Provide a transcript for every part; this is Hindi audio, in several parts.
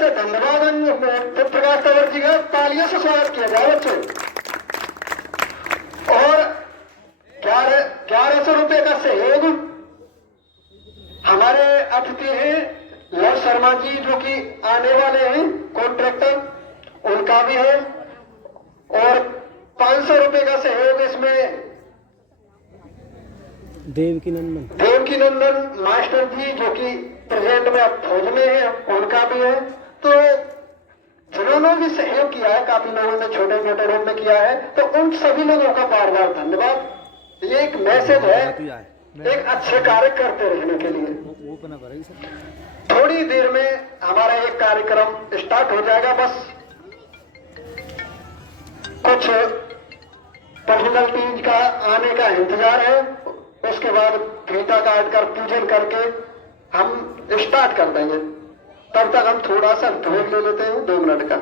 से धन्यवाद प्रकाश तंवर जी का तालियों से स्वागत किया जाए बच्चों। और 1100 रुपए का सहयोग हमारे अतिथि हैं लव शर्मा जी जो कि आने वाले हैं कॉन्ट्रैक्टर, उनका भी है। और 500 रुपए का सहयोग इसमें देवकी नंदन मास्टर जी जो कि प्रेजेंट में अब फौज में है, उनका भी है। तो जिन्होंने भी सहयोग किया है, काफी लोगों ने छोटे मोटे रूप में किया है, तो उन सभी लोगों का बार बार धन्यवाद। ये एक मैसेज है एक अच्छे कार्य करते रहने के लिए। थोड़ी देर में हमारा एक कार्यक्रम स्टार्ट हो जाएगा, बस कुछ पर्सनल का आने का इंतजार है। उसके बाद फीता काट कर पूजन करके हम स्टार्ट कर देंगे। तब तक हम थोड़ा सा ब्रेक ले लेते हैं 2 मिनट का।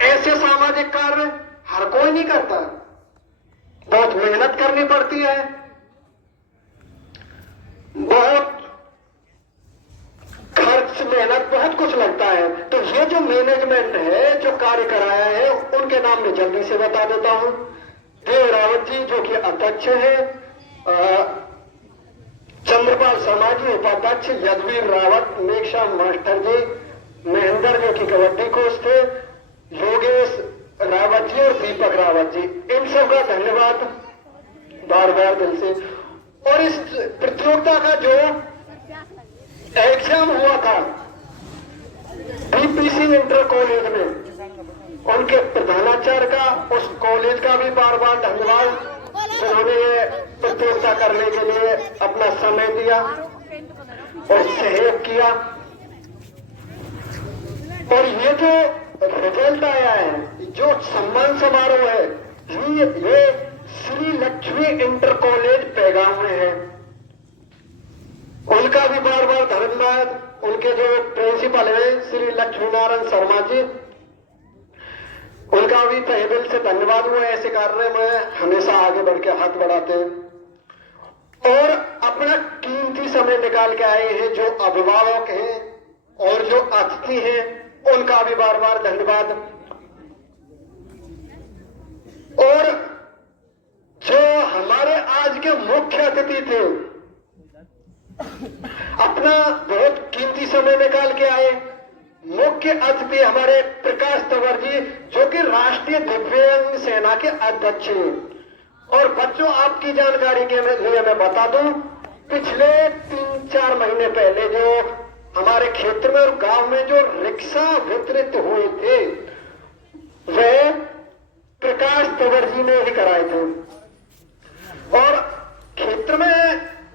ऐसे सामाजिक कार्य हर कोई नहीं करता, बहुत मेहनत करनी पड़ती है, बहुत खर्च मेहनत बहुत कुछ लगता है। तो ये जो मैनेजमेंट है जो कार्य कराया है उनके नाम में जल्दी से बता देता हूं। देव रावत जी जो कि अध्यक्ष है, चंद्रपाल शर्मा जी उपाध्यक्ष, यदवीर रावत, मेघश्याम मास्टर जी, महेंद्र जो कि कबड्डी कोच थे, योगेश रावत जी और दीपक रावत जी, इन सबका धन्यवाद बार बार दिल से। और इस प्रतियोगिता का जो एग्जाम हुआ था बीपीसी इंटर कॉलेज में, उनके प्रधानाचार्य का, उस कॉलेज का भी बार बार धन्यवाद जिन्होंने ये प्रतियोगिता करने के लिए अपना समय दिया और सहयोग किया। और ये जो रिजल्ट आया है, जो सम्मान समारोह है, ये श्री लक्ष्मी इंटर कॉलेज पैगाम में है। उनका भी बार बार धन्यवाद। उनके जो प्रिंसिपल हैं श्री लक्ष्मी नारायण शर्मा जी, उनका भी तहे दिल से धन्यवाद हुआ। ऐसे कार्य में हमेशा आगे बढ़ के हाथ बढ़ाते हैं और अपना कीमती समय निकाल के आए हैं। जो अभिभावक हैं और जो अतिथि हैं उनका भी बार बार धन्यवाद। और जो हमारे आज के मुख्य अतिथि थे, अपना बहुत कीमती समय निकाल के आए। मुख्य अतिथि हमारे प्रकाश तंवर जी जो कि राष्ट्रीय दिव्यांग सेना के अध्यक्ष हैं। और बच्चों आपकी जानकारी के लिए मैं बता दूं, पिछले 3-4 महीने पहले जो हमारे क्षेत्र में और गांव में जो रिक्शा वितरित हुए थे वे प्रकाश तंवर जी ने ही कराए थे। और क्षेत्र में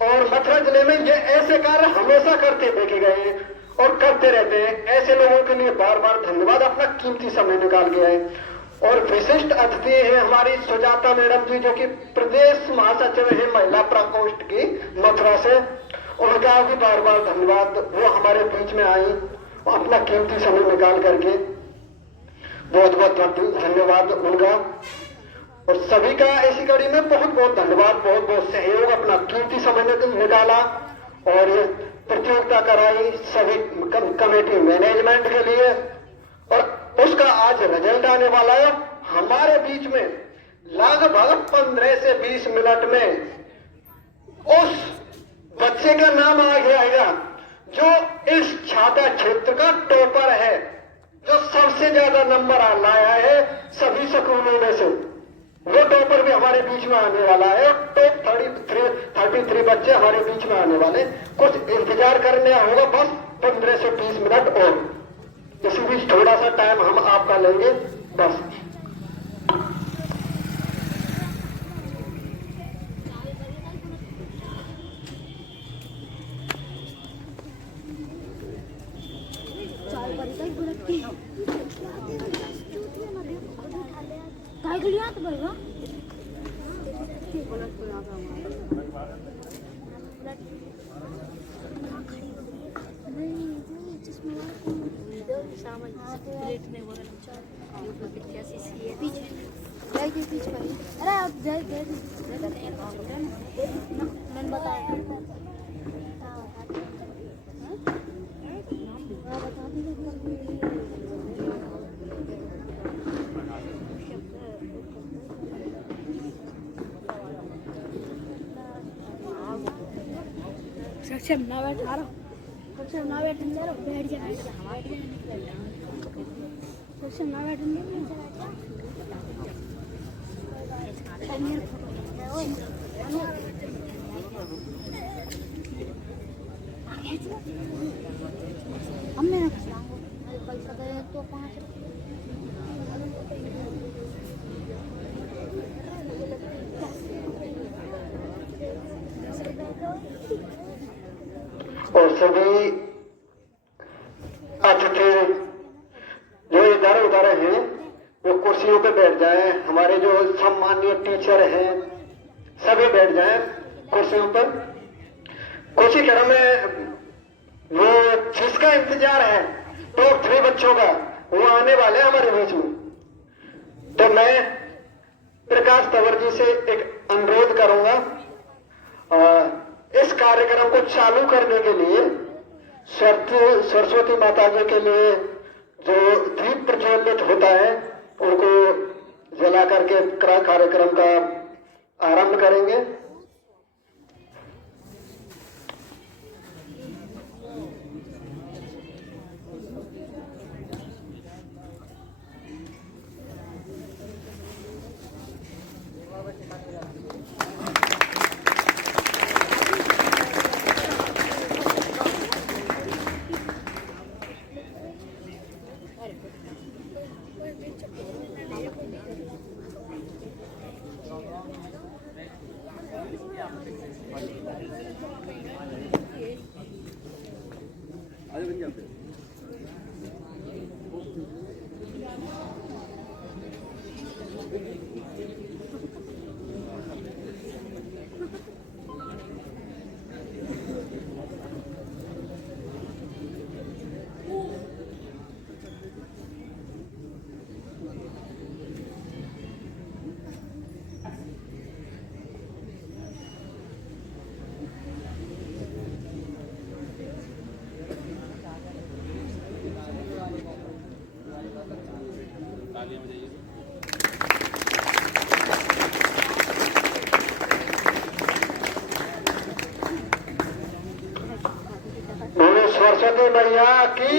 और मथुरा जिले में ये ऐसे कार्य हमेशा करते देखे गए और करते रहते हैं। ऐसे लोगों के लिए बार बार धन्यवाद, अपना कीमती समय निकाल के आए। और विशिष्ट अतिथि हैं हमारी सुजाता मैडम जी जो कि प्रदेश महासचिव है महिला प्रकोष्ठ की मथुरा से, उनका भी बार बार धन्यवाद। वो हमारे बीच में आई अपना कीमती समय निकाल करके, बहुत बहुत धन्यवाद उनका। और सभी का ऐसी कड़ी में बहुत बहुत धन्यवाद, बहुत बहुत सहयोग, अपना कीमती समय निकाला और ये प्रतियोगिता कराई सभी कमेटी मैनेजमेंट के लिए। और उसका आज रिजल्ट आने वाला है। हमारे बीच में लगभग 15 से 20 मिनट में उस बच्चे का नाम आगे आएगा जो इस छाता क्षेत्र का टॉपर है, जो सबसे ज्यादा नंबर लाया है सभी स्कूलों में से, वो टॉपर भी हमारे बीच में आने वाला है। टॉप 33 बच्चे हमारे बीच में आने वाले। कुछ इंतजार करने होगा, बस 15 से 20 मिनट और। इसी बीच थोड़ा सा टाइम हम आपका लेंगे बस। काय घडी आत बघ मैंने बताया सक्षम ना बैठा रहा, सक्षम ना बैठने जा रहा, बैठ जा, सक्षम ना बैठने हमने ना पैसा दे तो 5 और सभी अतिथि जो इधर उधर हैं वो कुर्सियों पे बैठ जाएं। हमारे जो सम्मानीय टीचर हैं सभी बैठ जाएं कुर्सियों पर। कुर्सी क्रम में वो जिसका इंतजार है टॉप 3 बच्चों का, वो आने वाले हैं हमारे बीच में। तो मैं प्रकाश तंवर जी से एक अनुरोध करूंगा, इस कार्यक्रम को चालू करने के लिए सरस्वती माता जी के लिए जो दीप प्रज्वलित होता है उनको जला करके कार्यक्रम का आरंभ करेंगे। बोलो सरस्वती मैया की।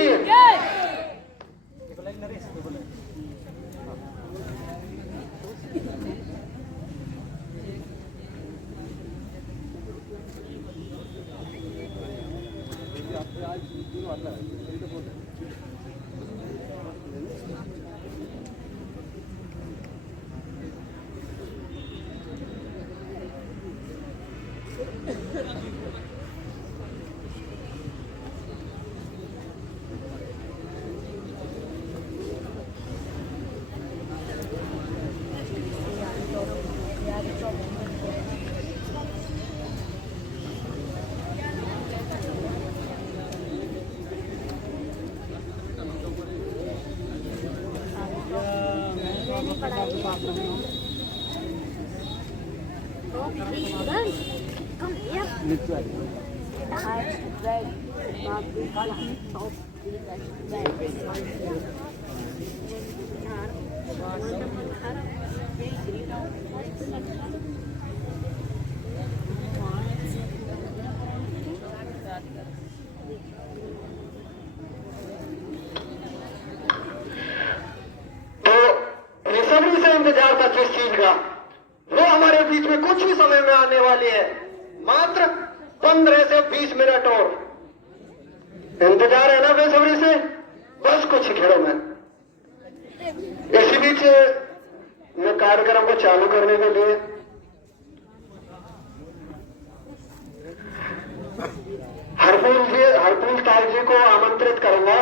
हरपुल ताल जी को आमंत्रित करूंगा।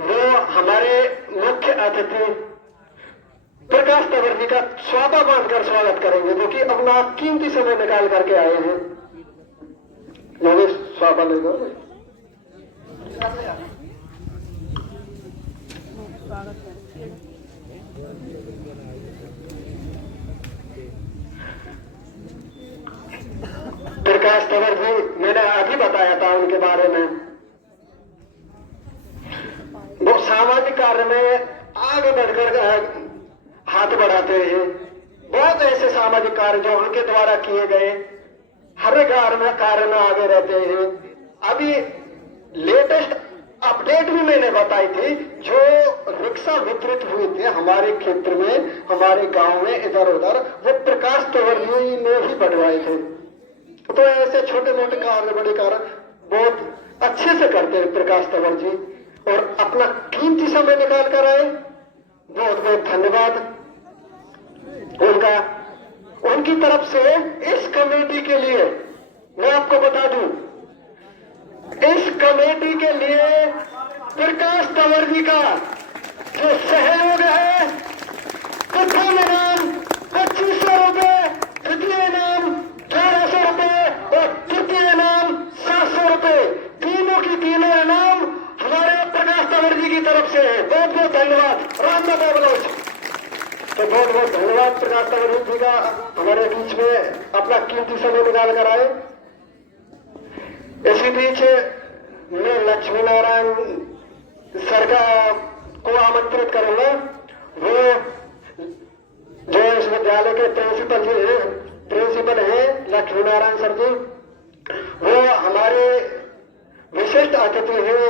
वो हमारे मुख्य अतिथि प्रकाश तंवर जी का स्वापा बांधकर स्वागत करेंगे, जो कि अपना कीमती समय निकाल करके आए हैं। योगेश स्वापा ले दो। प्रकाश तंवर जी, मैंने अभी बताया था उनके बारे में। वो सामाजिक कार्य में आगे बढ़कर हाथ बढ़ाते हैं। बहुत ऐसे सामाजिक कार्य जो उनके द्वारा किए गए, हर कार्य में आगे रहते हैं। अभी लेटेस्ट अपडेट भी मैंने बताई थी, जो रिक्शा वितरित हुए थे हमारे क्षेत्र में, हमारे गांव में, इधर उधर, वो प्रकाश तंवर जी ने ही बढ़वाए थे। तो ऐसे छोटे मोटे कार्य, बड़े कार्य बहुत अच्छे से करते हैं प्रकाश तंवर जी, और अपना कीमती समय निकाल कर आए। बहुत बहुत धन्यवाद उनका। उनकी तरफ से इस कमेटी के लिए मैं आपको बता दूं, इस कमेटी के लिए प्रकाश तंवर जी का जो सहयोग है, प्रथम इनाम 2500 रुपए, द्वितीय इनाम 1100 रुपए और तृतीय इनाम 700 रुपए, तीनों की तीनों इनाम हमारे प्रकाश तंवर जी की तरफ से है। बहुत बहुत धन्यवाद। राम बाबा बलोच। तो बहुत बहुत धन्यवाद प्रकाश तंवर जी का, हमारे बीच में अपना कीमती समय निकाल कर आए। इसी बीच मैं लक्ष्मी नारायण सर को आमंत्रित करूंगा। वो जो इस विद्यालय के प्रिंसिपल है लक्ष्मी नारायण सर जी, वो हमारे विशिष्ट अतिथि है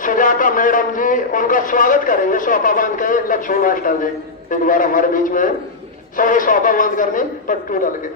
सुजाता मैडम जी, उनका स्वागत करेंगे स्वापा बांध के। लक्ष्मी मास्टर जी एक बार हमारे बीच में सभी स्वापा बांध करने पट्टू डाल के।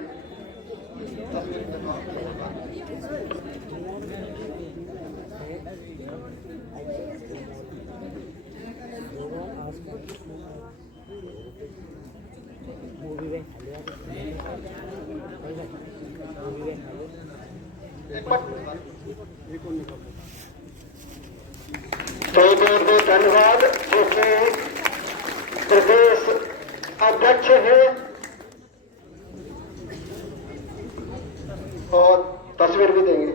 तो बहुत बहुत धन्यवाद, जो कि प्रदेश अध्यक्ष है और तस्वीर भी देंगे।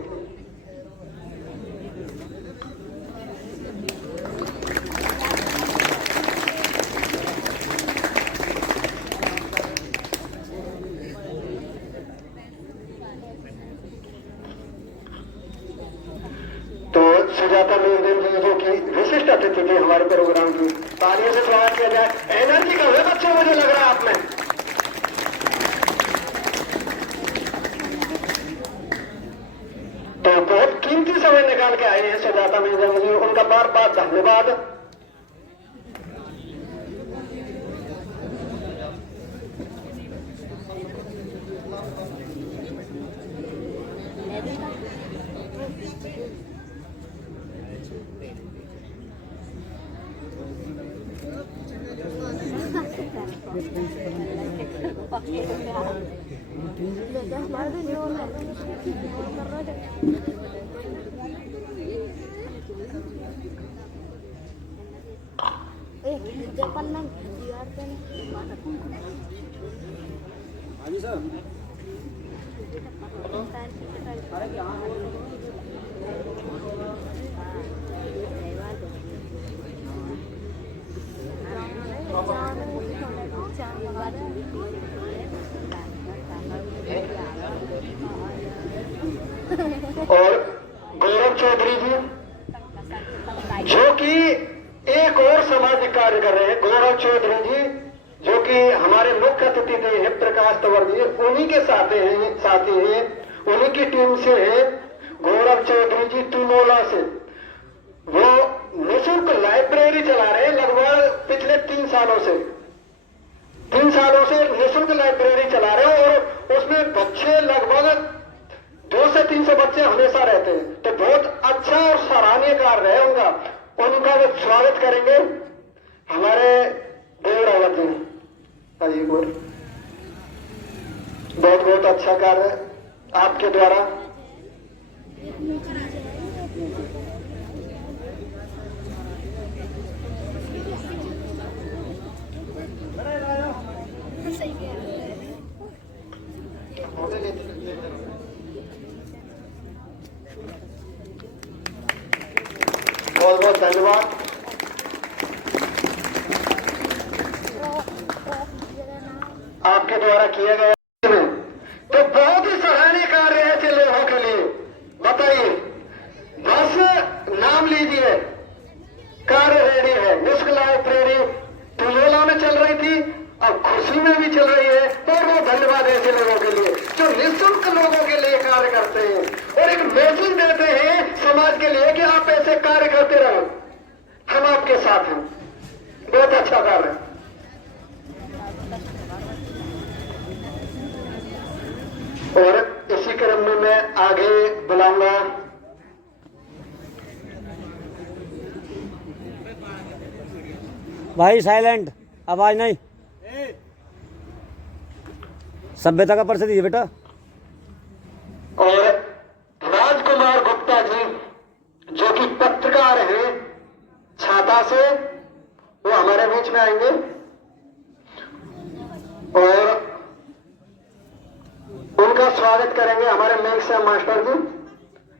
सुजाता मैडम जी जो कि विशिष्ट अतिथि थे हमारे प्रोग्राम की, तालियों से स्वागत किया जाए। एनर्जी का है बच्चों, मुझे लग रहा है आप में। तो बहुत कीमती समय निकाल के आए हैं सुजाता मैडम जी, उनका बार बार धन्यवाद। और गौरव चौधरी जी जो कि एक और सामाजिक कार्य कर रहे हैं। गौरव चौधरी जी जो कि हमारे मुख्य अतिथि थे प्रकाश तंवर जी, उन्हीं के साथी हैं, उन्हीं की टीम से है गौरव चौधरी जी तुनोला से। वो निःशुल्क लाइब्रेरी चला रहे हैं, लगभग पिछले 3 सालों से निःशुल्क लाइब्रेरी चला रहे हैं, और उसमें बच्चे लगभग 200 से 300 बच्चे हमेशा रहते हैं। तो बहुत अच्छा और सराहनीय कार्य है उनका वो स्वागत करेंगे हमारे देवरावत जी। आइए गौर, बहुत बहुत अच्छा कार्य आपके द्वारा। बहुत बहुत धन्यवाद। आपके द्वारा किया गया तो बहुत ही सराहनीय कार्य है ऐसे लोगों के लिए। बताइए, बस नाम लीजिए, कार्य रेडी है। मुश्किलात प्रेरी तुलोला में चल रही थी, अब खुशी में भी चल रही है। और वो धन्यवाद ऐसे लोगों के लिए जो निःशुल्क लोगों के लिए कार्य करते हैं और एक मैसेज देते हैं समाज के लिए कि आप ऐसे कार्य करते रहो, हम आपके साथ हैं। बहुत अच्छा कार्य है। और इसी क्रम में मैं आगे बुलाऊंगा भाई साइलेंट, आवाज नहीं। सभ्यता का परिचय दीजिए बेटा। और राजकुमार गुप्ता जी जो कि पत्रकार हैं छाता से, वो हमारे बीच में आएंगे। और उनका स्वागत करेंगे हमारे मेघश्याम मास्टर जी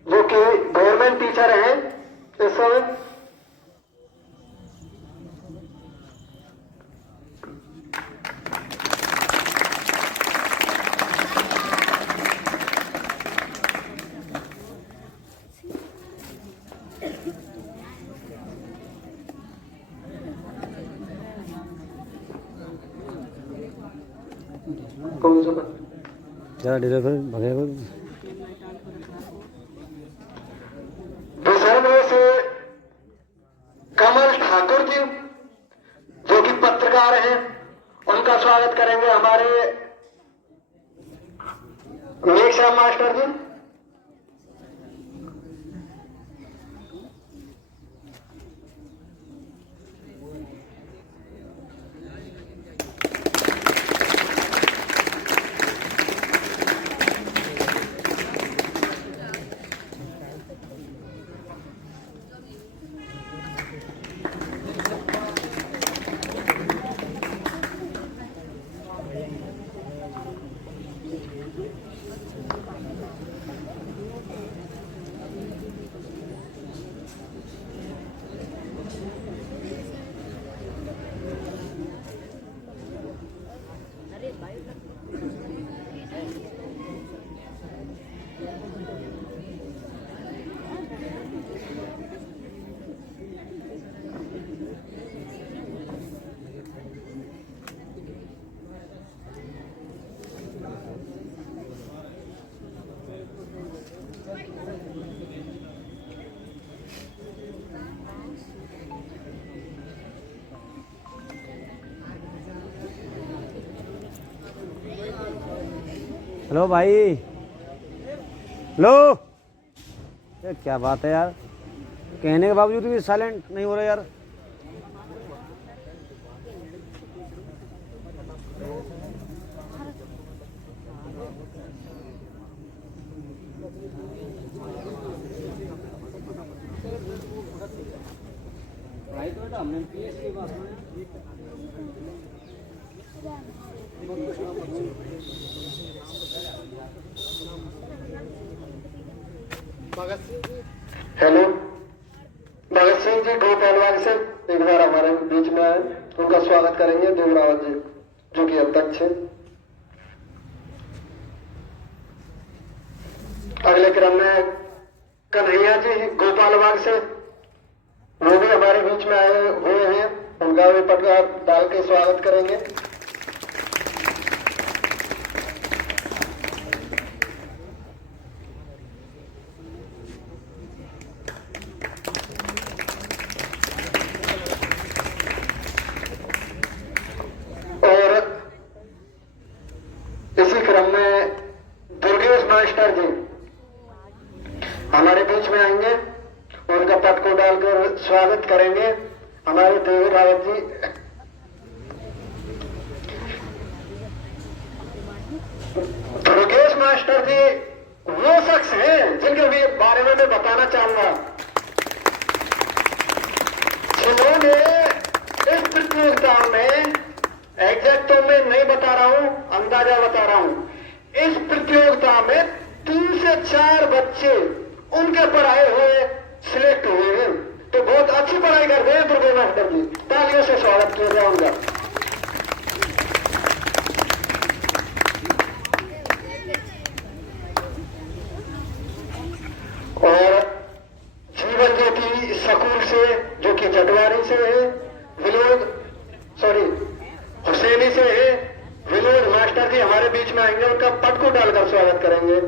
जो कि गवर्नमेंट टीचर हैं इस समय। कौन सा ज़्यादा डिले कर भगेगा। दूसरे से कमल ठाकुर जी जो कि पत्रकार हैं, उनका स्वागत करेंगे हमारे मेघश्याम मास्टर जी। हेलो भाई, हेलो। ये क्या बात है यार, कहने के बावजूद भी साइलेंट नहीं हो रहा यार। हेलो, भगत सिंह जी गोपालवाग से एक बार हमारे बीच में आए, उनका स्वागत करेंगे देवरावत जी जो कि अध्यक्ष है। अगले क्रम में कन्हैया जी गोपालवाग से, वो भी हमारे बीच में आए हुए हैं, उनका भी पटका डाल के स्वागत करेंगे। मास्टर जी हमारे बीच में आएंगे, उनका पद को डालकर स्वागत करेंगे हमारे देवी रावत जी। दुर्गेश मास्टर जी वो शख्स हैं जिनके भी बारे में मैं बताना चाहूंगा, जिन्होंने इस प्रतियोगिता में, एग्जैक्ट तो मैं नहीं बता रहा हूं, अंदाजा बता रहा हूं, इस प्रतियोगिता में 3 से 4 बच्चे उनके पढ़ाए हुए सिलेक्ट हुए हैं। तो बहुत संजय मास्टर जी, तालियों से स्वागत किया जाए उनका। और जीवन ज्योति स्कूल से जो कि जटवारी से है, हुसैनी से है, विनोद मास्टर जी हमारे बीच में आएंगे, उनका पट को डालकर स्वागत करेंगे।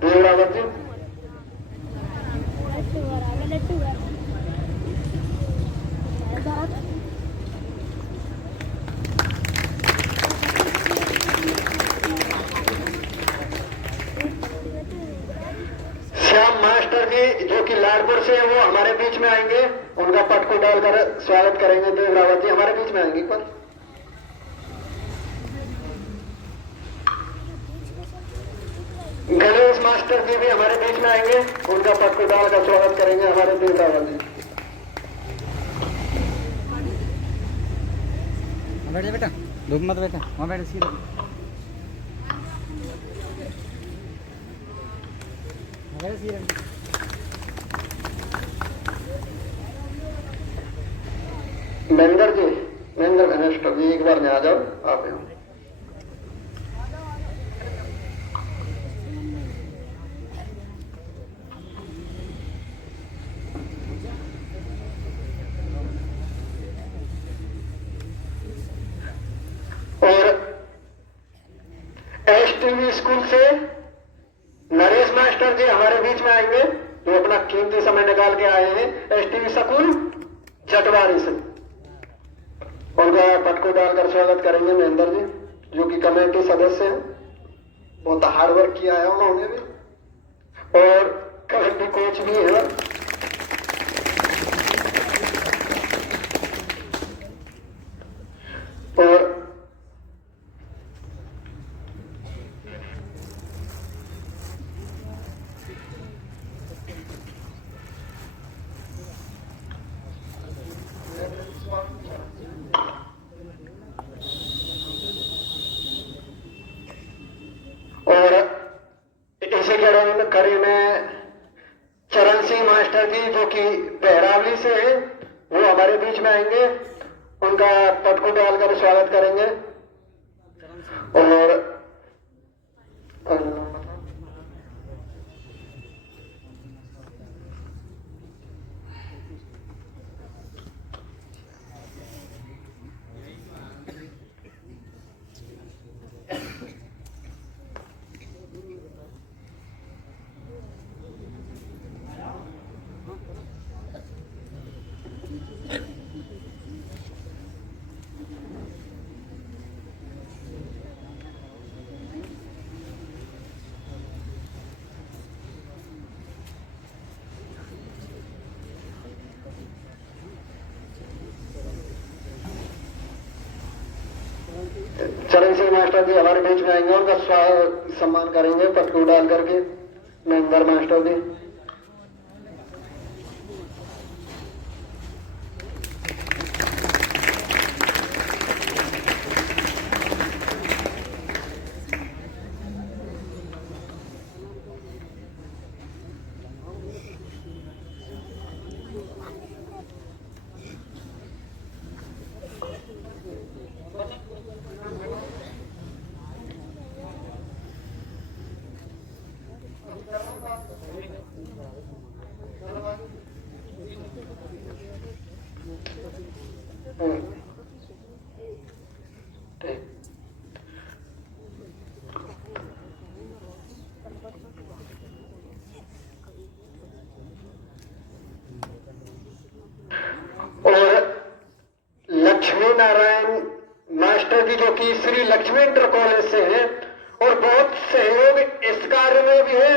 देवरावत जी, श्याम मास्टर जी जो कि लाडपुर से है, वो हमारे बीच में आएंगे, उनका पट को डालकर स्वागत करेंगे। देवरावत जी हमारे बीच में आएंगे पर गणेश मास्टर जी भी हमारे बीच में आएंगे, उनका पट को डालकर स्वागत करेंगे हमारे देवरावत जी। बैठे बेटा, धूप मत बेटा, वहाँ बैठ सीधा महेंद्र जी, महेंद्र घनिष्ठ जी एक बार में आ जाओ आप यहाँ। और एसटीवी स्कूल से नरेश मास्टर जी हमारे बीच में आएंगे, जो अपना कीमती समय निकाल के आए हैं एसटीवी स्कूल जटवारी से, उनका पट को डालकर स्वागत करेंगे। महेंद्र जी जो कि कमेटी सदस्य हैं, बहुत हार्ड वर्क किया है उन्होंने भी, और कबड्डी कोच भी है। और इसी कड़ी में चरण सिंह मास्टर जी जो कि बहरावली से है, वो हमारे बीच में आएंगे, उनका पट को डालकर स्वागत करेंगे। और चरण सिंह मास्टर जी हमारे बीच में आएंगे, उनका सम्मान करेंगे पट को डाल करके। महेंद्र मास्टर जी, लक्ष्मी नारायण मास्टर जी जो कि श्री लक्ष्मी इंटर कॉलेज से हैं, और बहुत सहयोग इस कार्य में भी है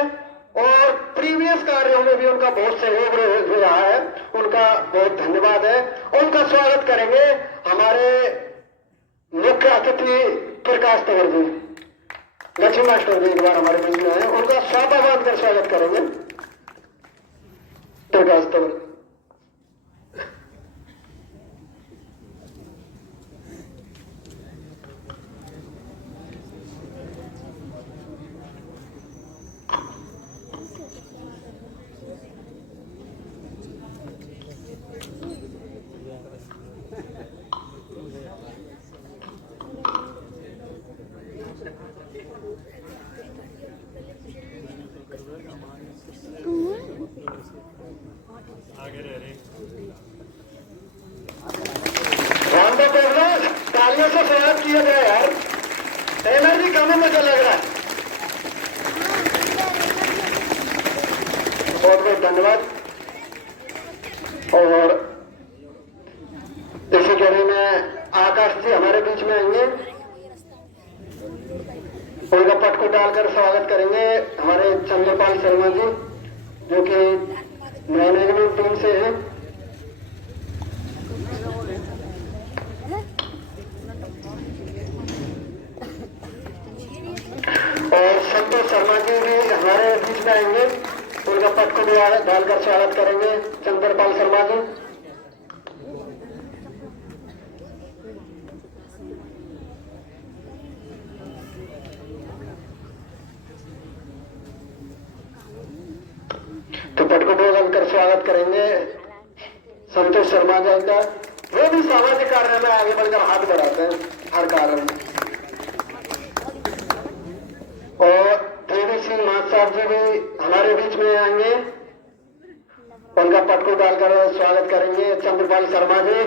और प्रीवियस कार्यों में भी उनका बहुत सहयोग रहा है, उनका बहुत धन्यवाद है। उनका स्वागत करेंगे हमारे मुख्य अतिथि प्रकाश तंवर जी। लक्ष्मी मास्टर जी एक बार हमारे बीच में आए, उनका सापा बांध कर स्वागत करेंगे प्रकाश तंवर। रामदा प्रहलाद, तालियों से स्वागत किया जाए यार, एनर्जी कम है मुझे लग रहा है। बहुत बहुत धन्यवाद। और इसी कड़ी में आकाश जी हमारे बीच में आएंगे, उनका पट को डालकर स्वागत करेंगे हमारे चंद्रपाल शर्मा जी, जो कि मैनेजमेंट टीम से हैं। और संतोष शर्मा जी भी हमारे बीच में आएंगे, उनका पट को डालकर स्वागत करेंगे चंद्रपाल शर्मा जी। तो पट को डालकर स्वागत करेंगे संतोष शर्मा जी का। वो भी सामाजिक कार्य में आगे बढ़कर हाथ बढ़ाते हैं हर कार्य में। और देवी सिंह महात साहब जी भी हमारे बीच में आएंगे, उनका पट को डालकर स्वागत करेंगे चंद्रपाल शर्मा जी।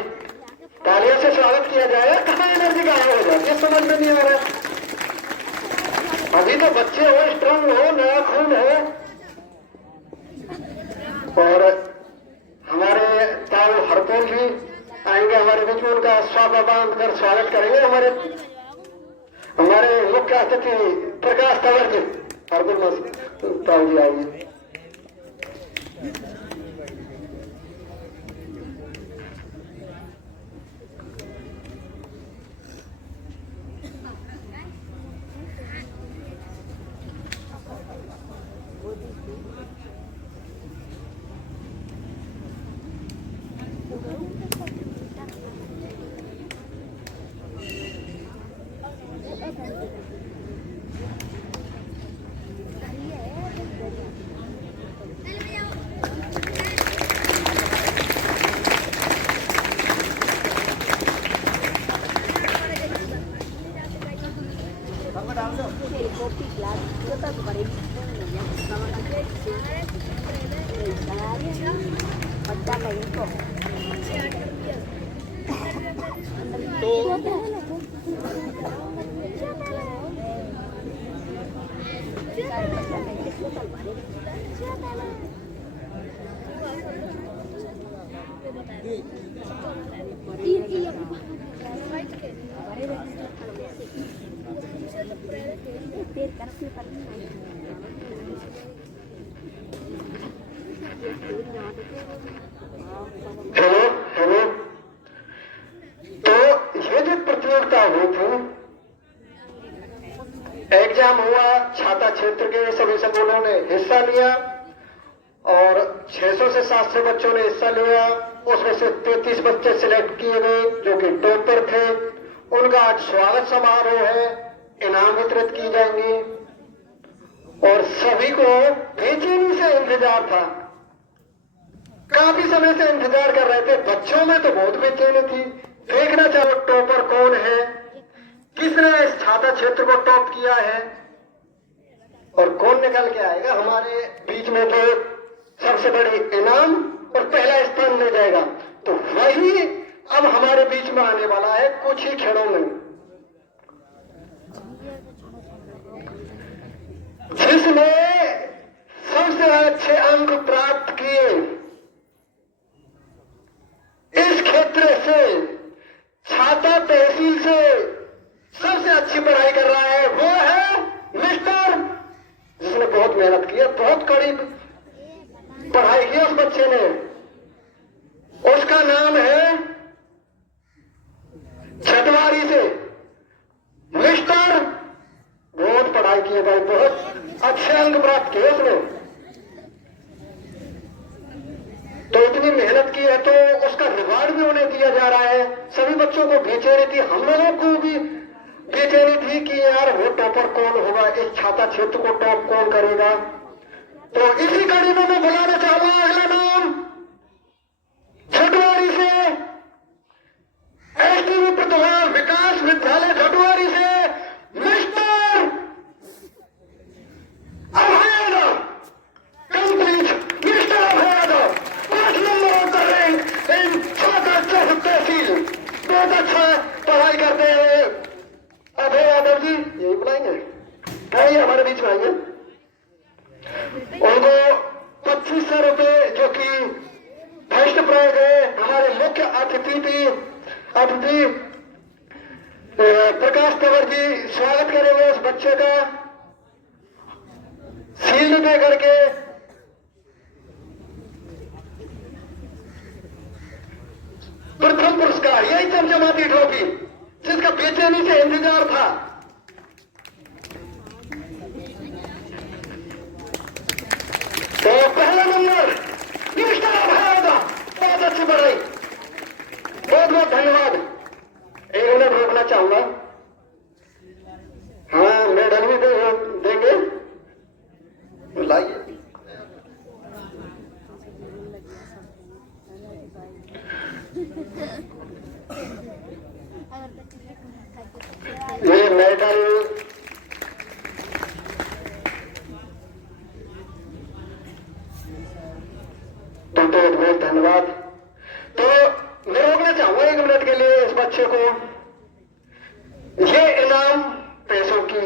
तालियों से स्वागत किया जाए। कहाँ एनर्जी गायब हो जाती है समझ में नहीं आ रहा। अभी तो बच्चे हो, स्ट्रांग हो, नया खून है। और हमारे ताऊ हरपोल जी आएंगे हमारे बीच में, उनका स्वागत कर स्वागत करेंगे हमारे मुख्य अतिथि प्रकाश तंवर जी। हरपोल ताऊ जी आएंगे। Hello hello. तो ये जो प्रतियोगिता हुई थी, एग्जाम हुआ, छाता क्षेत्र के सभी स्कूलों ने हिस्सा लिया और 600 से 700 बच्चों ने हिस्सा लिया। उसमें से 33 बच्चे सिलेक्ट किए गए जो कि टॉपर थे। उनका आज स्वागत समारोह है, इनाम वितरित की जाएंगे। और सभी को बेचैनी से इंतजार था, काफी समय से इंतजार कर रहे थे। बच्चों में तो बहुत बेचैनी थी, देखना चाहो टॉपर कौन है, किसने इस छाता क्षेत्र को टॉप किया है और कौन निकल के आएगा हमारे बीच में जो सबसे बड़ी इनाम और पहला स्थान ले जाएगा। तो वही अब हमारे बीच में आने वाला है कुछ ही क्षणों में। जिसने सबसे अच्छे अंक प्राप्त किए इस क्षेत्र से, छाता तहसील से सबसे अच्छी पढ़ाई कर रहा है, वो है मिस्टर, जिसने बहुत मेहनत की है, बहुत कड़ी पढ़ाई की उस बच्चे ने। उसका नाम है छटवारी से मिस्टर, बहुत पढ़ाई की है भाई, बहुत अच्छे अंक प्राप्त किए उसने। तो इतनी मेहनत की है तो उसका रिवार्ड भी उन्हें दिया जा रहा है। सभी बच्चों को बेचैनी थी, हम लोगों को भी बेचैनी थी कि यार वो टॉपर कौन होगा, इस छाता क्षेत्र को टॉप कौन करेगा। तो इसी कड़ी में मैं बुलाना चाहूंगा अगला नाम छटवारी से, एसटीवी प्रतिभा विकास विद्यालय छटवारी से मिस्टर अभय यादव, कंप्लीट मिस्टर अभय यादव, 8 नंबर अतिथि प्रकाश तंवर जी स्वागत करेंगे उस बच्चे का शील्ड दे करके। प्रथम पुरस्कार यही चमचमाती ट्रॉफी जिसका बेचैनी से इंतजार था। तो पहला नंबर बहुत अच्छी पढ़ाई, बहुत बहुत धन्यवाद। एक मिनट रोकना चाहूंगा। हाँ मेडल भी देंगे, लाइए। ये मेडल तो बहुत धन्यवाद। तो मैं रोकना चाहूंगा 1 मिनट के लिए इस बच्चे को। ये इनाम पैसों की,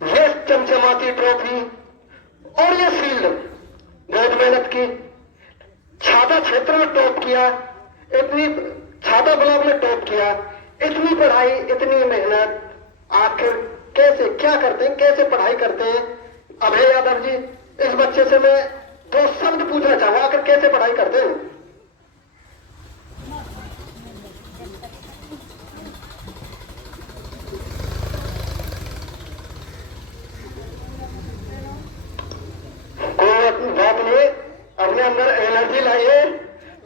ये चमचमाती ट्रॉफी और ये शील्ड बहुत मेहनत की। छाता क्षेत्र में टॉप किया, इतनी छाता ब्लॉक में टॉप किया, इतनी पढ़ाई इतनी मेहनत, आखिर कैसे क्या करते हैं, कैसे पढ़ाई करते हैं। अभय यादव जी, इस बच्चे से मैं 2 शब्द पूछना चाहूंगा, आखिर कैसे पढ़ाई करते हैं। कोई बात नहीं, अपने अंदर एनर्जी लाइए।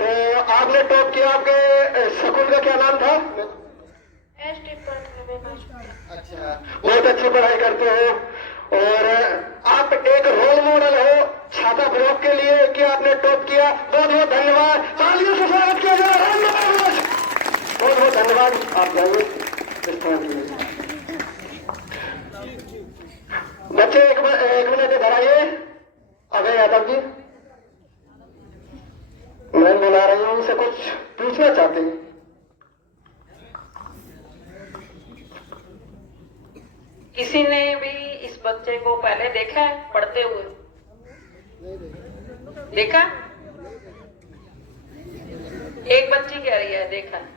तो आपने टॉप किया, आपके स्कूल का क्या नाम था? अच्छा, बहुत अच्छी पढ़ाई करते हो और आप एक रोल मॉडल हो छाता ब्लॉक के लिए कि आपने टॉप किया। बहुत बहुत धन्यवाद, तालियों से स्वागत किया जाए। बहुत बहुत धन्यवाद। आप जाइए बच्चे, 1 मिनट इधर आइए। अभय यादव जी, मैं बुला रही हूँ, उनसे कुछ पूछना चाहते हैं। किसी ने भी इस बच्चे को पहले देखा है पढ़ते हुए? देखा? एक बच्ची कह रही है देखा है।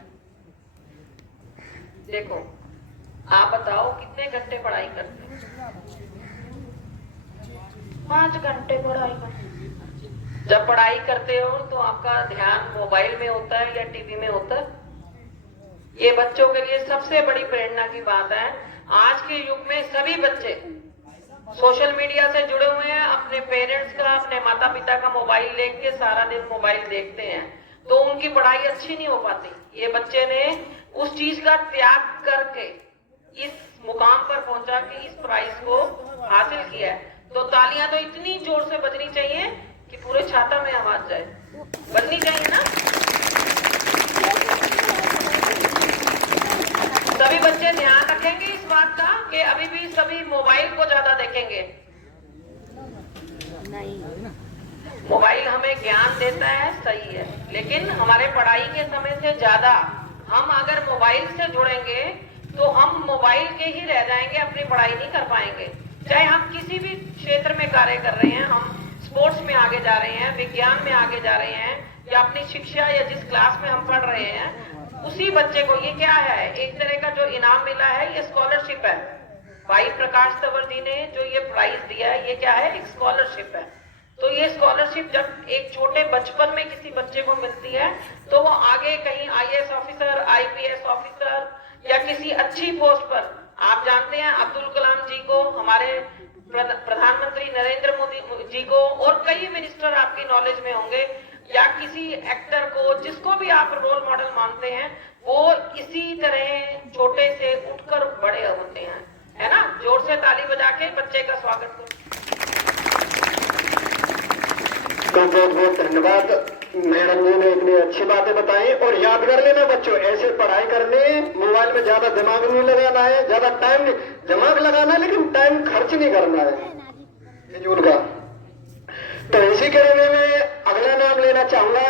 देखो, आप बताओ कितने घंटे पढ़ाई करते हैं? 5 घंटे पढ़ाई करते। जब पढ़ाई करते हो तो आपका ध्यान मोबाइल में होता है या टीवी में होता है? ये बच्चों के लिए सबसे बड़ी प्रेरणा की बात है। आज के युग में सभी बच्चे सोशल मीडिया से जुड़े हुए हैं, अपने पेरेंट्स का, अपने माता पिता का मोबाइल लेके सारा दिन मोबाइल देखते हैं, तो उनकी पढ़ाई अच्छी नहीं हो पाती। ये बच्चे ने उस चीज का त्याग करके इस मुकाम पर पहुंचा कि इस प्राइज को हासिल किया है। तो तालियां तो इतनी जोर से बजनी चाहिए कि पूरे छाता में आवाज जाए, बननी चाहिए ना। सभी बच्चे ध्यान रखेंगे इस बात का कि अभी भी सभी मोबाइल को ज्यादा देखेंगे। मोबाइल हमें ज्ञान देता है, सही है, लेकिन हमारे पढ़ाई के समय से ज्यादा हम अगर मोबाइल से जुड़ेंगे तो हम मोबाइल के ही रह जाएंगे, अपनी पढ़ाई नहीं कर पाएंगे। चाहे हम किसी भी क्षेत्र में कार्य कर रहे हैं, हम स्पोर्ट्स में आगे जा रहे हैं, विज्ञान में आगे जा रहे हैं, या अपनी शिक्षा या जिस क्लास में हम पढ़ रहे हैं, उसी बच्चे को ये क्या है, एक तरह का जो इनाम मिला है, ये स्कॉलरशिप है। भाई प्रकाश तंवर जी ने जो ये प्राइज दिया है, ये क्या है, एक स्कॉलरशिप है। तो ये स्कॉलरशिप जब एक छोटे बचपन में किसी बच्चे को मिलती है तो वो आगे कहीं IAS ऑफिसर, IPS ऑफिसर या किसी अच्छी पोस्ट पर, आप जानते हैं अब्दुल कलाम जी को, हमारे प्रधानमंत्री नरेंद्र मोदी जी को, और कई मिनिस्टर आपकी नॉलेज में होंगे, या किसी एक्टर को, जिसको भी आप रोल मॉडल मानते हैं, वो इसी तरह छोटे से उठकर बड़े होते हैं, है ना। जोर से ताली बजा के बच्चे का स्वागत करो। तो बहुत बहुत धन्यवाद मैडम जी ने इतनी अच्छी बातें बताई। और याद कर लेना बच्चों, ऐसे पढ़ाई करने, मोबाइल में ज्यादा दिमाग नहीं लगाना है, ज्यादा टाइम दिमाग लगाना है, लेकिन टाइम खर्च नहीं करना है फिजूल का। तो इसी के लिए मैं अगला नाम लेना चाहूंगा।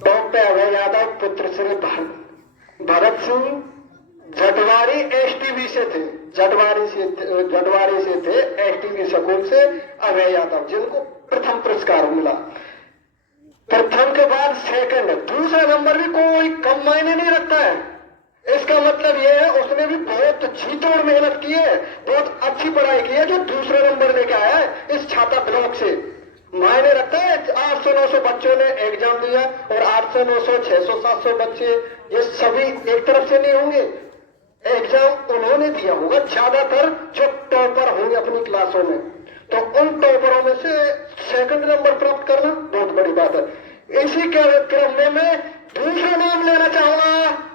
डॉक्टर अभय यादव पुत्र श्री भरत सिंह जटवारी STV से थे, जटवारी से थे STV स्कूल से अभय यादव, जिनको प्रथम पुरस्कार मिला। प्रथम के बाद सेकंड, दूसरा नंबर भी कोई कम मायने नहीं रखता है। इसका मतलब यह है उसने भी बहुत जी तोड़ मेहनत की है, बहुत अच्छी पढ़ाई की है, जो दूसरा नंबर लेके आया है इस छाता ब्लॉक से। मायने रखता है। 800-900 बच्चों ने एग्जाम दिया और 800-900, 600-700 बच्चे, ये सभी एक तरफ से नहीं होंगे। एग्जाम उन्होंने दिया होगा ज्यादातर जो टॉपर होंगे अपनी क्लासों में, तो उन टॉपरों में से सेकंड नंबर प्राप्त करना बहुत बड़ी बात है। इसी क्रम में मैं दूसरा नाम लेना चाहूंगा।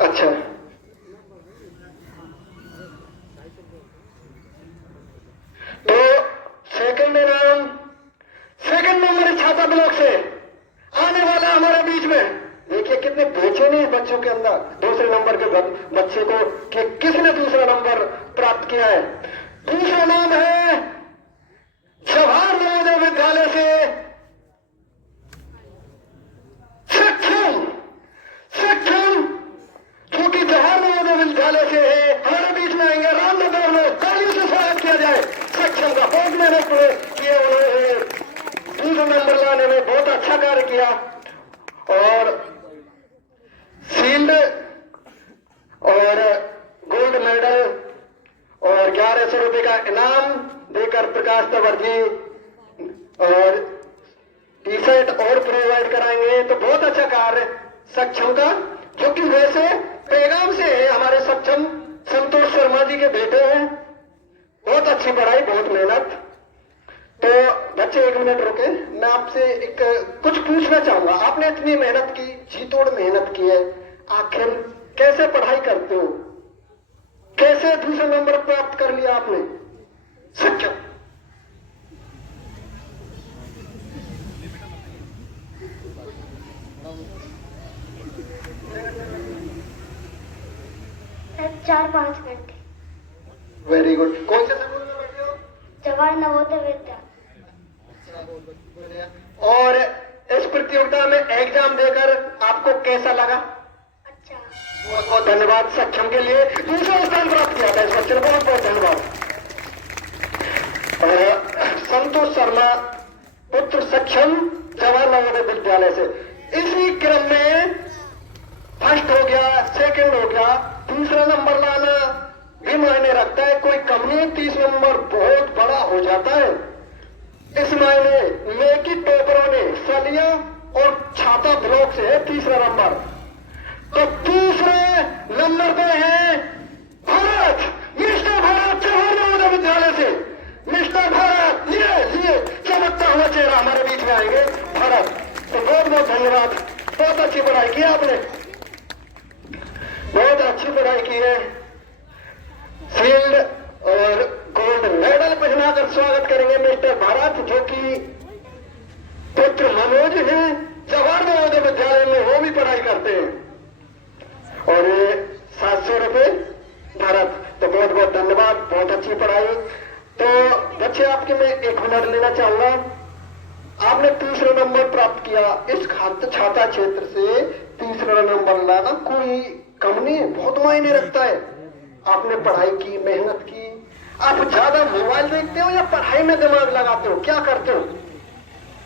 अच्छा, तो सेकंड नाम, सेकंड नंबर छाता ब्लॉक से आने वाला हमारे बीच में। देखिए कितने बेचैनी है बच्चों के अंदर दूसरे नंबर के बच्चे को कि किसने दूसरा नंबर प्राप्त किया है। दूसरा नाम है जवाहर नवोदय विद्यालय से सक्षम, सक्षम जो कि जवाहर नवोदय विद्यालय से है, हमारे बीच में आएंगे। रामनगर में तालियों से स्वागत किया जाए सक्षम का। बहुत मेहनत किए उन्होंने, दूसरा नंबर लाने में बहुत अच्छा कार्य किया और शील्ड और गोल्ड मेडल और 1100 रुपए का इनाम देकर प्रकाश तंवर जी और टी शर्ट और प्रोवाइड कराएंगे। तो बहुत अच्छा कार्य सक्षम का, जो कि वैसे पेगाम से है, हमारे सक्षम संतोष शर्मा जी के बेटे हैं। बहुत अच्छी पढ़ाई, बहुत मेहनत। तो बच्चे एक मिनट रुके, मैं आपसे एक कुछ पूछना चाहूंगा। आपने इतनी मेहनत की, जी तोड़ मेहनत की है, आखिर कैसे पढ़ाई करते हो, कैसे दूसरा नंबर प्राप्त कर लिया आपने सक्षम? सर 4-5 घंटे। Very good. कौन से स्कूल में बैठे हो? जवाहर नवोदय विद्यालय। और इस प्रतियोगिता में एग्जाम देकर आपको कैसा लगा? अच्छा। बहुत बहुत धन्यवाद सक्षम के लिए, दूसरा स्थान प्राप्त किया था इस बच्चे ने, बहुत बहुत धन्यवाद। संतोष शर्मा पुत्र सक्षम जवाहर नवोदय विद्यालय से। इसी क्रम में फर्स्ट हो गया, सेकंड हो गया, दूसरा नंबर लाना भी मायने रखता है, कोई कम नहीं। 30 नंबर बहुत बड़ा हो जाता है। इस मायने में कि टॉपरों ने सलिया और छाता ब्लॉक से है तीसरा नंबर। तो दूसरे नंबर पे है भारत, मिस्टर भारत जवाहर नवोदय विद्यालय से। मिस्टर भारत लिए चमकता हुआ चेहरा हमारे बीच में आएंगे भारत। तो बहुत बहुत धन्यवाद, बहुत अच्छी पढ़ाई की आपने, बहुत अच्छी पढ़ाई की है। शील्ड और गोल्ड मेडल पहनाकर स्वागत करेंगे मिस्टर भारत, जो कि पुत्र मनोज हैं, जवाहर नवोदय विद्यालय में वो भी पढ़ाई करते हैं। और ये 700 रुपए भारत। तो बहुत बहुत धन्यवाद, बहुत अच्छी पढ़ाई। तो बच्चे आपके मैं एक हुनर लेना चाहूंगा। आपने तीसरा नंबर प्राप्त किया, इस छाता क्षेत्र से तीसरा नंबर लाना कोई कम नहीं है, बहुत मायने रखता है। आपने पढ़ाई की, मेहनत की। आप ज्यादा मोबाइल देखते हो या पढ़ाई में दिमाग लगाते हो, क्या करते हो?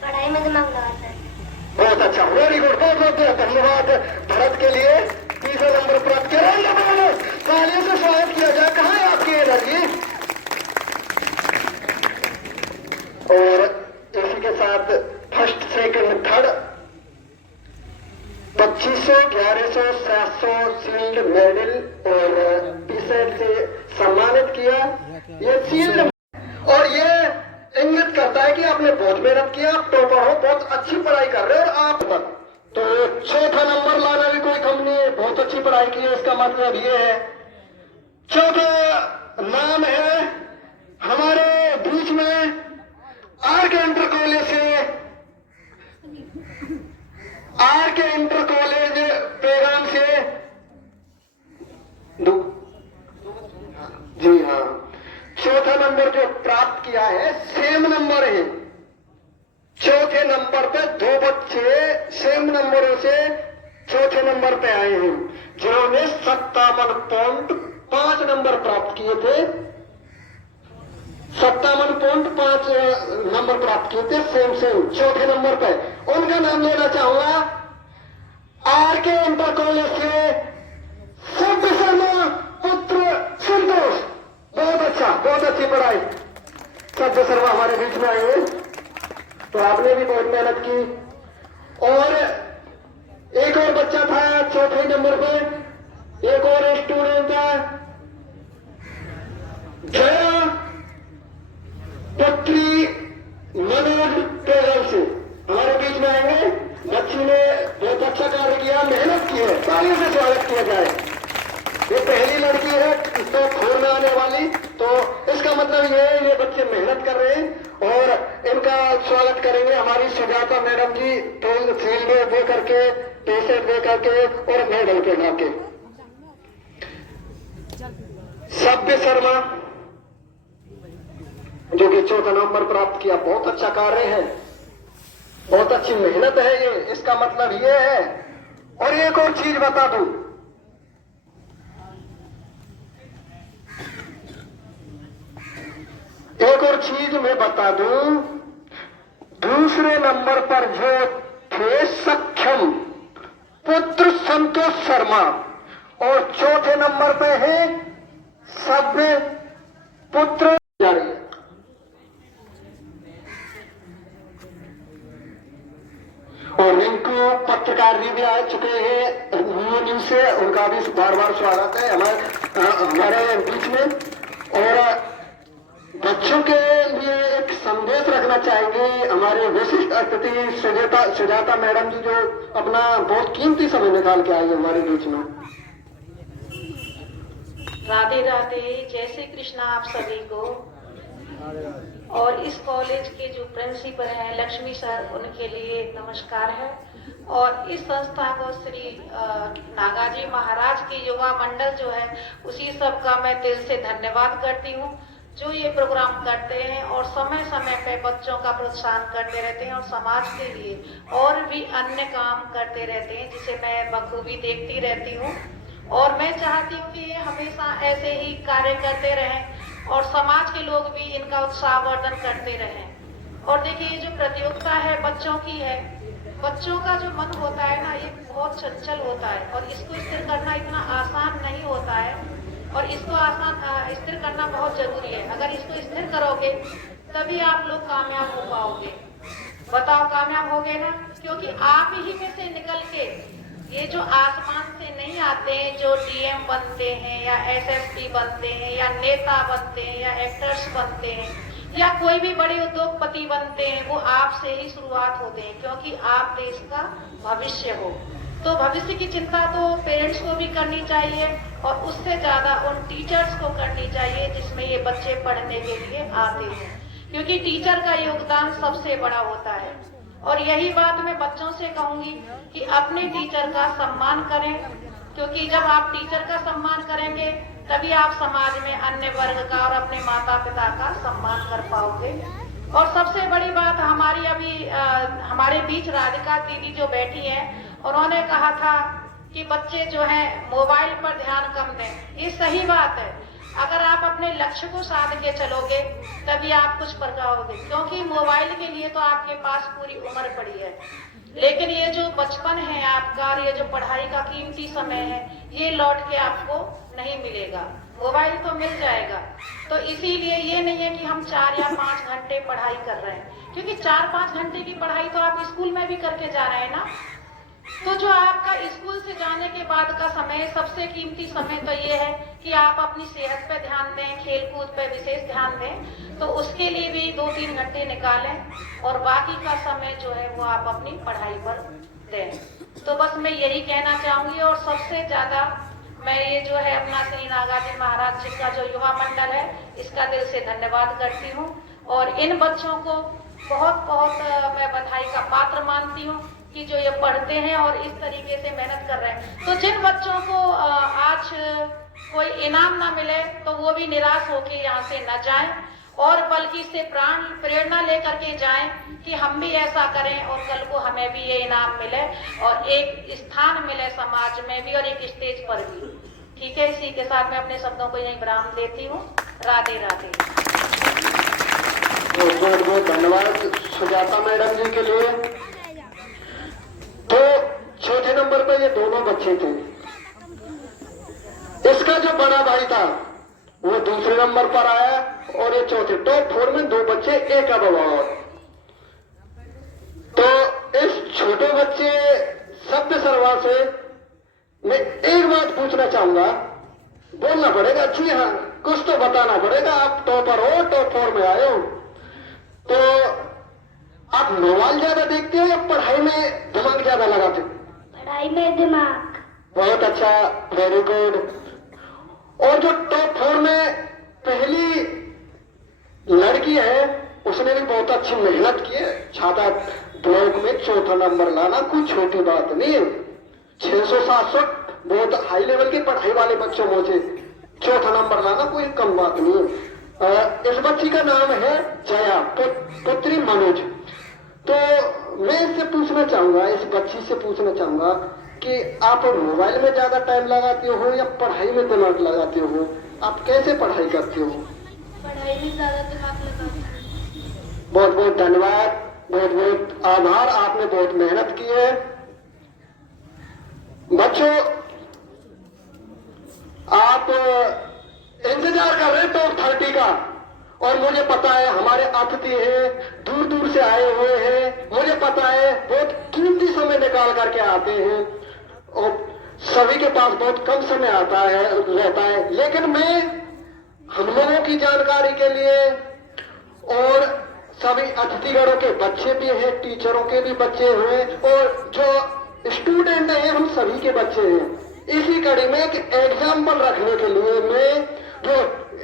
पढ़ाई में दिमाग लगाता है। बहुत अच्छा, वेरी गुड, बहुत बहुत धन्यवाद भारत के लिए तीसरा नंबर प्राप्त किया। तालियों से स्वागत किया जाए। कहाँ है आपकी एनर्जी? और इसी के साथ first, second, third 2500, 1100, 700 shield medal और टी शर्ट से सम्मानित किया। ये शील्ड और ये इंगित करता है कि आपने बहुत मेहनत किया, आप टॉपर हो, बहुत अच्छी पढ़ाई कर रहे हो। और आप तो चौथा नंबर लाना भी कोई कम नहीं है, बहुत अच्छी पढ़ाई की है। इसका मतलब ये है, चौथा नाम है हमारे बीच में आर के इंटर कॉलेज से, आर के इंटर कॉलेज पेगाम से जी हाँ, चौथा नंबर जो प्राप्त किया है, सेम नंबर है। चौथे नंबर पे 2 बच्चे बच्चे सेम नंबरों से चौथे नंबर पे आए हैं, जिन्होंने 57.5 नंबर प्राप्त किए थे। 57.5 नंबर प्राप्त किए थे, सेम चौथे नंबर पे। उनका नाम लेना चाहूंगा। आरके इंटर कॉलेज से सभ्य शर्मा पुत्र संतोष। बहुत अच्छा, बहुत अच्छी पढ़ाई। सभ्य शर्मा हमारे बीच में आए हैं, तो आपने भी बहुत मेहनत की। और एक और बच्चा था चौथे नंबर पे, एक और स्टूडेंट था जया पुत्री मनोज पेगल से, हमारे बीच में आएंगे। बच्ची ने बहुत अच्छा कार्य किया, मेहनत की है, तालियों से स्वागत किया जाए। ये पहली लड़की है इसको खोलने आने वाली, तो इसका मतलब ये है ये बच्चे मेहनत कर रहे हैं और इनका स्वागत करेंगे हमारी सुजाता मैडम जी, फील्ड दे करके, टी शर्ट दे करके और मेडल पहना के। सभ्य शर्मा जो कि चौथा नंबर प्राप्त किया, बहुत अच्छा कार्य है, बहुत अच्छी मेहनत है ये, इसका मतलब ये है। और एक और चीज बता दूं, एक और चीज मैं बता दूं, दूसरे नंबर पर जो थे सक्षम पुत्र संतोष शर्मा और चौथे नंबर पे है सभ्य पुत्र जारी। और रिंकू पत्रकार भी आ चुके हैं न्यूज से, उनका भी बार बार स्वागत है हमारे बीच में। और बच्चों के लिए एक संदेश रखना चाहेंगे हमारे विशिष्ट अतिथि सुजाता मैडम जी, जो अपना बहुत कीमती समय निकाल के आई है हमारे बीच में। राधे राधे, जय श्री कृष्णा आप सभी को। और इस कॉलेज के जो प्रिंसिपल हैं लक्ष्मी सर, उनके लिए नमस्कार है। और इस संस्था को श्री नागाजी महाराज की युवा मंडल जो है, उसी सब का मैं दिल से धन्यवाद करती हूँ, जो ये प्रोग्राम करते हैं और समय समय पे बच्चों का प्रोत्साहन करते रहते हैं और समाज के लिए और भी अन्य काम करते रहते हैं, जिसे मैं बखूबी देखती रहती हूँ। और मैं चाहती हूँ कि ये हमेशा ऐसे ही कार्य करते रहें और समाज के लोग भी इनका उत्साहवर्धन करते रहें। और देखिए, ये जो प्रतियोगिता है बच्चों की है, बच्चों का जो मन होता है ना, ये बहुत चंचल होता है और इसको स्थिर करना इतना आसान नहीं होता है और इसको स्थिर करना बहुत जरूरी है। अगर इसको स्थिर करोगे तभी आप लोग कामयाब हो पाओगे। बताओ, कामयाब होगे ना? क्योंकि आप ही में से निकल के ये जो आसमान से नहीं आते हैं, जो डीएम बनते हैं या एसएसपी बनते हैं या नेता बनते हैं या एक्टर्स बनते हैं या कोई भी बड़े उद्योगपति बनते हैं, वो आपसे ही शुरुआत होते हैं, क्योंकि आप देश का भविष्य हो। तो भविष्य की चिंता तो पेरेंट्स को भी करनी चाहिए और उससे ज्यादा उन टीचर्स को करनी चाहिए जिसमें ये बच्चे पढ़ने के लिए आते हैं, क्योंकि टीचर का योगदान सबसे बड़ा होता है। और यही बात मैं बच्चों से कहूंगी कि अपने टीचर का सम्मान करें, क्योंकि जब आप टीचर का सम्मान करेंगे तभी आप समाज में अन्य वर्ग का और अपने माता पिता का सम्मान कर पाओगे। और सबसे बड़ी बात, हमारी अभी हमारे बीच राधिका दीदी जो बैठी है, उन्होंने कहा था कि बच्चे जो हैं मोबाइल पर ध्यान कम दें। ये सही बात है। अगर आप अपने लक्ष्य को साध के चलोगे तभी आप कुछ कर पाओगे, क्योंकि मोबाइल के लिए तो आपके पास पूरी उम्र पड़ी है, लेकिन ये जो बचपन है आपका और ये जो पढ़ाई का कीमती समय है, ये लौट के आपको नहीं मिलेगा। मोबाइल तो मिल जाएगा, तो इसीलिए ये नहीं है कि हम 4 या 5 घंटे पढ़ाई कर रहे हैं, क्योंकि 4-5 घंटे की पढ़ाई तो आप स्कूल में भी करके जा रहे हैं ना। तो जो आपका स्कूल से जाने के बाद का समय, सबसे कीमती समय तो ये है कि आप अपनी सेहत पे ध्यान दें, खेल कूद पे विशेष ध्यान दें। तो उसके लिए भी 2-3 घंटे निकालें और बाकी का समय जो है वो आप अपनी पढ़ाई पर दें। तो बस मैं यही कहना चाहूंगी। और सबसे ज्यादा मैं ये जो है अपना श्री नागाजी महाराज जी का जो युवा मंडल है, इसका दिल से धन्यवाद करती हूँ और इन बच्चों को बहुत बहुत मैं बधाई का पात्र मानती हूँ कि जो ये पढ़ते हैं और इस तरीके से मेहनत कर रहे हैं। तो जिन बच्चों को आज कोई इनाम ना मिले तो वो भी निराश होके यहाँ से न जाएं और बल्कि इससे प्रेरणा लेकर के जाएं कि हम भी ऐसा करें और कल को हमें भी ये इनाम मिले और एक स्थान मिले समाज में भी और एक स्टेज पर भी। ठीक है, इसी के साथ मैं अपने शब्दों को यहीं विराम देती हूँ। राधे राधे। बहुत बहुत धन्यवाद सुजाता मैडम जी के लिए। तो चौथे नंबर पर ये दोनों बच्चे थे। इसका जो बड़ा भाई था वो दूसरे नंबर पर आया और ये चौथे। टॉप 4 में 2 बच्चे, एक अभिभावक। तो इस छोटे बच्चे सभ्य सरवा से मैं एक बात पूछना चाहूंगा। बोलना पड़ेगा, जी हाँ कुछ तो बताना पड़ेगा। आप टॉपर हो, टॉप 4 में आए हो, तो आप मोबाइल ज्यादा देखते हो या पढ़ाई में दिमाग ज्यादा लगाते हो? पढ़ाई में दिमाग। बहुत अच्छा, वेरी गुड। और जो टॉप 4 में पहली लड़की है उसने भी बहुत अच्छी मेहनत की है। छाता ब्लॉक में चौथा नंबर लाना कोई छोटी बात नहीं है। 600-700 बहुत हाई लेवल की पढ़ाई वाले बच्चों में से चौथा नंबर लाना कोई कम बात नहीं है। इस बच्ची का नाम है जया, पुत्री मनोज। तो मैं इससे पूछना चाहूंगा, इस बच्ची से पूछना चाहूंगा कि आप मोबाइल में ज्यादा टाइम लगाते हो या पढ़ाई में दिमाग लगाते हो? आप कैसे पढ़ाई करते हो? पढ़ाई में ज्यादा दिमाग लगाते हैं। बहुत बहुत धन्यवाद, बहुत बहुत आभार, आपने बहुत मेहनत की है। बच्चों आप इंतजार कर रहे हैं टॉप 30 का, और मुझे पता है हमारे अतिथि हैं, दूर दूर से आए हुए हैं। मुझे पता है बहुत कीमती समय निकाल करके आते हैं और सभी के पास बहुत कम समय आता है रहता है। लेकिन मैं हम लोगों की जानकारी के लिए और सभी अतिथिगणों के बच्चे भी हैं, टीचरों के भी बच्चे हैं और जो स्टूडेंट हैं हम सभी के बच्चे हैं। इसी कड़ी में एक एग्जाम्पल रखने के लिए मैं जो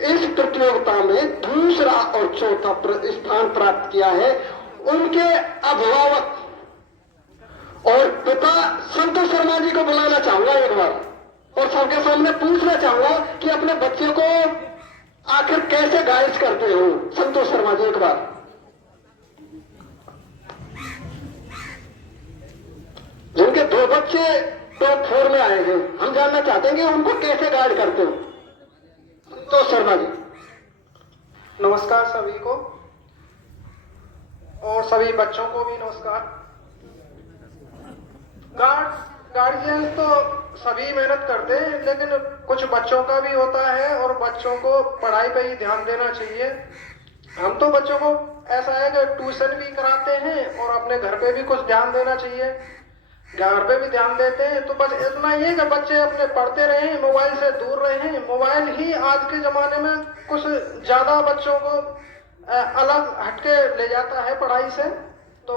इस प्रतियोगिता में दूसरा और चौथा स्थान प्राप्त किया है उनके अभिभावक और पिता संतोष शर्मा जी को बुलाना चाहूंगा एक बार और सबके सामने पूछना चाहूंगा कि अपने बच्चे को आखिर कैसे गाइड करते हो। संतोष शर्मा जी एक बार। जिनके 2 बच्चे टॉप 4 में आए हैं, हम जानना चाहते हैं कि उनको कैसे गाइड करते हो। तो शर्मा जी। नमस्कार सभी को और सभी बच्चों को भी नमस्कार। गार्जियन तो सभी मेहनत करते हैं लेकिन कुछ बच्चों का भी होता है और बच्चों को पढ़ाई पे ही ध्यान देना चाहिए। हम तो बच्चों को ऐसा है कि ट्यूशन भी कराते हैं और अपने घर पे भी कुछ ध्यान देना चाहिए। घर पे भी ध्यान देते हैं, तो बस इतना ही है कि बच्चे अपने पढ़ते रहें, मोबाइल से दूर रहें। मोबाइल ही आज के जमाने में कुछ ज्यादा बच्चों को अलग हटके ले जाता है पढ़ाई से। तो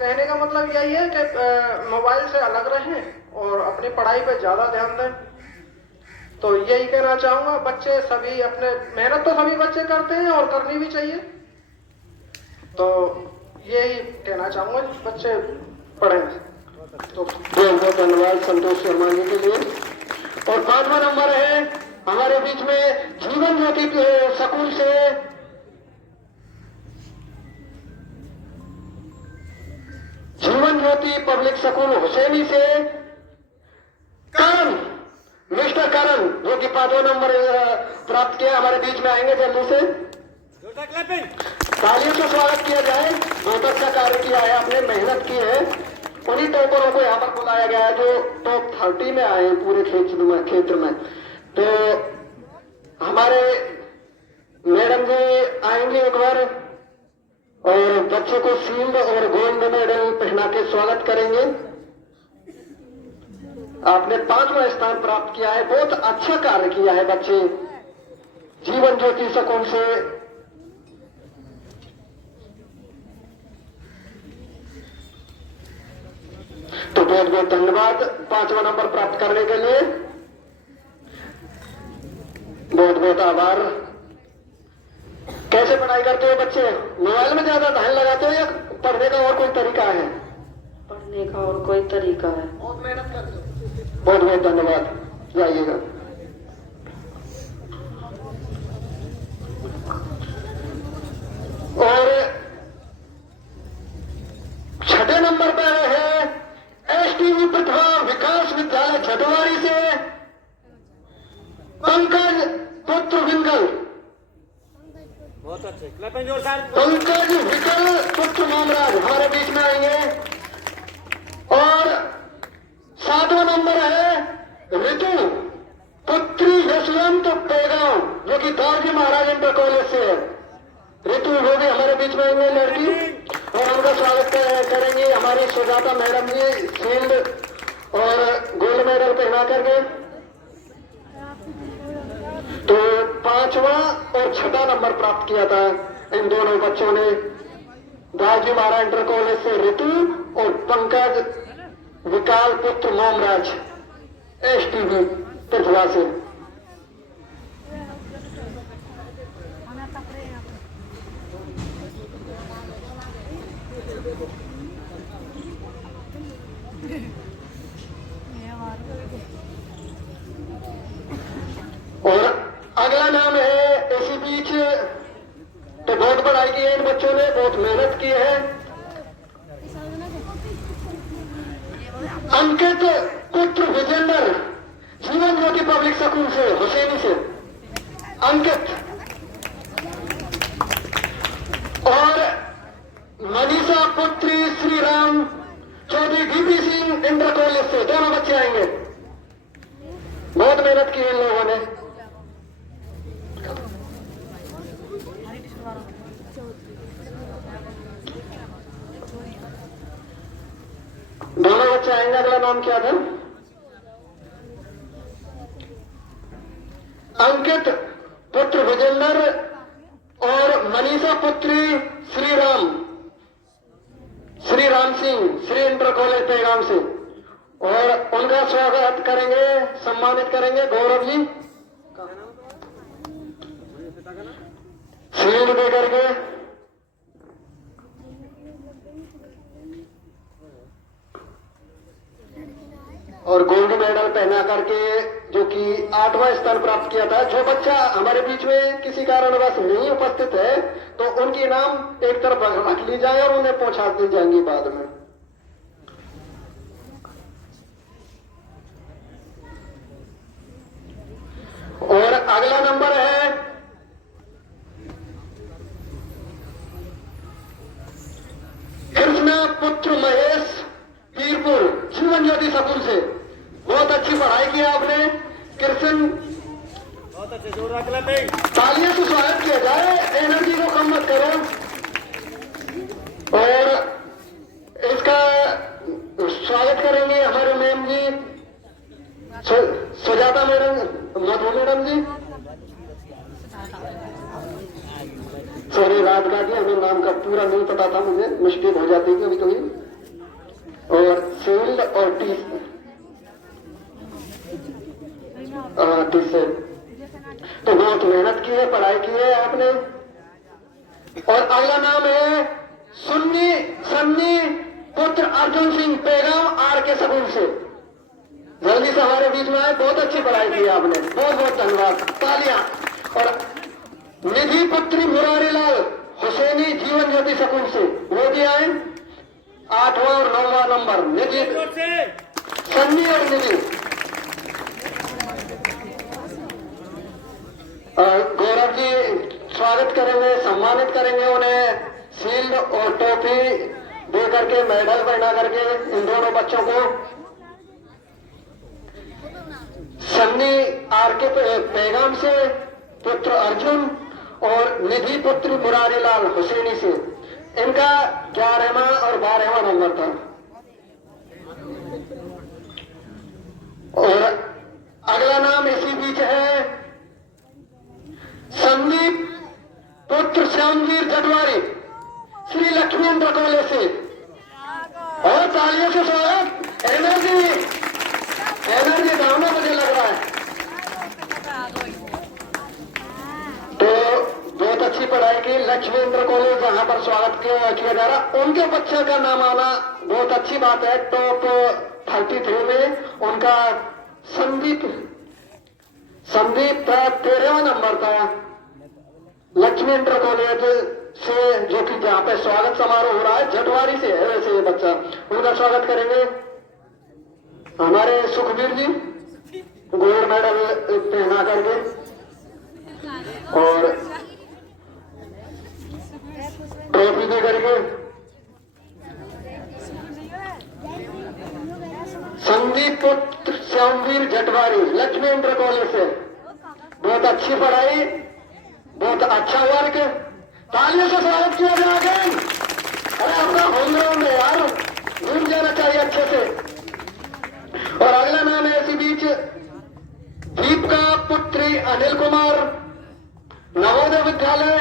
कहने का मतलब यही है कि मोबाइल से अलग रहें और अपनी पढ़ाई पे ज्यादा ध्यान दें। तो यही कहना चाहूंगा। बच्चे सभी अपने मेहनत तो सभी बच्चे करते हैं और करनी भी चाहिए। तो यही कहना चाहूंगा, बच्चे पढ़ें। तो बहुत बहुत धन्यवाद संतोष शर्मा जी के लिए। और 5वां नंबर है हमारे बीच में जीवन ज्योति स्कूल से जीवन ज्योति पब्लिक स्कूल हुसैनी से करण, मिस्टर करण, जो कि 5वां नंबर प्राप्त किया, हमारे बीच में आएंगे जल्दी से। तालियों से स्वागत किया जाए। बहुत अच्छा कार्य किया है, आपने मेहनत की है। उन्हीं टॉपरों को यहाँ पर बुलाया गया है जो टॉप 30 में आए हैं पूरे क्षेत्र में। तो हमारे मैडम जी आएंगे एक बार और बच्चों को शील्ड और गोल्ड मेडल पहना के स्वागत करेंगे। आपने 5वां स्थान प्राप्त किया है, बहुत अच्छा कार्य किया है बच्चे। जीवन ज्योति स्कूल से तो बहुत बहुत धन्यवाद 5वां नंबर प्राप्त करने के लिए। बहुत बहुत आभार। कैसे पढ़ाई करते हो बच्चे? मोबाइल में ज्यादा ध्यान लगाते हो या पढ़ने का और कोई तरीका है? पढ़ने का और कोई तरीका है। बहुत मेहनत करते हो। बहुत बहुत धन्यवाद, जाइएगा। जटवारी से पंकज पुत्र विंगल, बहुत अच्छे, क्लैपिंग जोरदार। पंकज विकल पुत्र मोमराज हमारे बीच में आएंगे। और 7वां नंबर है ऋतु पुत्री यशवंत पेगांव, जो कि दाऊजी महाराज इंटर कॉलेज से है। ऋतु वो भी हमारे बीच में आएंगे लड़की, और उनका स्वागत करेंगे हमारी सुजाता मैडम जी, शील्ड और गोल्ड मेडल पहना करके। तो 5वां और 6वां नंबर प्राप्त किया था इन दोनों बच्चों ने, दाऊजी महाराज इंटर कॉलेज से ऋतु और पंकज विकाल पुत्र मोमराज STB तिरथला से। और अगला नाम है इसी बीच, तो बहुत पढ़ाई की है इन बच्चों ने, बहुत मेहनत की है। अंकित पुत्र विजेंद्र जीवन ज्योति पब्लिक स्कूल से, हुसैनी से अंकित, और मनीषा पुत्री Shri Ram Chaudhary DP Singh inter college से, दोनों बच्चे आएंगे। बहुत मेहनत की इन लोगों ने। दोनों बच्चे आएंगे। अगला नाम क्या था? अंकित पुत्र विजेंद्र और मनीषा पुत्री श्री राम सिंह, श्री इंटर कॉलेज पेगाम से, और उनका स्वागत करेंगे, सम्मानित करेंगे गौरव जी शील्ड दे करके। और गोल्ड मेडल पहना करके, जो कि 8वां स्थान प्राप्त किया था। जो बच्चा हमारे बीच में किसी कारणवश नहीं उपस्थित है, तो उनकी नाम एक तरफ रख ली जाए और उन्हें पहुंचा दी जाएंगी बाद में। और अगला नंबर है कृष्णा पुत्र महेश पीरपुर, जीवन ज्योति स्कूल से। बहुत अच्छी पढ़ाई की आपने कृष्ण, बहुत अच्छे, जोरदार क्लैपिंग। तालियों से स्वागत किया जाए, एनर्जी को कम मत करो। और इसका स्वागत करेंगे हमारे मैम जी सुजाता मैडम, मधु मैडम जी, सॉरी रात का जी, हमें नाम का पूरा नहीं पता था, मुझे मुश्किल हो जाती है कभी कभी। और शील्ड और टी से, तो बहुत मेहनत की है, पढ़ाई की है आपने। और अगला नाम है सन्नी पुत्र अर्जुन सिंह पेगांव RK स्कूल से। जल्दी से हमारे बीच में आए, बहुत अच्छी पढ़ाई की है आपने, बहुत बहुत धन्यवाद, तालियां। और निधि पुत्री मुरारी लाल हुसैनी जीवन ज्योति स्कूल से, वो भी आए। 8वां और 9वां नंबर निधि, सन्नी और निधि। गौरव जी स्वागत करेंगे, सम्मानित करेंगे उन्हें, शील्ड और टोपी दे करके, मेडल पहना करके इन दोनों बच्चों को। सन्नी RK पेगाम से पुत्र अर्जुन और निधि पुत्र मुरारी लाल हुसैनी से, इनका 11वां और 12वां नंबर था। और अगला नाम इसी बीच है संदीप पुत्र श्यामवीर जटवारी, श्री लक्ष्मी इंटर कॉलेज से। और तालियों से स्वागत, एनर्जी दामों मुझे लग रहा है। तो बहुत अच्छी पढ़ाई की, लक्ष्मी इंटर कॉलेज जहां पर स्वागत किया जा रहा, उनके बच्चे का नाम आना बहुत अच्छी बात है। टॉप 33 में उनका संदीप था, 13वां नंबर था, लक्ष्मी इंटर कॉलेज से, जो कि जहां पे स्वागत समारोह हो रहा है, जटवारी से है वैसे ये बच्चा, उनका स्वागत करेंगे। हमारे सुखबीर जी गोल्ड मेडल पहना करके और ट्रॉफी दे करके। संदीप पुत्र श्यामवीर जटवारी लक्ष्मी इंटर कॉलेज से, बहुत अच्छी पढ़ाई, बहुत अच्छा वर्क, तालियों से स्वागत किया जाएगा। अरे आपका होम ग्राउंड है यार, घूम जाना चाहिए अच्छे से। और अगला नाम है इसी बीच दीपिका पुत्री अनिल कुमार नवोदय विद्यालय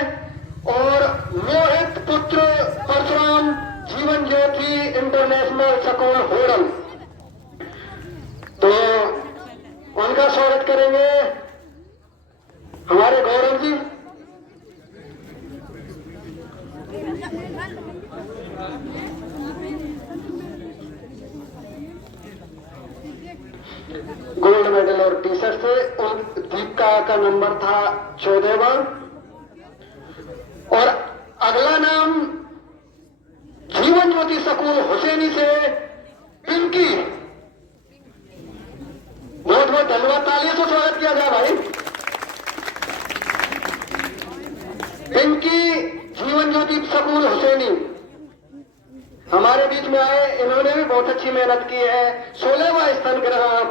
और मोहित पुत्र परशुराम जीवन ज्योति इंटरनेशनल स्कूल होडल। तो उनका स्वागत करेंगे हमारे गौरव जी। गोल्ड मेडल और टी शर्ट से। और दीपिका का नंबर था 14वां। और अगला नाम जीवन ज्योति स्कूल हुसैनी से पिंकी। बहुत बहुत धन्यवाद, तालियों से स्वागत किया जाए भाई। पिंकी जीवन ज्योति स्कूल हुसैनी हमारे बीच में आए, इन्होंने भी बहुत अच्छी मेहनत की है, 16वां स्थान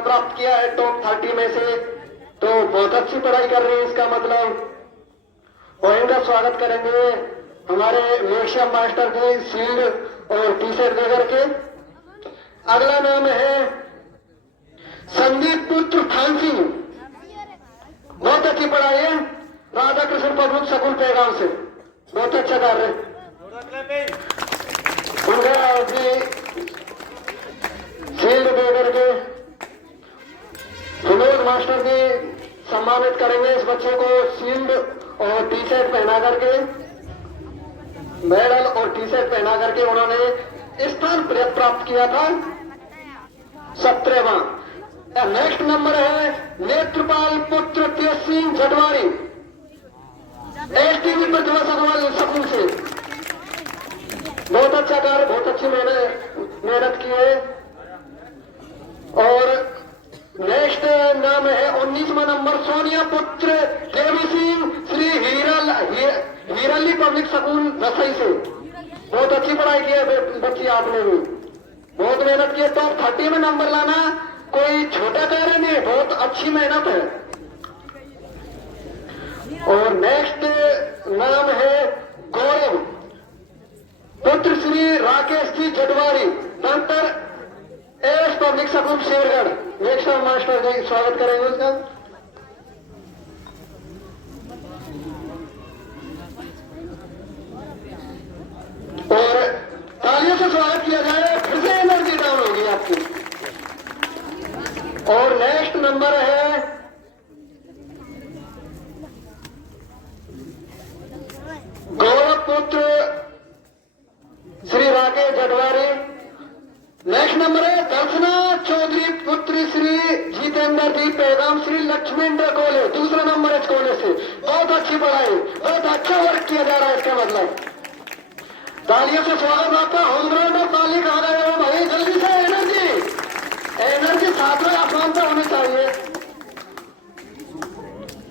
प्राप्त किया है टॉप 30 में से। तो बहुत अच्छी पढ़ाई कर रही है इसका मतलब। और इनका स्वागत करेंगे हमारे मेक्शियम मास्टर जी शील्ड और टी शर्ट दे करके। अगला नाम है संदीप पुत्र खान सिंह, बहुत अच्छी पढ़ाई है, राधा कृष्ण पब्लिक स्कूल पेगांव से, बहुत अच्छा कर रहे हैं। उनका भी शील्ड दे करके विनोद मास्टर जी सम्मानित करेंगे इस बच्चे को, शील्ड और टी शर्ट पहना करके, मेडल और टी शर्ट पहना करके उन्होंने स्थान प्राप्त किया था 17वां। नेक्स्ट नंबर है नेत्रपाल पुत्र तेज सिंह जटवारी एसटीवी प्रतिभा स्कूल से, बहुत अच्छा कार्य, बहुत अच्छी मेहनत की है। और नेक्स्ट नाम है 19वां नंबर सोनिया पुत्र देवी सिंह श्री हीरली पब्लिक स्कूल रसई से, बहुत अच्छी पढ़ाई की है बच्ची आपने भी, बहुत मेहनत की है। टॉप 30 में नंबर लाना कोई छोटा कार्य नहीं, बहुत अच्छी मेहनत है। और नेक्स्ट नाम है गौरव पुत्र Shri Rakesh ji Jatwari doctor S public school Shergarh. Next master ji स्वागत करेंगे उसका। और तालियों से स्वागत किया जाए, फिर से एनर्जी डाउन होगी आपकी। और नेक्स्ट नंबर है गौरव पुत्र श्री राकेश जटवारी। नेक्स्ट नंबर है दर्शना चौधरी पुत्र श्री जितेंद्र जी पैगाम श्री लक्ष्मी इंटर कॉलेज, दूसरा नंबर इस कॉलेज से, बहुत अच्छी पढ़ाई, बहुत अच्छा वर्क किया जा रहा है इसका मतलब। तालियों से स्वागत आपका। होम ग्राउंड और ताली कहा गए हो भाई, जल्दी से एनर्जी छात्रों आसमान पर होनी चाहिए।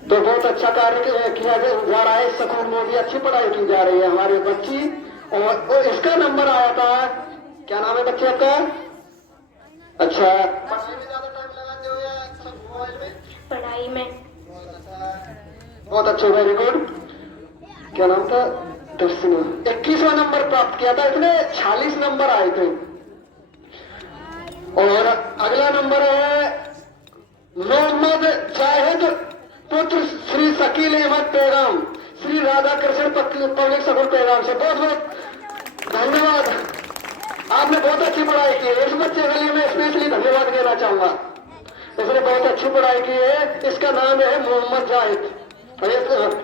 तो बहुत अच्छा कार्य किया जा रहा है, इस स्कूल में भी अच्छी पढ़ाई की जा रही है हमारी बच्ची। और इसका नंबर आया था, क्या नाम है बच्चे आपका? अच्छा, पढ़ाई में ज्यादा टाइम लगाते हो या मोबाइल में? पढ़ाई में। बहुत अच्छा, वेरी गुड। क्या नाम था? दर्शना। 21वां नंबर प्राप्त किया था इसने, 46 नंबर आए थे। और अगला नंबर है मोहम्मद जाहिद पुत्र श्री शकील अहमद पैगाम श्री राधा कृष्ण पब्लिक स्कूल पैगाम से, बहुत बहुत धन्यवाद, आपने बहुत अच्छी पढ़ाई की है। इस बच्चे के लिए मैं स्पेशली धन्यवाद देना चाहूंगा, इसने बहुत अच्छी पढ़ाई की है। इसका नाम है मोहम्मद जाहिद।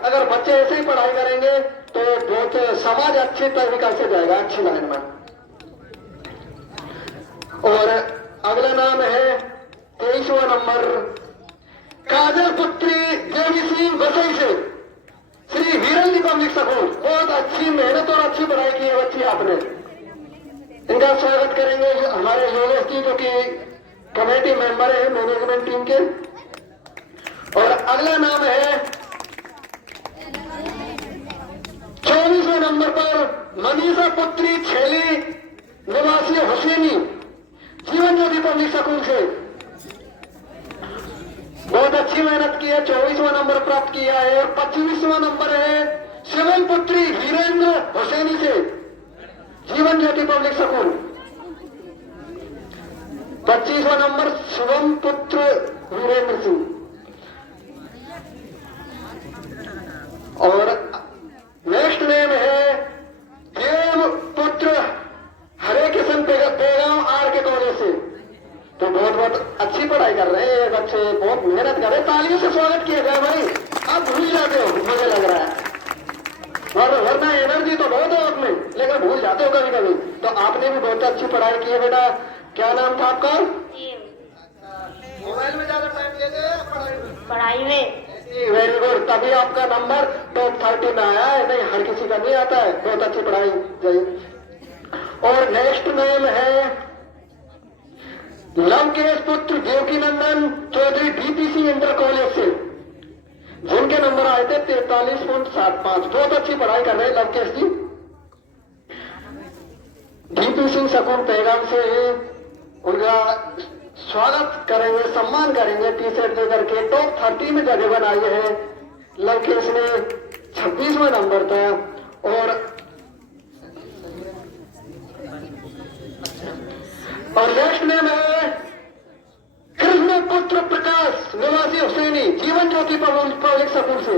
अगर बच्चे ऐसे ही पढ़ाई करेंगे तो बहुत समाज अच्छी तरीका से जाएगा, अच्छी लाइन में। और अगला नाम है 23वां नंबर काजल पुत्री देवी सिंह बसई से श्री हीरली पब्लिक स्कूल, बहुत अच्छी मेहनत और अच्छी पढ़ाई की है बच्ची आपने। इनका स्वागत करेंगे हमारे योगेश जी जो कि कमेटी मेंबर है मैनेजमेंट टीम के। और अगला नाम है 24वें नंबर पर मनीषा पुत्री छेली निवासी हुसैनी, जीवन ज्योति पब्लिक स्कूल से। बहुत अच्छी मेहनत की है, 24वां नंबर प्राप्त किया है। और 25वां नंबर है शिवम पुत्री वीरेंद्र हुसैनी से, Jeevan Jyoti public school. 25वां number Shivam पुत्र वीरेंद्र सिंह। और नेक्स्ट नेम है देव पुत्र हरे किशन बेगाम आर के कॉलेज से। तो बहुत बहुत अच्छी पढ़ाई कर रहे हैं बच्चे, बहुत मेहनत कर रहे हैं। तालियों से स्वागत किया जाए भाई। आप भूल जाते हो मुझे लग रहा है, और वरना एनर्जी तो बहुत है आपमें, लेकिन भूल जाते हो कभी कभी। तो आपने भी बहुत अच्छी पढ़ाई की है बेटा। क्या नाम था आपका? मोबाइल में ज्यादा टाइम देते हैं पढ़ाई में। वेरी गुड, तभी आपका नंबर टॉप 30 में आया है। नहीं, हर किसी का नहीं आता है। बहुत अच्छी पढ़ाई जाइए। और नेक्स्ट नेम है लवकेश पुत्र देवकी नंदन चौधरी डीपीसी इंटर कॉलेज से, जिनके नंबर आए थे 43.75। बहुत अच्छी पढ़ाई कर रहे हैं लवकेश जी। डीपीसी स्कूल पहलगाम से उनका स्वागत करेंगे, सम्मान करेंगे टी शर्ट देकर के। टॉप 30 में जगह बनाई है लवकेश ने, 26वां नंबर था। और नेक्स्ट नेम है कृष्ण पुत्र प्रकाश निवासी हुसैनी, जीवन ज्योति पब्लिक स्कूल से।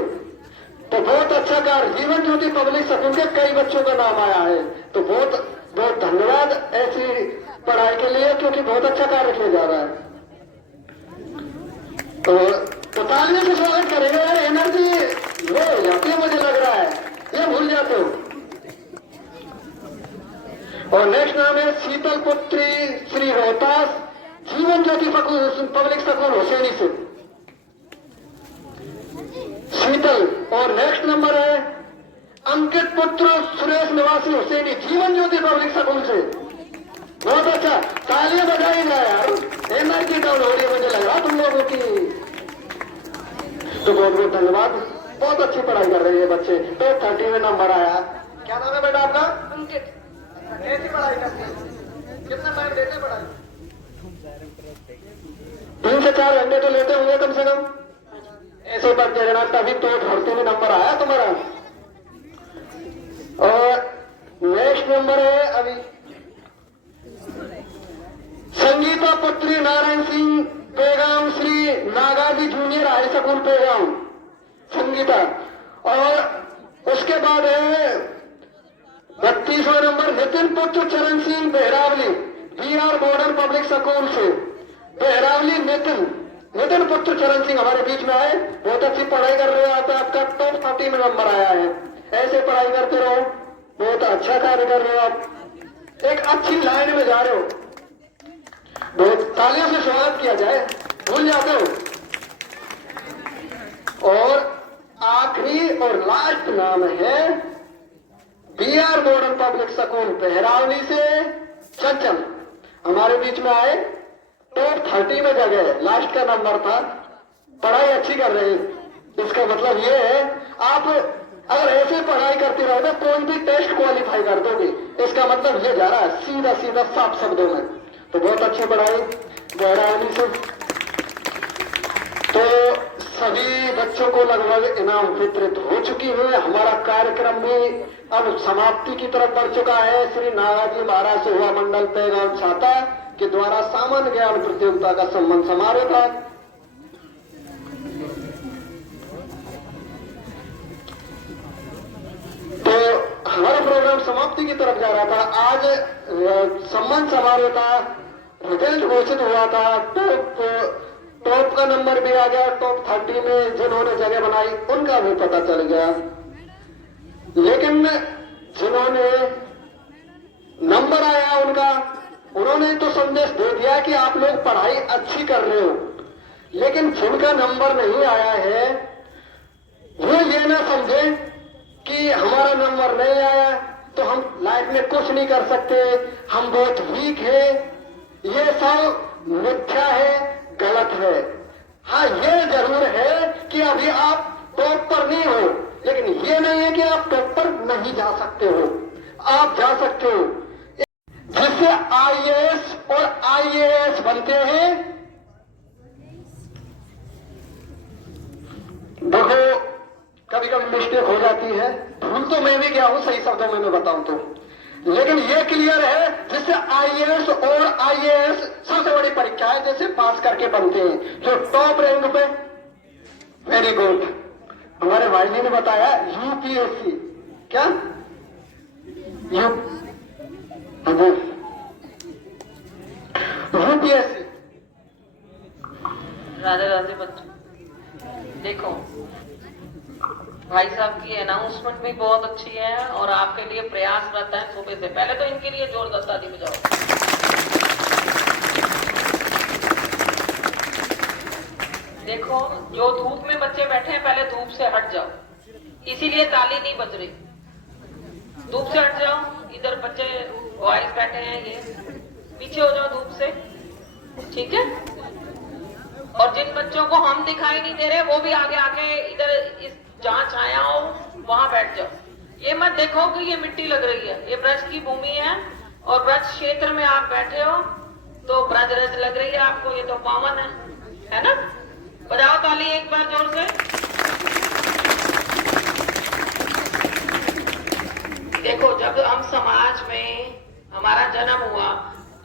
तो बहुत अच्छा कार्य, जीवन ज्योति पब्लिक स्कूल के कई बच्चों का नाम आया है। तो बहुत बहुत धन्यवाद ऐसी पढ़ाई के लिए, क्योंकि बहुत अच्छा कार्य किया जा रहा है। तो तालियों से स्वागत करेंगे यार, एनर्जी लो हो जाती है मुझे लग रहा है, ये भूल जाते हो। और नेक्स्ट नाम है शीतल पुत्री श्री रोहतास, जीवन ज्योति पब्लिक स्कूल हुसैनी से, शीतल। और नेक्स्ट नंबर है अंकित पुत्र सुरेश निवासी हुसैनी, जीवन ज्योति पब्लिक स्कूल से। बहुत अच्छा, तालियां बजाई जाए यार, एनर्जी डाउन हो रही है मुझे लग रहा तुम लोगों की। तो बहुत बहुत धन्यवाद, बहुत अच्छी पढ़ाई कर रहे हैं बच्चे। टॉप 30 में नंबर आया। क्या नाम है बेटा आपका? अंकित। कैसी पढ़ाई करते हैं, कितना टाइम देते हैं पढ़ाई? 3 से 4 घंटे तो लेते होंगे कम से कम। ऐसे पढ़ते रहना, तभी तो 30 में नंबर आया तुम्हारा। और नेक्स्ट नंबर है अभी संगीता पुत्री Narayan Singh Pegam Shri Nagaji junior high school Pegam, Sangeeta. और उसके बाद है 32वां नंबर नितिन पुत्र Charan Singh Behrawali, BR modern public school से, बेहरावली नितिन पुत्र चरण सिंह हमारे बीच में आए। बहुत अच्छी पढ़ाई कर रहे हो आप, आपका टॉप 30 में नंबर आया है। ऐसे पढ़ाई करते रहो, बहुत अच्छा कार्य कर रहे हो आप, एक अच्छी लाइन में जा रहे हो। बहुत तालियों से स्वागत किया जाए, भूल जाते हो। और आखिरी और लास्ट नाम है बीआर मॉडर्न पब्लिक स्कूल बहरावली से चंचल, हमारे बीच में आए। टॉप 30 में जगह है, लास्ट का नंबर था। पढ़ाई अच्छी कर रहे हैं, इसका मतलब ये है आप अगर ऐसे पढ़ाई करते रहोगे कोई भी टेस्ट क्वालिफाई कर दोगे, इसका मतलब ये जा रहा है सीधा सीधा साफ शब्दों में। तो बहुत अच्छी पढ़ाई बहरावली से। तो सभी बच्चों को लगभग इनाम वितरित हो चुकी है। हमारा कार्यक्रम भी अब समाप्ति की तरफ बढ़ चुका है। श्री नागाजी महाराज सेवा मंडल पेगाम छाता के द्वारा सामान्य ज्ञान प्रतियोगिता का सम्मान समारोह था। तो हमारा प्रोग्राम समाप्ति की तरफ जा रहा था। आज सम्मान समारोह था, रिजल्ट घोषित हुआ था, टॉप का नंबर भी आ गया। टॉप 30 में जिन्होंने जगह बनाई उनका भी पता चल गया, लेकिन जिन्होंने नंबर आया उन्होंने तो संदेश दे दिया कि आप लोग पढ़ाई अच्छी कर रहे हो, लेकिन जिनका नंबर नहीं आया है वो ये ना समझे कि हमारा नंबर नहीं आया तो हम लाइफ में कुछ नहीं कर सकते, हम बहुत वीक है। ये सब मिथ्या है, गलत है। हाँ, ये जरूर है कि अभी आप टॉप पर नहीं हो, लेकिन ये नहीं है कि आप टॉप पर नहीं जा सकते हो, आप जा सकते हो। जिससे आईएएस और आईएएस बनते हैं। देखो, कभी कभी मिस्टेक हो जाती है, भूल तो मैं भी गया हूं, सही शब्दों में मैं बताऊं तो, लेकिन ये क्लियर है जिससे आईएएस और आईएएस सबसे बड़ी परीक्षा है, जैसे पास करके बनते हैं जो टॉप रैंक पे। Very good. हमारे भाई जी ने बताया यूपीएससी, क्या यूपीएससी। राधे राधे बच्चों, देखो भाई साहब की अनाउंसमेंट भी बहुत अच्छी है और आपके लिए प्रयास रहता है सुबह से। पहले तो इनके लिए जोरदार ताली बजाओ। देखो, जो धूप में बच्चे बैठे हैं पहले धूप से हट जाओ, इसीलिए ताली नहीं बज रही। धूप से हट जाओ, इधर बच्चे बॉयज बैठे हैं, ये पीछे हो जाओ धूप से, ठीक है। और जिन बच्चों को हम दिखाई नहीं दे रहे वो भी आगे आके इधर इस जहां छाया हो वहां बैठ जाओ। ये मत देखो कि ये मिट्टी लग रही है, ये ब्रज की भूमि है और ब्रज क्षेत्र में आप बैठे हो तो ब्रज रज लग रही है आपको, ये तो पावन है ना। बजाओ ताली एक बार जोर से। देखो, जब हम समाज में हमारा जन्म हुआ,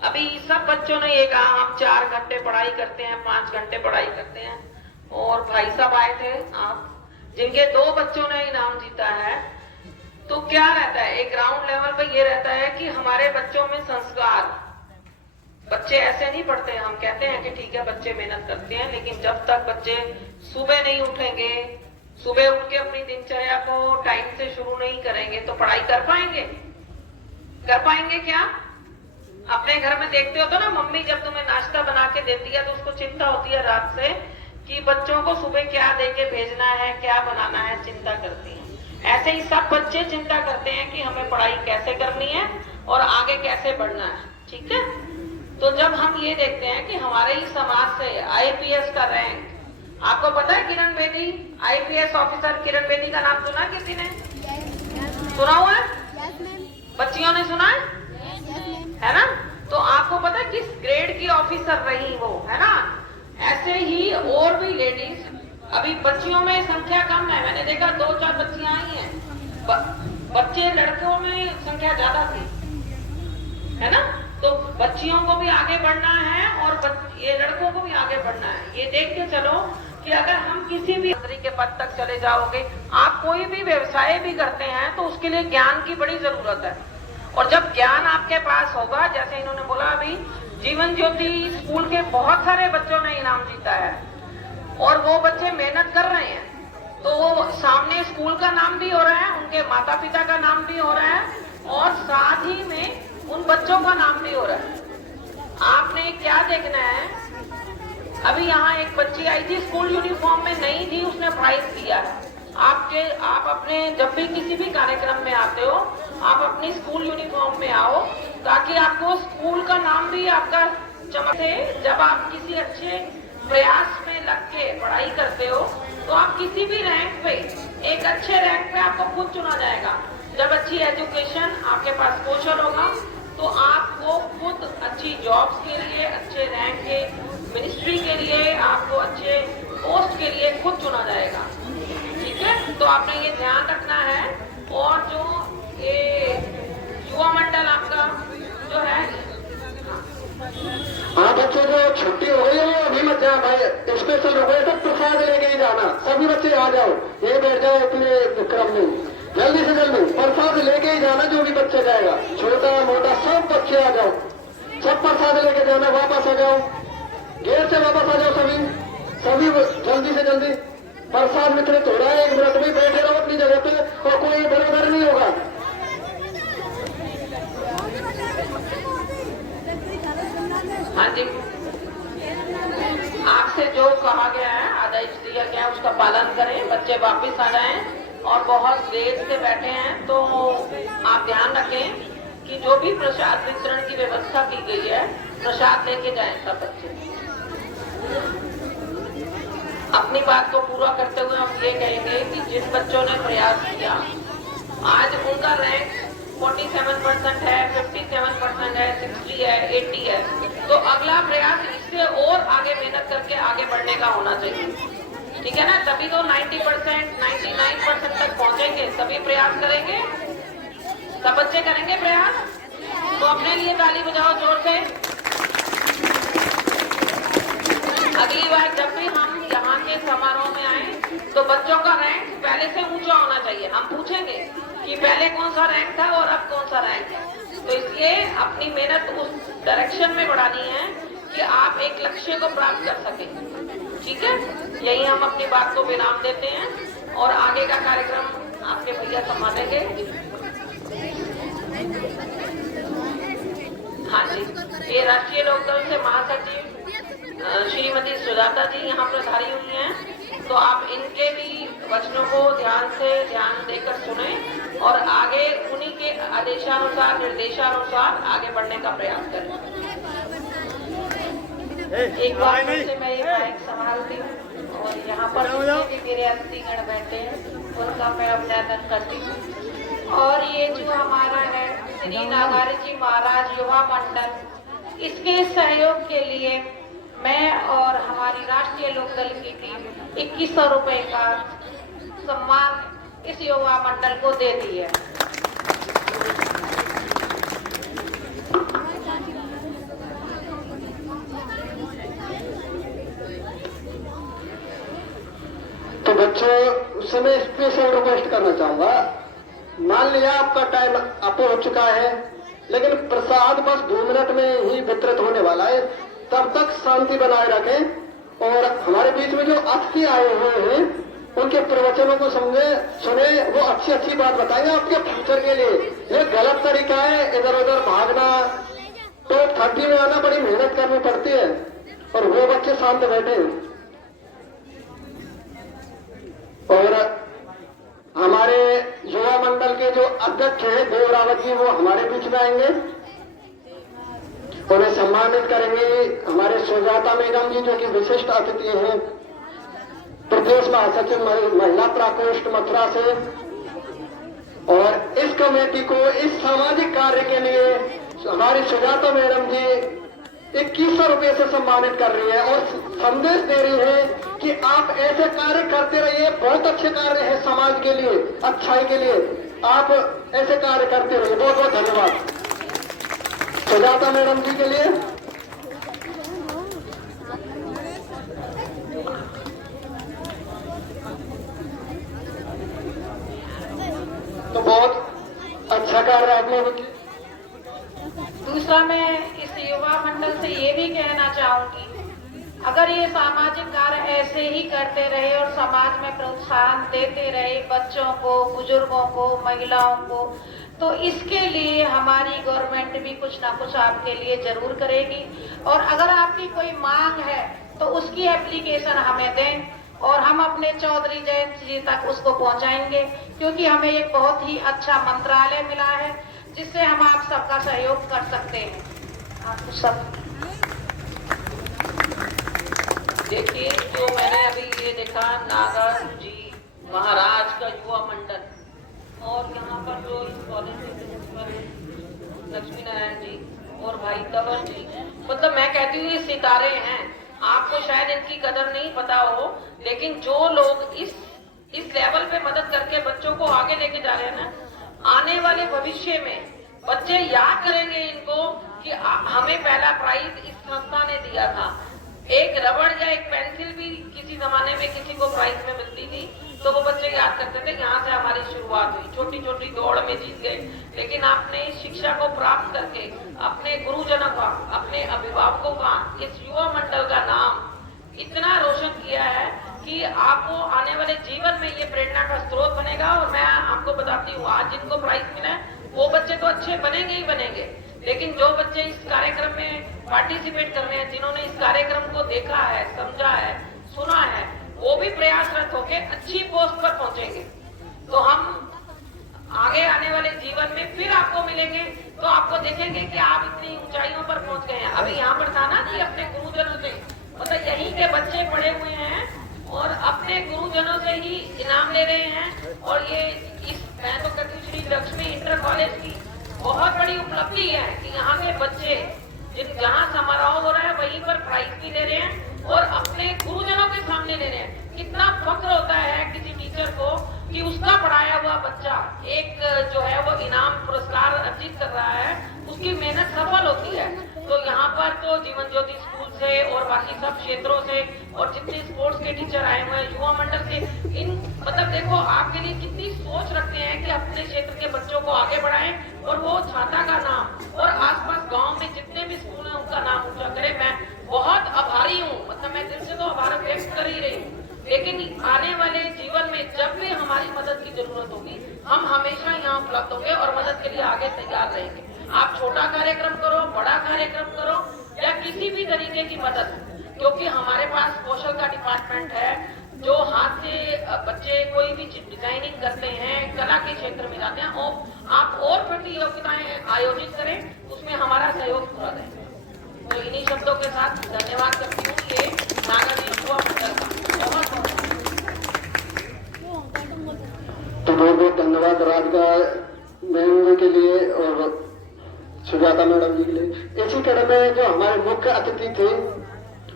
अभी सब बच्चों ने ये कहा हम 4 घंटे पढ़ाई करते हैं, 5 घंटे पढ़ाई करते हैं। और भाई साहब आए थे आप, जिनके 2 बच्चों ने इनाम जीता है। तो क्या रहता है, एक ग्राउंड लेवल पे ये रहता है कि हमारे बच्चों में संस्कार, बच्चे ऐसे नहीं पढ़ते। हम कहते हैं कि ठीक है बच्चे मेहनत करते हैं, लेकिन जब तक बच्चे सुबह नहीं उठेंगे, सुबह उठ के अपनी दिनचर्या को टाइम से शुरू नहीं करेंगे तो पढ़ाई कर पाएंगे? कर पाएंगे क्या? अपने घर में देखते हो तो ना, मम्मी जब तुम्हें नाश्ता बना के देती है तो उसको चिंता होती है रात से कि बच्चों को सुबह क्या देके भेजना है, क्या बनाना है, चिंता करती है। ऐसे ही सब बच्चे चिंता करते हैं कि हमें पढ़ाई कैसे करनी है और आगे कैसे बढ़ना है, ठीक है। तो जब हम ये देखते हैं कि हमारे ही समाज से आईपीएस का रैंक, आपको पता है किरण बेदी, आईपीएस ऑफिसर किरण बेदी का नाम सुना किसी ने? सुना हुआ है? बच्चियों ने सुना है ना। तो आपको पता है किस ग्रेड की ऑफिसर रही वो, है ना। ऐसे ही और भी लेडीज, अभी बच्चियों में संख्या कम है, मैंने देखा 2-4 बच्चियां आई हैं, बच्चे लड़कों में संख्या ज्यादा थी, है ना। तो बच्चियों को भी आगे बढ़ना है और ये लड़कों को भी आगे बढ़ना है। ये देख के चलो कि अगर हम किसी भी मंत्री के पद तक चले जाओगे, आप कोई भी व्यवसाय भी करते हैं तो उसके लिए ज्ञान की बड़ी जरूरत है। और जब ज्ञान आपके पास होगा, जैसे इन्होंने बोला अभी जीवन ज्योति स्कूल के बहुत सारे बच्चों ने इनाम जीता है और वो बच्चे मेहनत कर रहे हैं, तो वो सामने स्कूल का नाम भी हो रहा है, उनके माता पिता का नाम भी हो रहा है और साथ ही में उन बच्चों का नाम भी हो रहा है। आपने क्या देखना है, अभी यहाँ एक बच्ची आई थी स्कूल यूनिफॉर्म में नहीं थी, उसने प्राइज दिया है। आप अपने जब भी किसी भी कार्यक्रम में आते हो, आप अपनी स्कूल यूनिफॉर्म में आओ ताकि आपको स्कूल का नाम भी आपका चमके। जब आप किसी अच्छे प्रयास में लग के पढ़ाई करते हो तो आप किसी भी रैंक पे, एक अच्छे रैंक पे आपको खुद चुना जाएगा। जब अच्छी एजुकेशन, आपके पास कौशल होगा तो आपको खुद अच्छी जॉब्स के लिए, अच्छे रैंक के मिनिस्ट्री के लिए, आपको अच्छे पोस्ट के लिए खुद चुना जाएगा, ठीक है। तो आपने ये ध्यान रखना है। और जो ये युवा मंडल आपका जो है, हाँ बच्चों, जो छुट्टी हो गई है अभी मत जाओ भाई, स्पेशल हो गए तो प्रसाद लेके ही जाना। सभी बच्चे आ जाओ, ये बैठ जाओ अपने क्रम में, जल्दी से जल्दी प्रसाद लेके ही जाना। जो भी बच्चा जाएगा, छोटा मोटा सब बच्चे आ जाओ, सब प्रसाद लेके जाना। वापस आ जाओ, गेट से वापस आ जाओ सभी जल्दी से जल्दी। प्रसाद वितरित हो रहा है, 1 मिनट में बैठे रहो अपनी जगह पे और कोई बराबर नहीं होगा। हाँ जी, आपसे जो कहा गया है, आदेश दिया गया है, उसका पालन करें, बच्चे वापस आ जाएं। और बहुत देर से बैठे हैं तो आप ध्यान रखें कि जो भी प्रसाद वितरण की व्यवस्था की गई है, प्रसाद लेके जाएं सब बच्चे। जिन बच्चों ने प्रयास किया, आज उनका रैंक 47% है, 57% है, 60 है, 80 है। तो अगला प्रयास इससे और आगे मेहनत करके आगे बढ़ने का होना चाहिए। ठीक है ना? तभी तो 90%, 99% तक पहुंचेंगे। सभी प्रयास करेंगे, सब बच्चे करेंगे प्रयास। तो अपने लिए ताली बजाओ जोर से। अगली बार जब भी हम यहाँ के समारोह में आए तो बच्चों का रैंक पहले से ऊंचा होना चाहिए। हम पूछेंगे कि पहले कौन सा रैंक था और अब कौन सा रैंक है। तो इसलिए अपनी मेहनत उस डायरेक्शन में बढ़ानी है कि आप एक लक्ष्य को प्राप्त कर सकें। ठीक है? यही हम अपनी बात को विराम देते हैं और आगे का कार्यक्रम आपके भैया संभालेंगे। हाँ जी, ये राष्ट्रीय लोकदल से महासचिव श्रीमती सुजाता जी यहाँ पर धारी हुई हैं। तो आप इनके भी वचनों को ध्यान देकर सुने और आगे उन्हीं के आदेशानुसार, निर्देशानुसार आगे बढ़ने का प्रयास करें। एक बार फिर से मैं ये माइक संभालती हूँ और यहाँ पर जितने भी मेरे अतिथिगण बैठे हैं उनका मैं अभिनंदन करती हूँ। और ये जो हमारा है श्री नागारी जी महाराज युवा मंडल, इसके सहयोग के लिए मैं और हमारी राष्ट्रीय लोकदल की टीम 2100 रुपए का सम्मान इस युवा मंडल को दे दी है। तो बच्चों, उस समय स्पेशल रिक्वेस्ट करना चाहूंगा। मान लिया आपका टाइम अप हो चुका है, लेकिन प्रसाद बस 2 मिनट में ही वितरित होने वाला है। तब तक शांति बनाए रखें और हमारे बीच में जो अतिथि आए हुए हैं उनके प्रवचनों को सुने। वो अच्छी बात बताएंगे आपके फ्यूचर के लिए। ये गलत तरीका है, इधर उधर भागना। टॉप 30 में आना बड़ी मेहनत करनी पड़ती है और वो बच्चे शांत बैठे हैं। और हमारे युवा मंडल के जो अध्यक्ष हैं देव रावत जी, वो हमारे बीच में आएंगे, उन्हें सम्मानित करेंगे। हमारे सुजाता मैडम जी जो कि विशिष्ट अतिथि हैं, प्रदेश महासचिव महिला प्रकोष्ठ मथुरा से। और इस कमेटी को इस सामाजिक कार्य के लिए हमारी सुजाता मैडम जी 2100 रुपये से सम्मानित कर रही है और संदेश दे रही है कि आप ऐसे कार्य करते रहिए। बहुत अच्छे कार्य है समाज के लिए, अच्छाई के लिए। आप ऐसे कार्य करते रहिए। बहुत बहुत धन्यवाद सुजाता मैडम जी के लिए। तो बहुत अच्छा कार्य आपने। दूसरा, मैं इस युवा मंडल से ये भी कहना चाहूंगी, अगर ये सामाजिक कार्य ऐसे ही करते रहे और समाज में प्रोत्साहन देते रहे बच्चों को, बुजुर्गों को, महिलाओं को, तो इसके लिए हमारी गवर्नमेंट भी कुछ ना कुछ आपके लिए जरूर करेगी। और अगर आपकी कोई मांग है तो उसकी एप्लीकेशन हमें दें और हम अपने चौधरी जयंत जी तक उसको पहुंचाएंगे, क्योंकि हमें एक बहुत ही अच्छा मंत्रालय मिला है जिससे हम आप सबका सहयोग कर सकते हैं। आप सब देखिए, जो मैंने अभी ये देखा, नागर जी महाराज का युवा मंडल और यहाँ पर जो इस कॉलेज के प्रिंसिपल लक्ष्मी नारायण जी और भाई तवर जी, मतलब मैं कहती हूँ ये सितारे हैं। आपको शायद इनकी कदर नहीं पता हो, लेकिन जो लोग इस लेवल पे मदद करके बच्चों को आगे लेके जा रहे हैं ना, आने वाले भविष्य में बच्चे याद करेंगे इनको कि हमें पहला प्राइज इस संस्था ने दिया था। एक रबड़ या एक पेंसिल भी किसी जमाने में किसी को प्राइज में मिलती थी तो वो बच्चे याद करते थे यहाँ से हमारी शुरुआत हुई, छोटी छोटी दौड़ में जीत गए। लेकिन आपने इस शिक्षा को प्राप्त करके अपने गुरुजनों का, अपने अभिभावकों का, इस युवा मंडल का नाम इतना रोशन किया है कि आपको आने वाले जीवन में ये प्रेरणा का स्रोत बनेगा। और मैं आपको बताती हूँ, आज जिनको प्राइज मिला है वो बच्चे तो अच्छे बनेंगे ही बनेंगे, लेकिन जो बच्चे इस कार्यक्रम में पार्टिसिपेट कर रहे हैं, जिन्होंने इस कार्यक्रम को देखा है, समझा है, सुना है, वो भी प्रयासरत होकर अच्छी पोस्ट पर पहुंचेंगे। तो हम आगे आने वाले जीवन में फिर आपको मिलेंगे तो आपको देखेंगे कि आप इतनी ऊंचाइयों पर पहुंच गए हैं। अभी यहाँ पर था ना कि अपने गुरुजनों से, मतलब यहीं के बच्चे पढ़े हुए हैं और अपने गुरुजनों से ही इनाम ले रहे हैं। और ये इस मैं तो कहती हूँ श्री लक्ष्मी इंटर कॉलेज की बहुत बड़ी उपलब्धि है कि यहाँ के बच्चे जहाँ समारोह हो रहा है वहीं पर प्राइज भी ले रहे हैं और अपने गुरुजनों के सामने ले रहे हैं। कितना फख्र होता है किसी टीचर को कि उसका पढ़ाया हुआ बच्चा एक जो है वो इनाम पुरस्कार अर्जित कर रहा है, उसकी मेहनत सफल होती है। तो यहाँ पर तो जीवन ज्योति स्कूल से और बाकी सब क्षेत्रों से और जितने स्पोर्ट्स के टीचर आए हुए हैं, युवा मंडल से, इन मतलब देखो आपके लिए कितनी सोच रखते हैं कि अपने क्षेत्र के बच्चों को आगे बढ़ाएं और वो छाता का नाम और आसपास गांव में जितने भी स्कूल हैं उनका नाम ऊंचा करें। मैं बहुत आभारी हूँ, मतलब मैं दिल से तो आभार व्यक्त कर ही रही हूँ, लेकिन आने वाले जीवन में जब भी हमारी मदद की जरूरत होगी हम हमेशा यहाँ उपलब्ध होंगे और मदद के लिए आगे तैयार रहेंगे। आप छोटा कार्यक्रम करो, बड़ा कार्यक्रम करो या किसी भी तरीके की मदद, क्योंकि हमारे पास कौशल का डिपार्टमेंट है जो हाथ से बच्चे कोई भी डिजाइनिंग करते हैं, कला के क्षेत्र में जाते हैं और आप और प्रतियोगिताएं आयोजित करें, उसमें हमारा सहयोग पूरा रहेगा। तो इन्हीं शब्दों के साथ धन्यवाद करती हूँ। ये नागाजी युवा मंडल का बहुत तो बहुत बहुत धन्यवाद राधिका मैम के लिए और सुजाता मैडम जी के लिए। इसी कड़ी में जो हमारे मुख्य अतिथि थे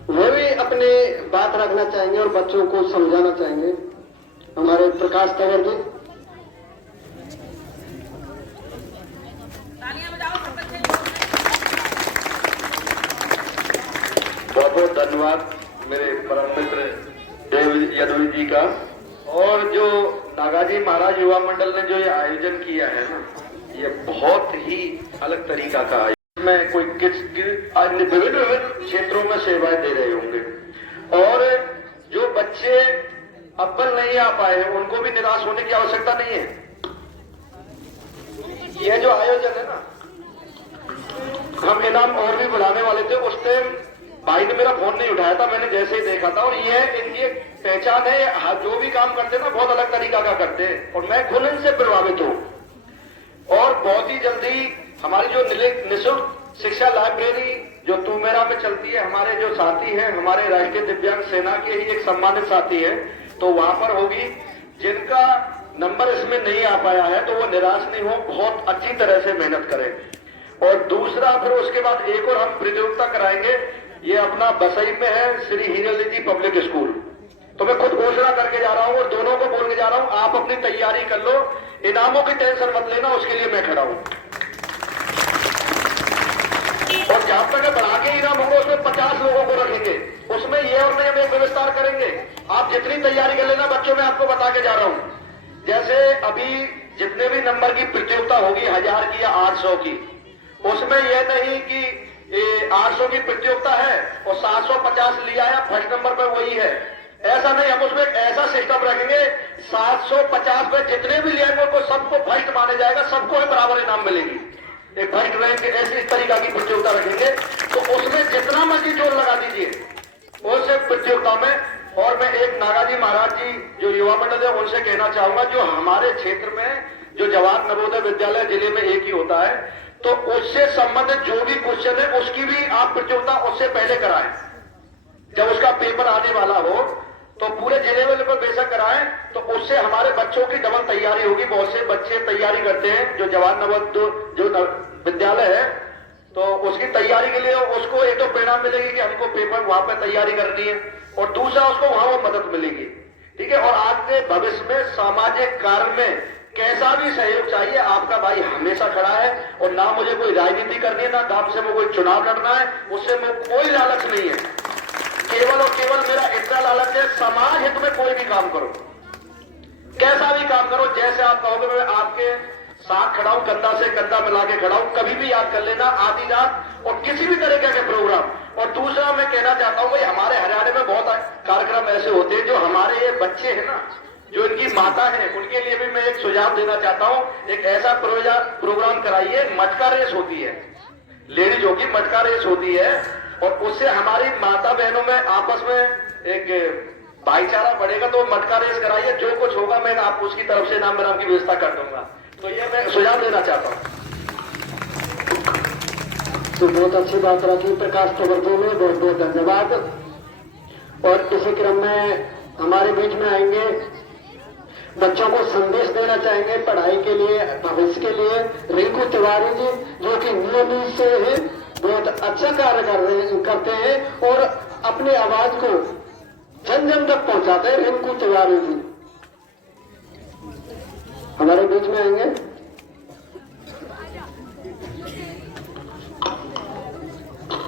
वो भी अपनी बात रखना चाहेंगे और बच्चों को समझाना चाहेंगे। हमारे प्रकाश तंवर जी। बहुत बहुत धन्यवाद मेरे परम मित्र देव यदुवी जी का। और जो नागाजी महाराज युवा मंडल ने जो ये आयोजन किया है ना, ये बहुत ही अलग तरीका का आयोजन। में कोई विभिन्न क्षेत्रों में सेवाएं दे रहे होंगे और जो बच्चे अव्वल नहीं आ पाए उनको भी निराश होने की आवश्यकता नहीं है। यह जो आयोजन है ना, हम इनाम और भी बुलाने वाले थे, उस टाइम भाई ने मेरा फोन नहीं उठाया था, मैंने जैसे ही देखा था। और ये इनकी पहचान है, जो भी काम करते हैं ना बहुत अलग तरीका का करते हैं और मैं खुद इनसे प्रभावित हूँ। और बहुत ही जल्दी हमारी जो निःशुल्क शिक्षा लाइब्रेरी जो तू मेरा में चलती है, हमारे जो साथी हैं, हमारे राष्ट्रीय दिव्यांग सेना के ही एक सम्मानित साथी है, तो वहां पर होगी। जिनका नंबर इसमें नहीं आ पाया है तो वो निराश नहीं हो, बहुत अच्छी तरह से मेहनत करें। और दूसरा फिर उसके बाद एक और हम प्रतियोगिता कराएंगे, ये अपना बसई में है, श्री हीरालाल जी पब्लिक स्कूल। तो मैं खुद घोषणा करके जा रहा हूं और दोनों को बोल के जा रहा हूं, आप अपनी तैयारी कर लो, इनामों की टेंशन मत लेना, उसके लिए मैं खड़ा हूं। और जहां तक बढ़ा के इनाम होगा उसमें 50 लोगों को रखेंगे, उसमें ये और मैं एक विस्तार करेंगे। आप जितनी तैयारी कर लेना बच्चों, मैं आपको बता के जा रहा हूं। जैसे अभी जितने भी नंबर की प्रतियोगिता होगी 1000 की या 800 की, उसमें यह नहीं कि 800 की प्रतियोगिता है और 750 लिया या फर्स्ट नंबर पर वही है, ऐसा नहीं। हम उसमें ऐसा सिस्टम रखेंगे 750 में जितने भी लिएंगे उनको सबको फर्स्ट माने जाएगा, सबको बराबर इनाम मिलेगी, एक फर्स्ट रैंक। ऐसी इस तरीका की प्रतियोगिता रखेंगे तो उसमें जितना मर्जी जोर लगा दीजिए उस प्रतियोगिता में। और मैं एक नागाजी महाराज जी जो युवा मंडल है उनसे कहना चाहूंगा, जो हमारे क्षेत्र में जो जवाहर नवोदय विद्यालय जिले में एक ही होता है, तो उससे संबंधित जो भी क्वेश्चन है उसकी भी आप प्रतियोगिता उससे पहले कराएं। जब उसका पेपर आने वाला हो तो पूरे जिले लेवल पर बेशक कराएं, तो उससे हमारे बच्चों की डबल तैयारी होगी। बहुत से बच्चे तैयारी करते हैं जो जवाहर नवोदय जो विद्यालय है, तो उसकी तैयारी के लिए उसको एक तो प्रेरणा मिलेगी कि हमको पेपर वहां पर तैयारी करनी है, और दूसरा उसको वहां वो मदद मिलेगी। ठीक है। और आज के भविष्य में सामाजिक कार्य में कैसा भी सहयोग चाहिए, आपका भाई हमेशा खड़ा है। और ना मुझे कोई राजनीति करनी है, ना दाम से मुझे कोई चुनाव लड़ना है, उससे मुझे कोई लालच नहीं है। केवल और केवल मेरा इतना लालच है, समाज हित में कोई भी काम करो, कैसा भी काम करो, जैसे आप कहोगे मैं आपके साथ खड़ा हूं, कंधा से कंधा मिला के खड़ा हूं। कभी भी याद कर लेना, आधी रात और किसी भी तरीके के प्रोग्राम। और दूसरा मैं कहना चाहता हूं भाई, हमारे हरियाणा में बहुत कार्यक्रम ऐसे होते हैं जो हमारे ये बच्चे हैं ना, जो इनकी माता है, उनके लिए भी मैं एक सुझाव देना चाहता हूं। एक ऐसा प्रोग्राम कराइए, मटका रेस होती है, लेडीज होगी मटका रेस होती है, और उससे हमारी माता बहनों में आपस में एक भाईचारा बढ़ेगा। तो मटका रेस कराइए, जो कुछ होगा मैं आप उसकी तरफ से इनाम की व्यवस्था कर दूंगा। तो ये मैं सुझाव देना चाहता हूँ। तो बहुत अच्छी बात रखी प्रकाश तंवर जी ने, बहुत बहुत धन्यवाद। और इसी क्रम में हमारे बीच में आएंगे, बच्चों को संदेश देना चाहेंगे पढ़ाई के लिए, भविष्य के लिए। रिंकू तिवारी जी जो कि नियमित से है, बहुत अच्छा कार्य करते हैं और अपनी आवाज को जन जन तक पहुंचाते हैं। रिंकू तिवारी जी हमारे बीच में आएंगे।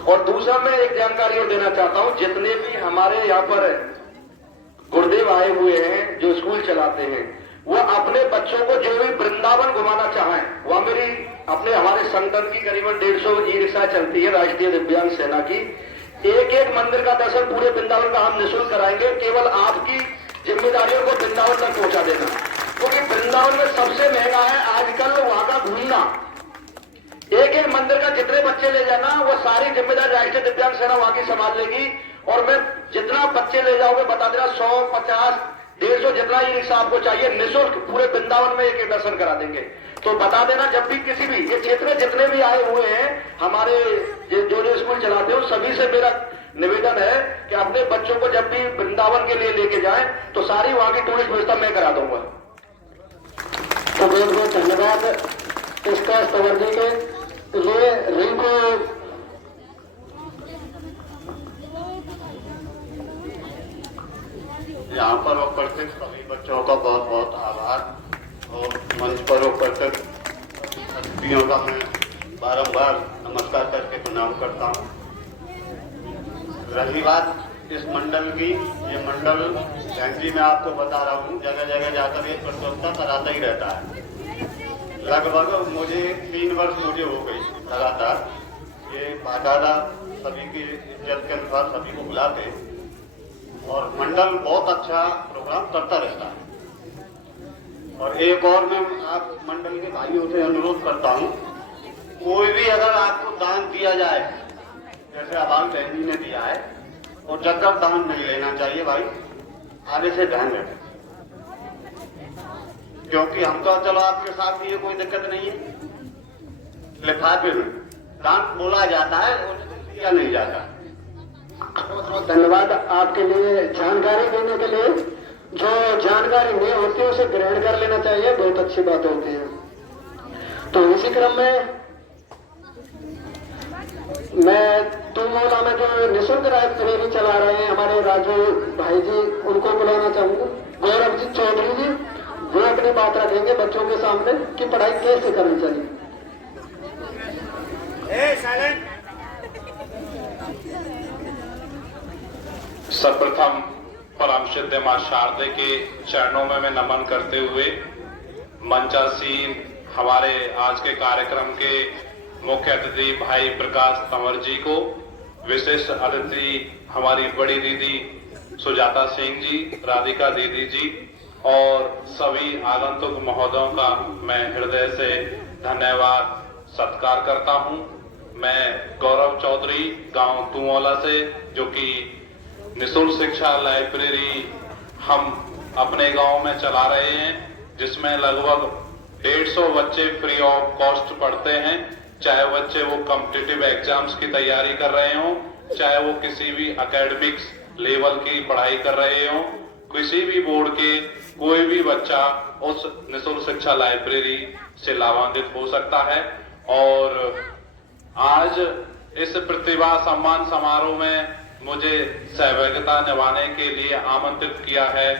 और दूसरा मैं एक जानकारी और देना चाहता हूं, जितने भी हमारे यहाँ पर गुरुदेव आए हुए हैं जो स्कूल चलाते हैं, वो अपने बच्चों को जो भी वृंदावन घुमाना चाहें, वह मेरी अपने हमारे संगठन की करीबन 150 ई रिक्शा चलती है राष्ट्रीय दिव्यांग सेना की। एक एक मंदिर का दर्शन पूरे वृंदावन का हम निःशुल्क कराएंगे। केवल आपकी जिम्मेदारियों को वृंदावन तक पहुंचा देना, क्योंकि वृंदावन में सबसे महंगा है आजकल वहां का घूमना। एक एक मंदिर का जितने बच्चे ले जाना, वो सारी जिम्मेदारी राष्ट्रीय दिव्यांग सेना वहां की संभाल लेगी। और मैं जितना बच्चे ले जाओगे बता देना, 100, 50, 150 जितना ई रिक्शा आपको चाहिए, निःशुल्क पूरे वृंदावन में एक एक दर्शन करा देंगे। तो बता देना, जब भी किसी भी ये क्षेत्र में जितने भी आए हुए हैं हमारे जो स्कूल चलाते हो, सभी से मेरा निवेदन है कि अपने बच्चों को जब भी वृंदावन के लिए लेके जाएं तो सारी वहां की टूरिस्ट व्यवस्था मैं करा दूंगा। तो बहुत बहुत धन्यवाद इसका तवज्जो के लिए। रिंकू यहाँ पर उपस्थित सभी बच्चों का बहुत बहुत आभार, और मंच पर उपस्थित अतिथियों का मैं बारंबार नमस्कार करके प्रणाम करता हूँ। रही बात इस मंडल की, ये मंडल जी मैं आपको बता रहा हूँ, जगह जगह जाकर ये प्रतियोगिता कराता ही रहता है। लगभग मुझे 3 वर्ष मुझे हो गई लगातार। ये बाकायदा सभी की इज्जत के अनुसार सभी को बुलाते, और मंडल बहुत अच्छा प्रोग्राम करता रहता है। और एक और मैं आप मंडल के भाइयों से अनुरोध करता हूँ, कोई भी अगर आपको दान दिया जाए, जैसे आबाल बहन जी ने दिया है, और जगह दान नहीं लेना चाहिए भाई, आगे से ध्यान रखें। क्योंकि हम तो चलो आपके साथ भी ये कोई दिक्कत नहीं है, लिफाफे में दान बोला जाता है और दिया नहीं जाता। बहुत बहुत धन्यवाद आपके लिए जानकारी देने के लिए। जो जानकारी नहीं होती है उसे ग्रहण कर लेना चाहिए, बहुत अच्छी बात होती है। तो इसी क्रम में मैं तुमोला में जो निःशुल्क लाइब्रेरी चला रहे हैं हमारे राजू भाई जी, उनको बुलाना चाहूंगा। गौरव जी चौधरी जी, वो अपनी बात रखेंगे बच्चों के सामने कि पढ़ाई कैसे करनी चाहिए। सर्वप्रथम परम सिद्ध मां शारदे के चरणों में मैं नमन करते हुए मंचासीन हमारे आज के कार्यक्रम के मुख्य अतिथि भाई प्रकाश तंवर जी को, विशेष अतिथि हमारी बड़ी दीदी सुजाता सिंह जी, राधिका दीदी जी और सभी आगंतुक महोदयों का मैं हृदय से धन्यवाद सत्कार करता हूं। मैं गौरव चौधरी गांव तुमोला से, जो कि निःशुल्क शिक्षा लाइब्रेरी हम अपने गांव में चला रहे हैं, जिसमें लगभग 150 बच्चे फ्री ऑफ कॉस्ट पढ़ते हैं। चाहे बच्चे वो कॉम्पिटिटिव एग्जाम्स की तैयारी कर रहे हों, चाहे वो किसी भी एकेडमिक्स लेवल की पढ़ाई कर रहे हों, किसी भी बोर्ड के कोई भी बच्चा उस निःशुल्क शिक्षा लाइब्रेरी से लाभान्वित हो सकता है। और आज इस प्रतिभा सम्मान समारोह में मुझे सहभागिता निभाने के लिए आमंत्रित किया है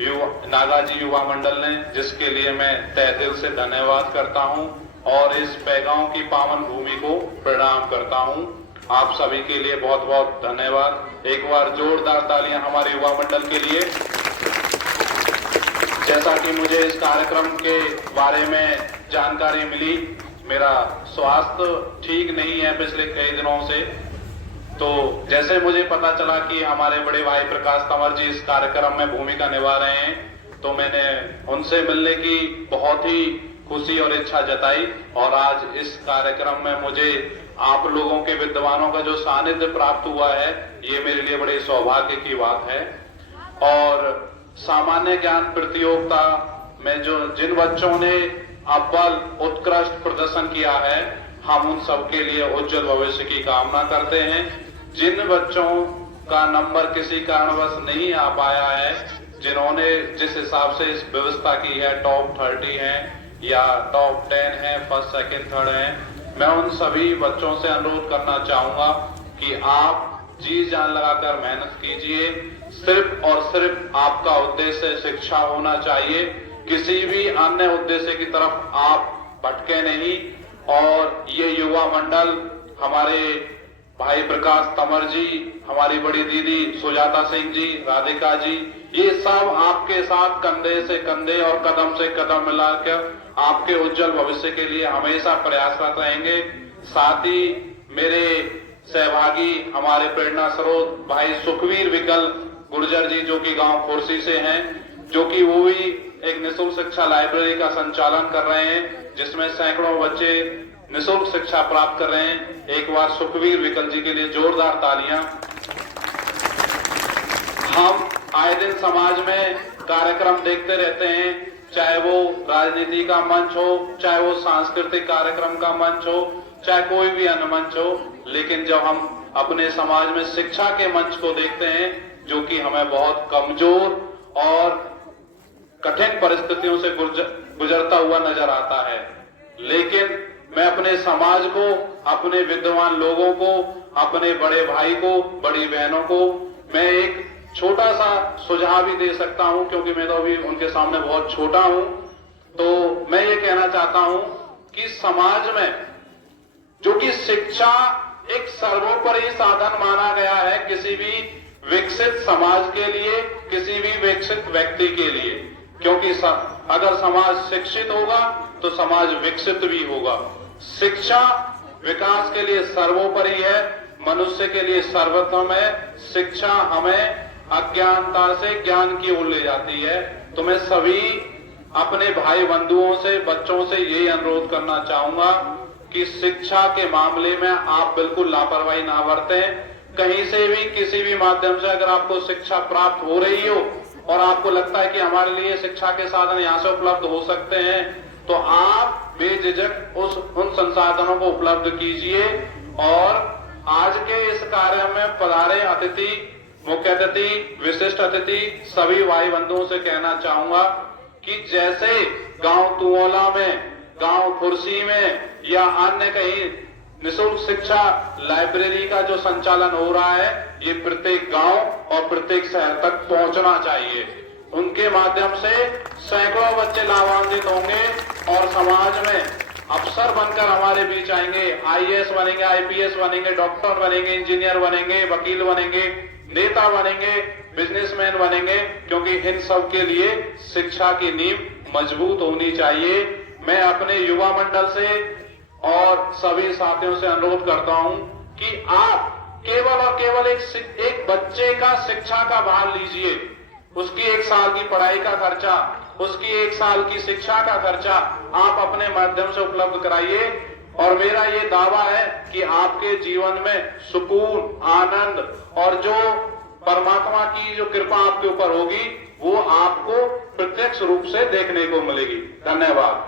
नागाजी युवा मंडल ने, जिसके लिए मैं तहे दिल से धन्यवाद करता हूं और इस पैगांव की पावन भूमि को प्रणाम करता हूं। आप सभी के लिए बहुत बहुत धन्यवाद। एक बार जोरदार तालियां हमारे युवा मंडल के लिए। जैसा कि मुझे इस कार्यक्रम के बारे में जानकारी मिली, मेरा स्वास्थ्य ठीक नहीं है पिछले कई दिनों से, तो जैसे मुझे पता चला कि हमारे बड़े भाई प्रकाश तंवर जी इस कार्यक्रम में भूमिका निभा रहे हैं, तो मैंने उनसे मिलने की बहुत ही खुशी और इच्छा जताई। और आज इस कार्यक्रम में मुझे आप लोगों के विद्वानों का जो सानिध्य प्राप्त हुआ है, ये मेरे लिए बड़े सौभाग्य की बात है। और सामान्य ज्ञान प्रतियोगिता में जिन बच्चों ने अव्वल उत्कृष्ट प्रदर्शन किया है, हम उन सबके लिए उज्जवल भविष्य की कामना करते हैं। जिन बच्चों का नंबर किसी कारणवश नहीं आ पाया है, जिन्होंने जिस हिसाब से इस व्यवस्था की है, टॉप 30 है या टॉप 10 है, फर्स्ट सेकंड थर्ड है, मैं उन सभी बच्चों से अनुरोध करना चाहूंगा कि आप जी जान लगाकर मेहनत कीजिए। सिर्फ और सिर्फ आपका उद्देश्य शिक्षा होना चाहिए, किसी भी अन्य उद्देश्य की तरफ आप भटके नहीं। और ये युवा मंडल, हमारे भाई प्रकाश तंवर जी, हमारी बड़ी दीदी सुजाता सिंह जी, राधिका जी, ये सब आपके साथ कंधे से कंधे और कदम से कदम मिलाकर आपके उज्जवल भविष्य के लिए हमेशा प्रयासरत रहेंगे। साथ ही मेरे सहभागी हमारे प्रेरणा स्रोत भाई सुखवीर विकल गुर्जर जी, जो कि गांव खुर्सी से हैं, जो कि वो भी एक निःशुल्क शिक्षा लाइब्रेरी का संचालन कर रहे हैं, जिसमें सैकड़ों बच्चे निःशुल्क शिक्षा प्राप्त कर रहे हैं। एक बार सुखवीर विकल जी के लिए जोरदार तालियां। हम आए दिन समाज में कार्यक्रम देखते रहते हैं, चाहे वो राजनीति का मंच हो, चाहे वो सांस्कृतिक कार्यक्रम का मंच हो, चाहे कोई भी अन्य मंच हो, लेकिन जब हम अपने समाज में शिक्षा के मंच को देखते हैं, जो कि हमें बहुत कमजोर और कठिन परिस्थितियों से गुजरता हुआ नजर आता है, लेकिन मैं अपने समाज को, अपने विद्वान लोगों को, अपने बड़े भाई को, बड़ी बहनों को मैं एक छोटा सा सुझाव भी दे सकता हूं, क्योंकि मैं तो अभी उनके सामने बहुत छोटा हूं। तो मैं ये कहना चाहता हूं कि समाज में जो कि शिक्षा एक सर्वोपरि साधन माना गया है किसी भी विकसित समाज के लिए, किसी भी विकसित व्यक्ति के लिए, क्योंकि अगर समाज शिक्षित होगा तो समाज विकसित भी होगा। शिक्षा विकास के लिए सर्वोपरि है, मनुष्य के लिए सर्वोत्तम है। शिक्षा हमें अज्ञानता से ज्ञान की ओर ले जाती है। तो मैं सभी अपने भाई बंधुओं से, बच्चों से यही अनुरोध करना चाहूंगा कि शिक्षा के मामले में आप बिल्कुल लापरवाही ना बरतें। कहीं से भी, किसी भी माध्यम से अगर आपको शिक्षा प्राप्त हो रही हो और आपको लगता है कि हमारे लिए शिक्षा के साधन यहाँ से उपलब्ध हो सकते हैं, तो आप बेझिझक उन संसाधनों को उपलब्ध कीजिए। और आज के इस कार्य में पधारे अतिथि, मुख्य अतिथि, विशिष्ट अतिथि सभी भाई बंधुओं से कहना चाहूंगा कि जैसे गांव तुओला में, गांव खुर्सी में या अन्य कहीं निःशुल्क शिक्षा लाइब्रेरी का जो संचालन हो रहा है, ये प्रत्येक गांव और प्रत्येक शहर तक पहुंचना चाहिए। उनके माध्यम से सैकड़ों बच्चे लाभान्वित होंगे और समाज में अफसर बनकर हमारे बीच आएंगे। आईएएस बनेंगे, आईपीएस बनेंगे, डॉक्टर बनेंगे, इंजीनियर बनेंगे, वकील बनेंगे, नेता बनेंगे, बिजनेसमैन बनेंगे, क्योंकि इन सब के लिए शिक्षा की नींव मजबूत होनी चाहिए। मैं अपने युवा मंडल से और सभी साथियों से अनुरोध करता हूं कि आप केवल और केवल एक बच्चे का शिक्षा का भार लीजिए, उसकी 1 साल की पढ़ाई का खर्चा, उसकी 1 साल की शिक्षा का खर्चा आप अपने माध्यम से उपलब्ध कराइए। और मेरा ये दावा है कि आपके जीवन में सुकून, आनंद और जो परमात्मा की जो कृपा आपके ऊपर होगी, वो आपको प्रत्यक्ष रूप से देखने को मिलेगी। धन्यवाद।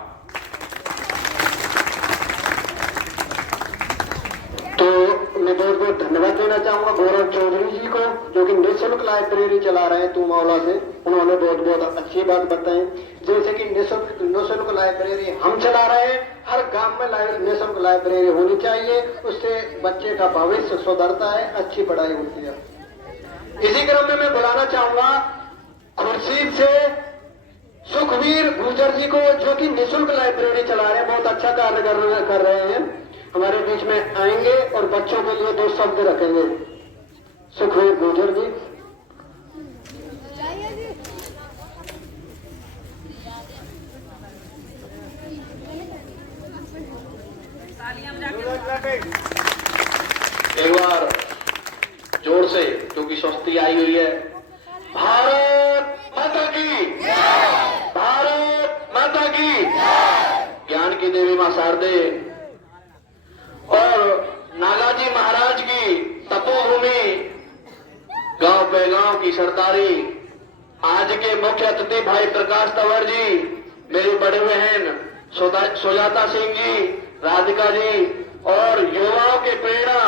तो मैं बहुत बहुत धन्यवाद देना चाहूंगा गौरव चौधरी जी को, जो कि निःशुल्क लाइब्रेरी चला रहे हैं तुमौला से। उन्होंने बहुत बहुत अच्छी बात बताई, जैसे कि निःशुल्क लाइब्रेरी हम चला रहे हैं। हर गांव में निःशुल्क लाइब्रेरी होनी चाहिए, उससे बच्चे का भविष्य सुधरता है, अच्छी पढ़ाई होती है। इसी क्रम में मैं बुलाना चाहूंगा खुर्शीद से सुखवीर गुर्जर जी को, जो कि निःशुल्क लाइब्रेरी चला रहे हैं, बहुत अच्छा कार्य कर रहे हैं। हमारे बीच में आएंगे और बच्चों के लिए 2 शब्द रखेंगे। सुखवीर गुर्जर जी। एक बार जोर से, क्योंकि स्वस्ति आई हुई है। भारत माता की, भारत माता की। ज्ञान की देवी मां शारदे और नागाजी महाराज की तपोभूमि, गांव पे गांव की सरदारी, आज के मुख्य अतिथि भाई प्रकाश तंवर जी, मेरी बड़ी बहन सुजाता सिंह जी, राधिका जी और युवाओं के प्रेरणा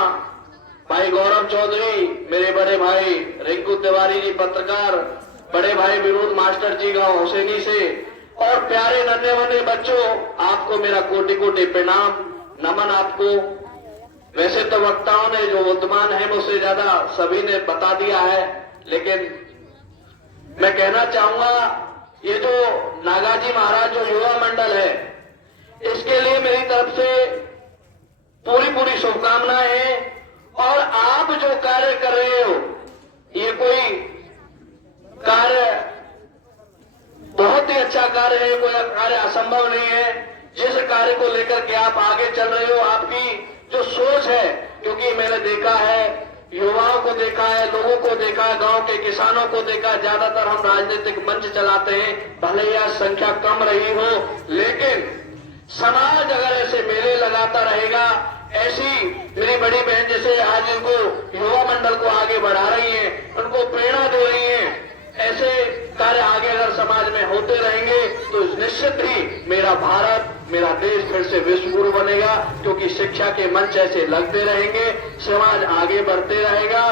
भाई गौरव चौधरी, मेरे बड़े भाई रिंकू तिवारी जी पत्रकार, बड़े भाई विनोद मास्टर जी गांव हुसैनी से, और प्यारे नन्हे मुन्ने बच्चों, आपको मेरा कोटि कोटि प्रणाम, नमन आपको। वैसे तो वक्ताओं ने जो विद्वान है मुझसे ज्यादा सभी ने बता दिया है, लेकिन मैं कहना चाहूंगा ये जो नागाजी महाराज जो युवा मंडल है, इसके लिए मेरी तरफ से पूरी शुभकामनाएं हैं। और आप जो कार्य कर रहे हो, ये कोई कार्य बहुत ही अच्छा कार्य है, कोई कार्य असंभव नहीं है। जिस कार्य को लेकर के आप आगे चल रहे हो, आपकी जो सोच है, क्योंकि मैंने देखा है, युवाओं को देखा है, लोगों को देखा है, गांव के किसानों को देखा है, ज्यादातर हम राजनीतिक मंच चलाते हैं, भले यह संख्या कम रही हो, लेकिन समाज अगर ऐसे मेले लगाता रहेगा, ऐसी मेरी बड़ी बहन जैसे आज इनको युवा मंडल को आगे बढ़ा रही हैं, उनको प्रेरणा दे रही हैं, ऐसे कार्य आगे अगर समाज में होते रहेंगे तो निश्चित ही मेरा भारत, मेरा देश फिर से विश्व गुरु बनेगा, क्योंकि शिक्षा के मंच ऐसे लगते रहेंगे, समाज आगे बढ़ते रहेगा।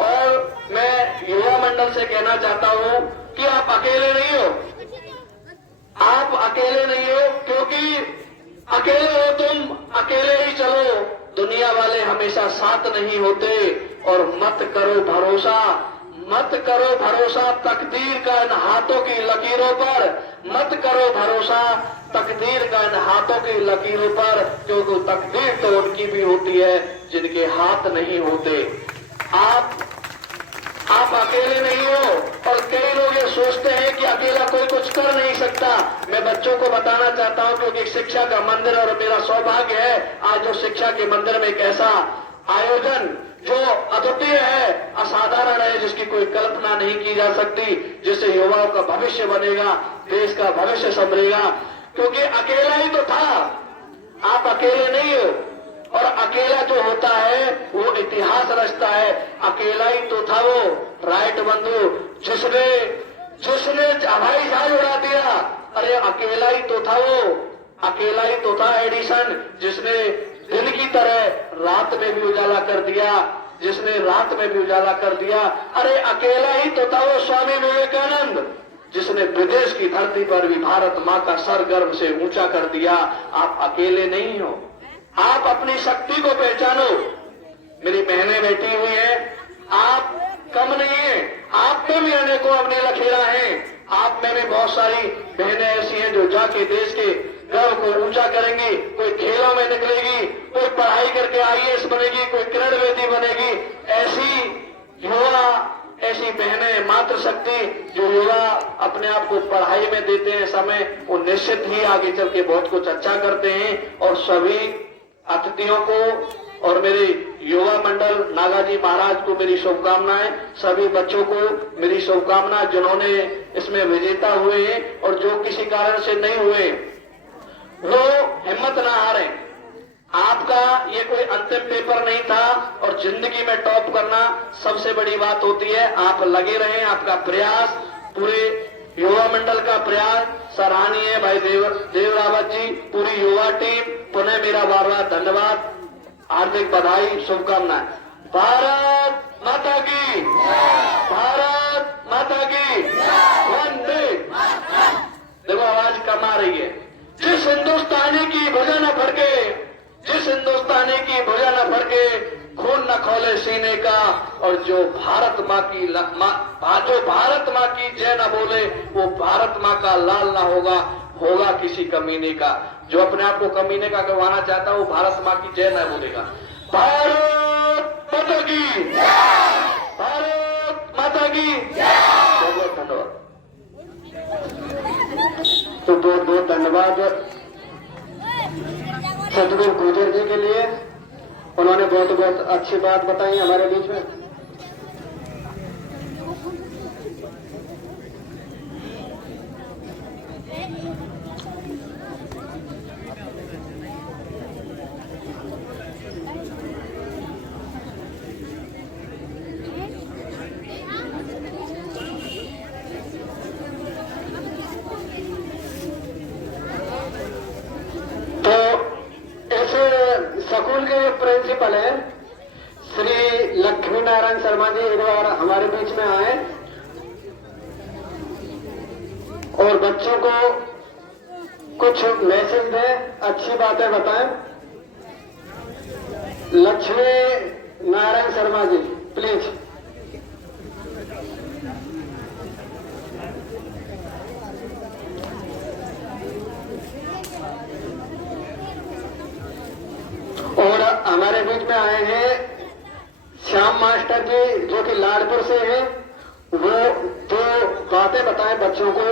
और मैं युवा मंडल से कहना चाहता हूं कि आप अकेले नहीं हो, आप अकेले नहीं हो, क्योंकि अकेले हो तुम, अकेले ही चलो, दुनिया वाले हमेशा साथ नहीं होते। और मत करो भरोसा तकदीर का इन हाथों की लकीरों पर, मत करो भरोसा तकदीर का इन हाथों की लकीरों पर, क्योंकि तकदीर तो उनकी भी होती है जिनके हाथ नहीं होते। आप अकेले नहीं हो। और कई लोग ये सोचते हैं कि अकेला कोई कुछ कर नहीं सकता। मैं बच्चों को बताना चाहता हूं, क्योंकि शिक्षा का मंदिर और मेरा सौभाग्य है आज जो शिक्षा के मंदिर में एक ऐसा आयोजन जो अद्वितीय है, असाधारण है, जिसकी कोई कल्पना नहीं की जा सकती, जिससे युवाओं का भविष्य बनेगा, देश का भविष्य संभलेगा। क्योंकि अकेला ही तो था, आप अकेले नहीं हो। और अकेला जो होता है वो इतिहास रचता है। अकेला ही तो था वो राइट बंधु जिसने हवाई जहाज उड़ा दिया। अरे अकेला ही तो था वो, अकेला ही तो था एडिसन, जिसने दिन की तरह रात में भी उजाला कर दिया, जिसने रात में भी उजाला कर दिया। अरे अकेला ही तो था वो स्वामी विवेकानंद, जिसने विदेश की धरती पर भी भारत माँ का सर गर्व से ऊंचा कर दिया। आप अकेले नहीं हो, आप अपनी शक्ति को पहचानो। मेरी बहनें बैठी हुई हैं, आप कम नहीं है, आप में भी अनेकों अपनी लकीरा हैं। आप में भी बहुत सारी बहनें ऐसी हैं जो जाके देश के गर्व को ऊंचा करेंगी। कोई खेलों में निकलेगी, कोई पढ़ाई करके IAS बनेगी, कोई किरण बेदी बनेगी। ऐसी युवा, ऐसी बहनें, मातृशक्ति जो युवा अपने आप को पढ़ाई में देते हैं समय, वो निश्चित ही आगे चल के बहुत कुछ अच्छा करते हैं। और सभी अतिथियों को और मेरे युवा मंडल नागाजी महाराज को मेरी शुभकामनाएं, सभी बच्चों को मेरी शुभकामनाएं जिन्होंने इसमें विजेता हुए हैं, और जो किसी कारण से नहीं हुए वो हिम्मत ना हारें। आपका ये कोई अंतिम पेपर नहीं था, और जिंदगी में टॉप करना सबसे बड़ी बात होती है। आप लगे रहें, आपका प्रयास, पूरे युवा मंडल का प्रयास सराहनीय है। भाई देव रावत जी, पूरी युवा टीम, पुनः मेरा बार बार धन्यवाद, हार्दिक बधाई, शुभकामनाएं। भारत माता की, भारत माता की, वंदे। देखो आवाज कम आ रही है। जिस हिंदुस्तानी की भुजा न फड़के, जिस हिंदुस्तानी की भुजा न फड़के, खून न खोले सीने का, और जो भारत माँ की जय न बोले, वो भारत माँ का लाल ना होगा किसी कमीने का। जो अपने आप को कमीने का कहवाना चाहता है वो भारत माँ की जय न बोलेगा। भारत माता की, भारत माता की बहुत धन्यवाद। तो बहुत बहुत धन्यवाद सदगुरु गुर्जर जी के लिए, उन्होंने बहुत बहुत अच्छी बात बताई हमारे बीच में। स्कूल के जो प्रिंसिपल है श्री लक्ष्मी नारायण नारायण शर्मा जी एक बार हमारे बीच में आए और बच्चों को कुछ मैसेज दें, अच्छी बातें बताएं। लक्ष्मी नारायण शर्मा जी प्लीज। और हमारे बीच में आए हैं श्याम मास्टर जी जो कि लाडपुर से हैं। वो दो बातें बताएं बच्चों को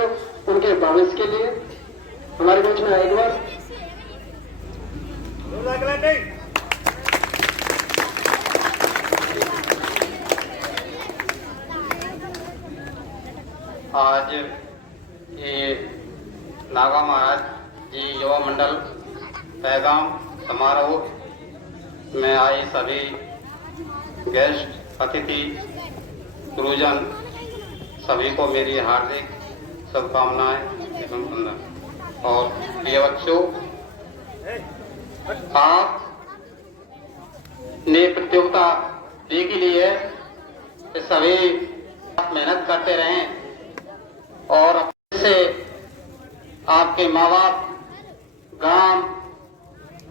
उनके भविष्य के लिए। हमारे बीच में आए एक बार। आज ये नागा महाराज जी युवा मंडल पैगाम समारोह में आए सभी गेस्ट अतिथि गुरुजन सभी को मेरी हार्दिक शुभकामनाएं एवं वंदन। और प्रिय बच्चों, आप ने प्रतियोगिता दी के लिए सभी मेहनत करते रहें और से आपके माँ बाप, गांव,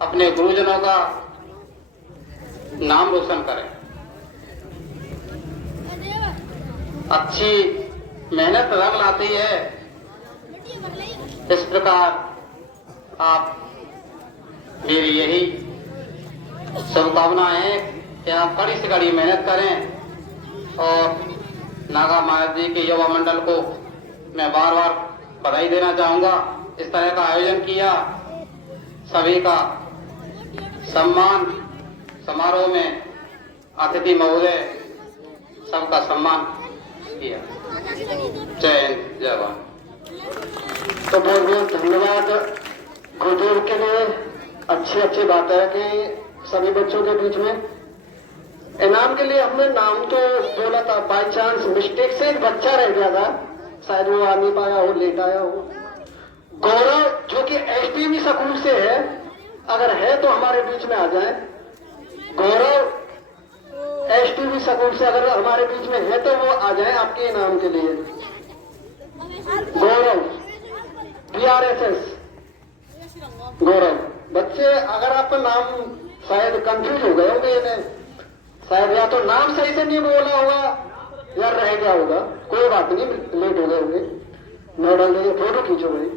अपने गुरुजनों का नाम रोशन करें। अच्छी मेहनत रंग लाती है। इस प्रकार आप मेरी यही शुभकामना है कि आप कड़ी से कड़ी मेहनत करें। और नागा महाराज जी के युवा मंडल को मैं बार बार बधाई देना चाहूंगा। इस तरह का आयोजन किया, सभी का सम्मान समारोह में अतिथि महोदय सबका सम्मान किया। जय हिंद, जय भारत। तो बहुत बहुत धन्यवाद गुरुदेव के लिए। अच्छी बातें कि सभी बच्चों के बीच में इनाम के लिए हमने नाम तो बोला था, बाय चांस मिस्टेक से एक बच्चा रह गया था, शायद वो आ नहीं पाया हो, लेट आया हो। गौरव जो कि एसटीवी स्कूल से है, अगर है तो हमारे बीच में आ जाए। गौरव एसटीवी स्कूल से अगर हमारे बीच में है तो वो आ जाए आपके इनाम के लिए। गौरव BRSS गौरव। बच्चे अगर आपका नाम शायद कंफ्यूज हो गए होंगे, इन्हें शायद या तो नाम सही से नहीं बोला होगा या रह गया होगा, कोई बात नहीं, लेट हो गए होंगे। मॉडल देखिए, फोटो खींचो भाई।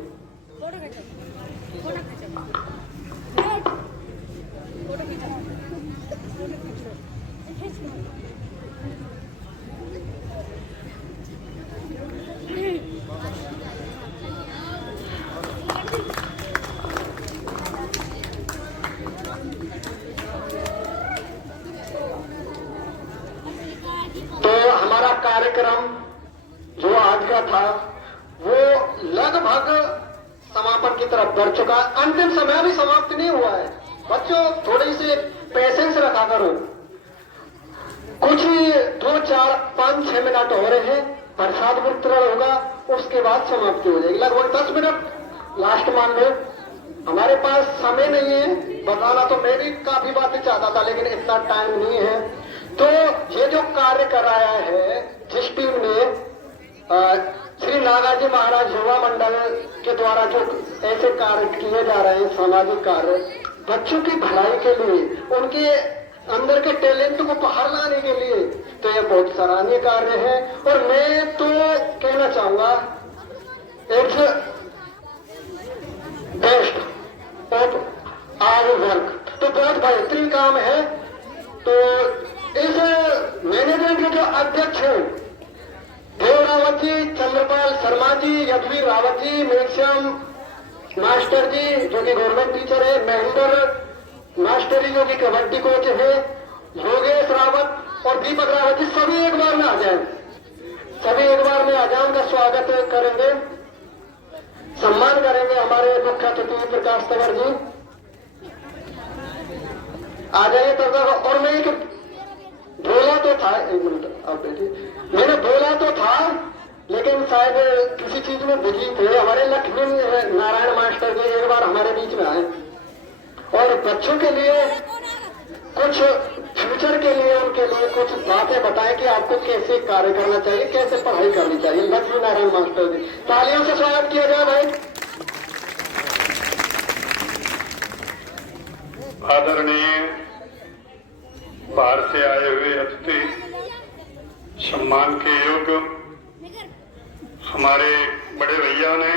तो हमारा कार्यक्रम जो आज का था वो लगभग समापन की तरफ बढ़ चुका है। अंतिम समय भी समाप्त नहीं हुआ है। बच्चों थोड़ी सी पेशेंस रखा करो। कुछ 2, 4, 5, 6 मिनट हो रहे हैं, प्रसाद वितरण होगा, उसके बाद समाप्ति हो जाएगी। लगभग 10 मिनट लास्ट मान लो। हमारे पास समय नहीं है बताना, तो मैं भी काफी बातें चाहता था लेकिन इतना टाइम नहीं है। तो ये जो कार्य कराया है जिस टीम ने श्री नागाजी महाराज युवा मंडल के द्वारा जो ऐसे कार्य किए जा रहे हैं, सामाजिक कार्य बच्चों की भलाई के लिए, उनके अंदर के टैलेंट को बाहर लाने के लिए, तो ये बहुत सराहनीय कार्य है। और मैं तो कहना चाहूंगा it's best of our work. तो बहुत बेहतरीन काम है। तो इस मैनेजमेंट के जो अध्यक्ष हैं देव रावत जी, चंद्रपाल शर्मा जी, यदवीर रावत जी, मेघश्याम मास्टर जी जो कि गवर्नमेंट टीचर है, महेंद्र मास्टर जी जो कि कबड्डी कोच है, योगेश रावत और दीपक रावत जी, सभी एक बार में आ जाए। सभी एक बार में आ जाए, उनका स्वागत करेंगे, सम्मान करेंगे। हमारे मुख्य अतिथि प्रकाश तंवर जी आ जाइए तब तक। और मैं एक बोला तो था, एक मिनट आप बैठिए, मैंने बोला तो था लेकिन शायद किसी चीज में बिजी थे। हमारे लक्ष्मी नारायण मास्टर जी एक बार हमारे बीच में आए और बच्चों के लिए कुछ फ्यूचर के लिए उनके लिए कुछ बातें बताएं कि आपको कैसे कार्य करना चाहिए, कैसे पढ़ाई करनी चाहिए। लक्ष्मी नारायण मास्टर जी, तालियों से स्वागत किया जाए भाई। आदरणीय बाहर से आए हुए अतिथि, सम्मान के योग्य हमारे बड़े भैया ने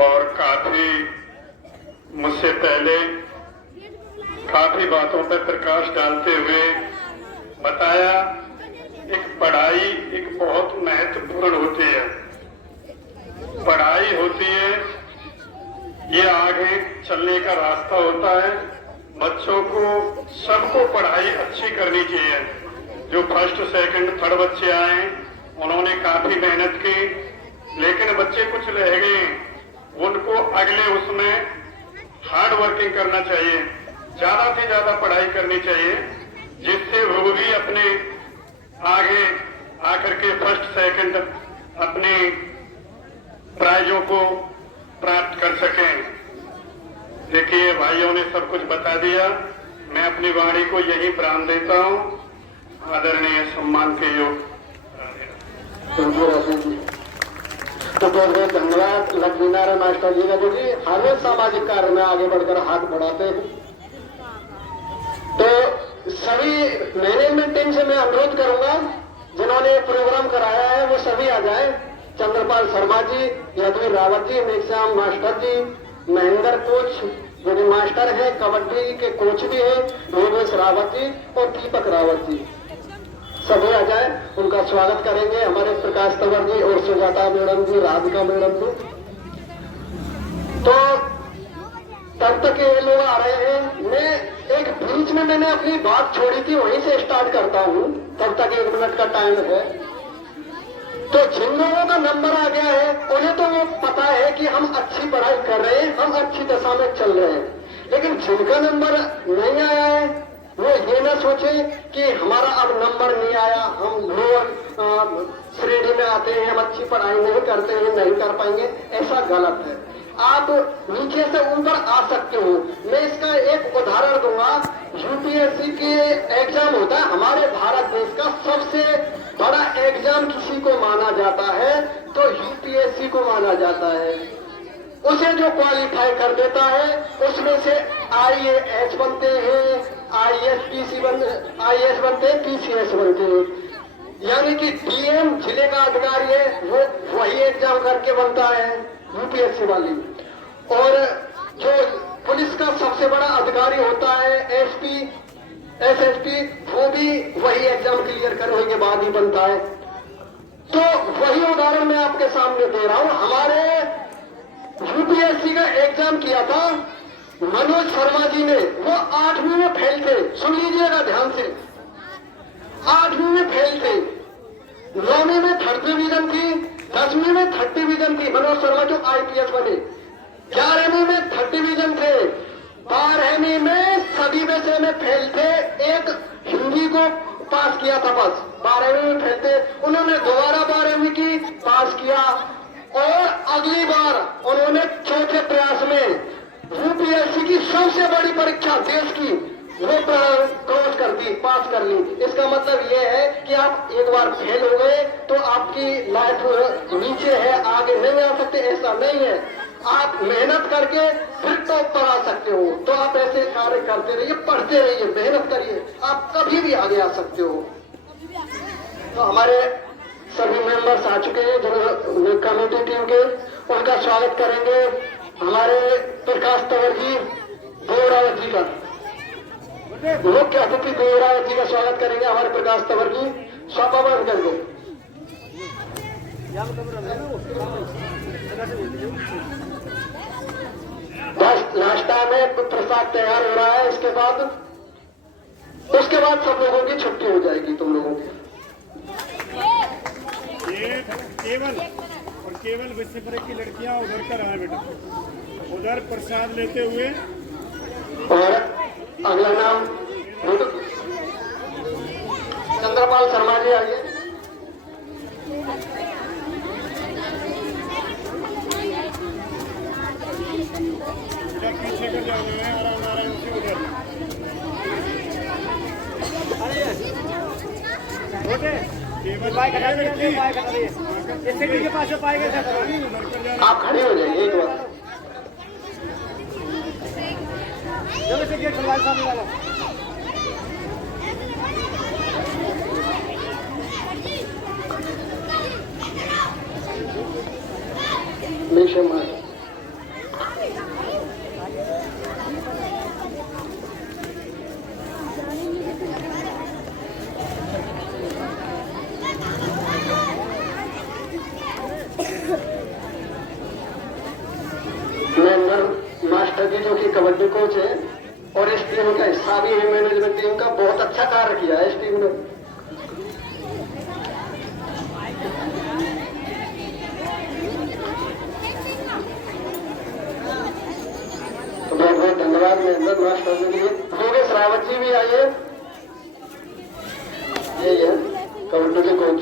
और काफी मुझसे पहले काफी बातों पर प्रकाश डालते हुए बताया, एक पढ़ाई एक बहुत महत्वपूर्ण होती है। पढ़ाई होती है, ये आगे चलने का रास्ता होता है। बच्चों को सबको पढ़ाई अच्छी करनी चाहिए। जो फर्स्ट सेकंड थर्ड बच्चे आए उन्होंने काफी मेहनत की, लेकिन बच्चे कुछ रह गए, उनको अगले उसमें हार्ड वर्किंग करना चाहिए, ज्यादा से ज्यादा पढ़ाई करनी चाहिए, जिससे वो भी अपने आगे आकर के फर्स्ट सेकंड अपने प्राइजों को प्राप्त कर सकें। देखिए भाइयों ने सब कुछ बता दिया, मैं अपनी वाणी को यही प्राण देता हूँ। आदरणीय सम्मान के योग्य तो बहुत बहुत धन्यवाद लक्ष्मी नारायण मास्टर जी का, जो कि हर एक सामाजिक कार्य में आगे बढ़कर हाथ बढ़ाते हैं। तो सभी मैनेजमेंट टीम से मैं अनुरोध करूंगा, जिन्होंने प्रोग्राम कराया है वो सभी आ जाए। चंद्रपाल शर्मा जी, यदुवीर रावत जी, मेघश्याम मास्टर जी, महेंद्र कोच जो कि मास्टर है, कबड्डी के कोच भी है, योगेश रावत जी और दीपक रावत जी, सभी आ जाए, उनका स्वागत करेंगे। हमारे प्रकाश तंवर जी और सुजाता मैडम जी, राधिका मैडम जी। तो तब तक ये लोग आ रहे हैं, मैं एक बीच में मैंने अपनी बात छोड़ी थी, वहीं से स्टार्ट करता हूँ। तब तक 1 मिनट का टाइम है। तो जिन लोगों का नंबर आ गया है उन्हें तो वो पता है कि हम अच्छी पढ़ाई कर रहे हैं, हम अच्छी दशा में चल रहे हैं। लेकिन जिनका नंबर नहीं आया है वो ये ना सोचे कि हमारा अब नंबर नहीं आया, हम लोअर श्रेणी में आते हैं, हम अच्छी पढ़ाई नहीं करते हैं, नहीं कर पाएंगे, ऐसा गलत है। आप नीचे से ऊपर आ सकते हो। मैं इसका एक उदाहरण दूंगा। यूपीएससी के एग्जाम होता है, हमारे भारत देश का सबसे बड़ा एग्जाम किसी को माना जाता है तो यूपीएससी को माना जाता है। उसे जो क्वालिफाई कर देता है उसमें से आईएएस बनते हैं, आईएएस बनते हैं, पीसीएस बनते हैं। यानी कि डीएम जिले का अधिकारी है वो वही एग्जाम करके बनता है यूपीएससी वाली। और जो पुलिस का सबसे बड़ा अधिकारी होता है एसपी, एसएसपी, वो भी वही एग्जाम क्लियर करने के बाद ही बनता है। तो वही उदाहरण मैं आपके सामने दे रहा हूं। हमारे यूपीएससी का एग्जाम किया था मनोज शर्मा जी ने, वो 8वीं में फेल थे। सुन लीजिएगा ध्यान से, 8वीं में फेल थे, 9वीं में 3rd डिवीजन थी, 10वीं में 3rd डिवीजन थी। मनोज शर्मा जो आईपीएस बने, 11वीं में 3rd डिवीजन थे, 12वीं में सभी विषय में फेल थे, एक हिंदी को पास किया था बस। 12वीं में फेल थे, उन्होंने दोबारा 12वीं की पास किया और अगली बार उन्होंने चौथे प्रयास में यूपीएससी की सबसे बड़ी परीक्षा देश की वो क्रॉस कर दी, पास कर ली। इसका मतलब ये है कि आप एक बार फेल हो गए तो आपकी लाइफ नीचे है, आगे नहीं आ सकते, ऐसा नहीं है। आप मेहनत करके फिर टॉप पर आ सकते हो। तो आप ऐसे कार्य करते रहिए, पढ़ते रहिए, मेहनत करिए, आप कभी भी आगे आ सकते हो। तो हमारे सभी मेंबर्स आ चुके हैं जो कमेटी टीम के, उनका स्वागत करेंगे हमारे प्रकाश तंवर जी, देवरावत जी का, मुख्य अतिथि देवरावत जी का स्वागत करेंगे हमारे प्रकाश तंवर जी। स्वापा बंद कर दो। बस नाश्ता में प्रसाद तैयार हो रहा है, उसके बाद सब लोगों की छुट्टी हो जाएगी तुम लोगों की। ये केवल विषय पर की लड़कियां उधर कर रहा है बेटा, उधर प्रसाद लेते हुए। और अगला नाम चंद्रपाल शर्मा जी, आइए। पीछे कर जाओगे, आराम से उधर। आप खड़े हो जाइए एक बार। मास्टर जी जो कि कबड्डी कोच है और इस टीम का हिस्सा भी है, मैनेजमेंट टीम का बहुत अच्छा कार्य किया है इस टीम ने। तो बहुत बहुत धन्यवाद महेंद्र मास्टर जी के लिए। योगेश रावत जी भी आइए, यही है कबड्डी के कोच।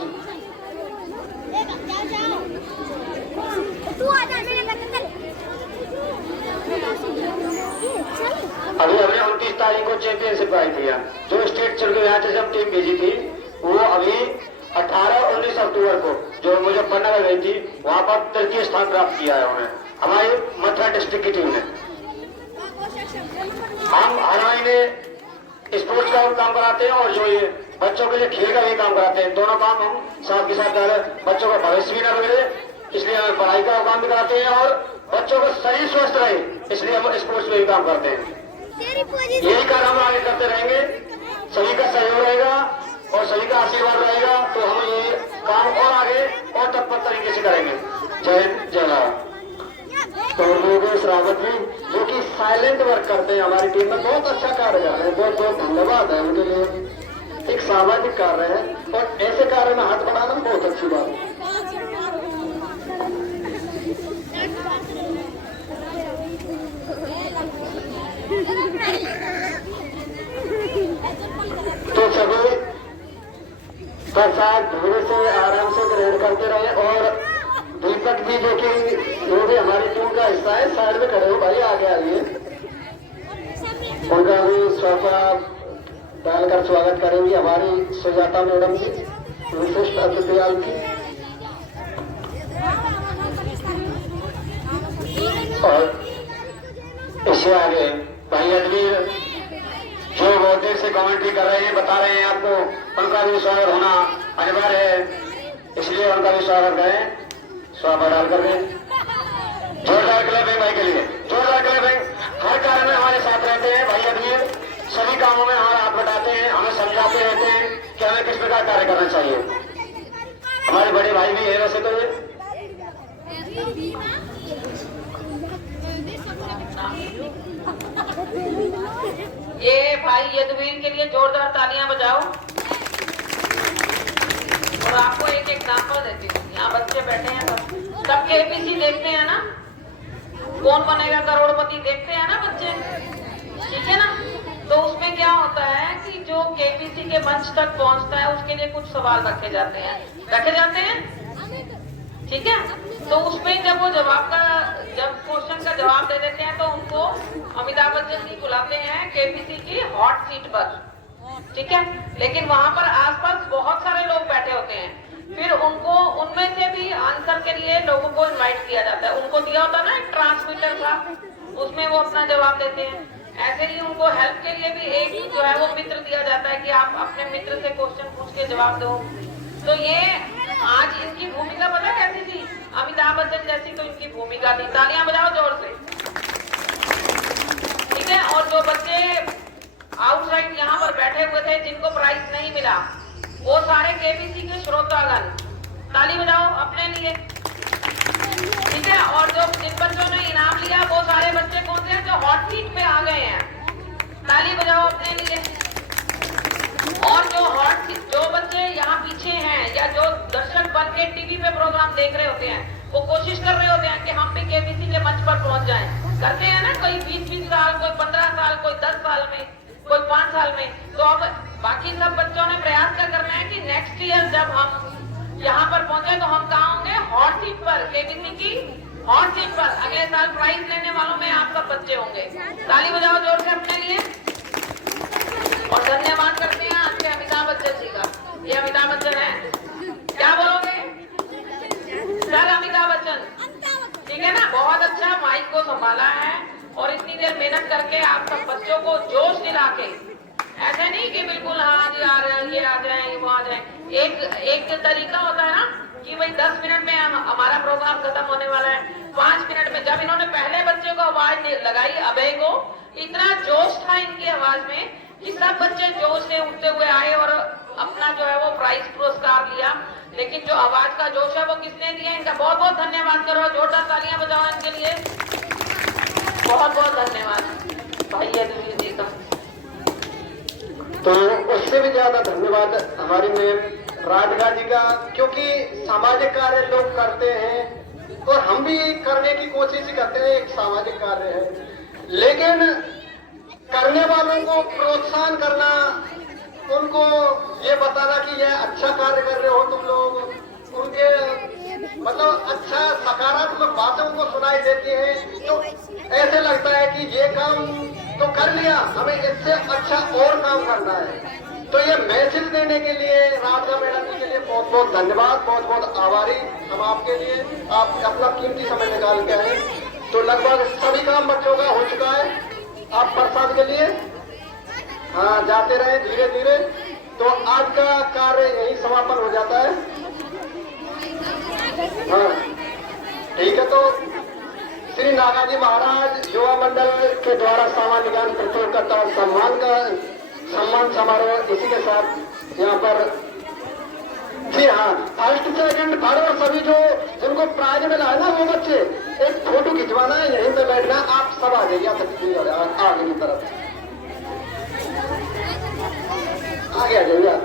अभी हमने 29 तारीख को चैंपियनशिप आई थी। जो स्टेट चल गई यहाँ से जब टीम भेजी थी वो अभी 18-19 अक्टूबर को जो मुजफ्फरनगर गई थी वहां पर तृतीय स्थान प्राप्त किया है उन्हें हमारी मथुरा डिस्ट्रिक्ट की टीम ने। हम हर महीने स्पोर्ट्स का काम कराते हैं और जो ये बच्चों के लिए खेल का भी काम कराते हैं। दोनों काम हम साथ के साथ कर रहे हैं। बच्चों का भविष्य भी न बिगड़े इसलिए हम पढ़ाई का काम भी कराते हैं और बच्चों का शरीर स्वस्थ रहे इसलिए हम स्पोर्ट्स में भी काम करते हैं। यही कार्य हम आगे करते रहेंगे। सभी का सहयोग रहेगा और सभी का आशीर्वाद रहेगा तो हम ये काम और आगे और तत्पर तरीके से करेंगे। जय हिंद जय भारत। तो योगेश रावत जी जो कि साइलेंट वर्क करते हैं हमारी टीम में बहुत अच्छा कार्य कर रहे हैं, बहुत बहुत धन्यवाद है उनके लिए। एक सामाजिक कार्य है और ऐसे कार्य में हाथ बढ़ाना बहुत अच्छी बात है। तो सभी प्रसाद धीरे से आराम से ग्रहण करते रहे और दीपक जी जो कि वो भी हमारी टीम का हिस्सा है साइड में खड़े हो भाई, आगे आइए। उनका भी सोफा डालकर स्वागत करेंगी हमारी सुजाता मैडम जी विशिष्ट अतिथियाल की। और इससे आगे भाई अदवीर जो बहुत देर से कमेंट्री कर रहे हैं बता रहे हैं आपको, उनका भी स्वागत होना अनिवार्य है इसलिए उनका भी स्वागत करें। स्वागत डाल कर दें। जोरदार क्लैपिंग भाई के लिए, जोरदार क्लैपिंग। हर कार्य में हमारे साथ रहते हैं भाई अदवीर, सभी कामों में हमारा हाथ बटाते हैं, हमें समझाते रहते हैं कि हमें किस प्रकार कार्य करना चाहिए। हमारे बड़े भाई भी है वैसे तो ये भाई यदुवीर के लिए जोरदार तालियां बजाओ। और आपको एक एग्जांपल देती हूँ, यहाँ बच्चे बैठे हैं सब केबीसी देखते हैं ना, कौन बनेगा करोड़पति देखते हैं ना बच्चे, ठीक है ना। तो उसमें क्या होता है कि जो केबीसी के मंच तक पहुंचता है उसके लिए कुछ सवाल रखे जाते हैं, ठीक है। तो उसमें जब वो जब क्वेश्चन का जवाब दे देते हैं तो उनको अमिताभ बच्चन जी बुलाते हैं केबीसी की हॉट सीट पर, ठीक है। लेकिन वहां पर आसपास बहुत सारे लोग बैठे होते हैं, फिर उनको उनमें से भी आंसर के लिए लोगों को इनवाइट किया जाता है। उनको दिया होता है ना एक ट्रांसमीटर का, उसमें वो अपना जवाब देते हैं। ऐसे ही उनको हेल्प के लिए भी एक जो है वो मित्र दिया जाता है कि आप अपने मित्र से क्वेश्चन पूछ के जवाब दो। तो ये आज इनकी भूमिका पता कैसी थी, अमिताभ बच्चन जैसी तो इनकी भूमिका थी। तालियां बजाओ जोर से, ठीक है। और जो बच्चे आउटसाइड यहाँ पर बैठे हुए थे जिनको प्राइज नहीं मिला, वो सारे केबीसी के श्रोतागण, ताली बजाओ अपने लिए, ठीक है। और जो जिन बच्चों ने इनाम लिया वो सारे बच्चे कौन से हैं जो हॉट सीट पे आ गए हैं, ताली बजाओ अपने लिए। और जो बच्चे यहाँ पीछे हैं या जो दर्शक बन के टीवी पे प्रोग्राम देख रहे होते हैं, वो कोशिश कर रहे होते हैं कि हम भी केबीसी के मंच पर पहुंच जाएं। करते हैं ना, कोई 20-20 साल, कोई 15 साल, कोई 10 साल में, कोई 5 साल में। तो अब बाकी सब बच्चों ने प्रयास क्या करना है कि नेक्स्ट ईयर जब हम यहाँ पर पहुंचे तो हम कहाँ होंगे, हॉट सीट पर, केबीसी की हॉट सीट पर। अगले साल प्राइज लेने वालों में आप सब बच्चे होंगे। ताली बजाओ जोर से अपने लिए और धन्यवाद करते हैं आज के बच्चन जी का। ये अमिताभ बच्चन है, क्या बोलोगे सर? अमिताभ बच्चन, ठीक है ना? बहुत अच्छा माइक को संभाला है और इतनी देर मेहनत करके आप सब बच्चों को जोश दिला के, ऐसे नहीं कि बिल्कुल हाँ जी आ रहे हैं, ये आ जाए वो आ जाए। एक तरीका होता है ना कि भाई 10 मिनट में हमारा प्रोग्राम खत्म होने वाला है, 5 मिनट में। जब इन्होंने पहले बच्चे को आवाज लगाई अभय को, इतना जोश था इनकी आवाज में कि सब बच्चे जोश से उठते हुए आए और अपना जो है वो प्राइज पुरस्कार लिया। लेकिन जो आवाज का जोश है वो किसने दिया? इनका बहुत बहुत धन्यवाद करो, जोरदार तालियां बजाओ इनके लिए। बहुत बहुत धन्यवाद भाई यदुवीर जी का। तो उससे भी ज्यादा धन्यवाद हमारी मैम राधिका जी का, क्योंकि सामाजिक कार्य लोग करते हैं और हम भी करने की कोशिश करते हैं, एक सामाजिक कार्य है, लेकिन करने वालों को प्रोत्साहन करना, उनको ये बताना कि ये अच्छा कार्य कर रहे हो तुम लोग, उनके मतलब अच्छा सकारात्मक बातें उनको सुनाई देती है, तो ऐसे लगता है कि ये काम तो कर लिया, हमें इससे अच्छा और काम करना है। तो ये मैसेज देने के लिए राधिका मैडम जी के लिए बहुत बहुत धन्यवाद, बहुत बहुत आभारी हम आपके लिए। आप अपना कीमती समय निकाल के आए। तो लगभग सभी काम बच्चों का हो चुका है। आप प्रसाद के लिए हाँ जाते रहे धीरे धीरे। तो आज का कार्य यही समापन हो जाता है। हाँ ठीक है। तो श्री नागाजी महाराज युवा मंडल के द्वारा सामान्य ज्ञान प्रतियोगिता और सम्मान समारोह इसी के साथ यहाँ पर जी हाँ फर्स्ट सेकंड थर्ड और सभी जो जिनको प्राइज मिला है ना वो बच्चे एक फोटो खिंचवाना है, यहीं पे बैठना। आप सब आ जाइए आगे की तरफ, आगे आ जाइए आप।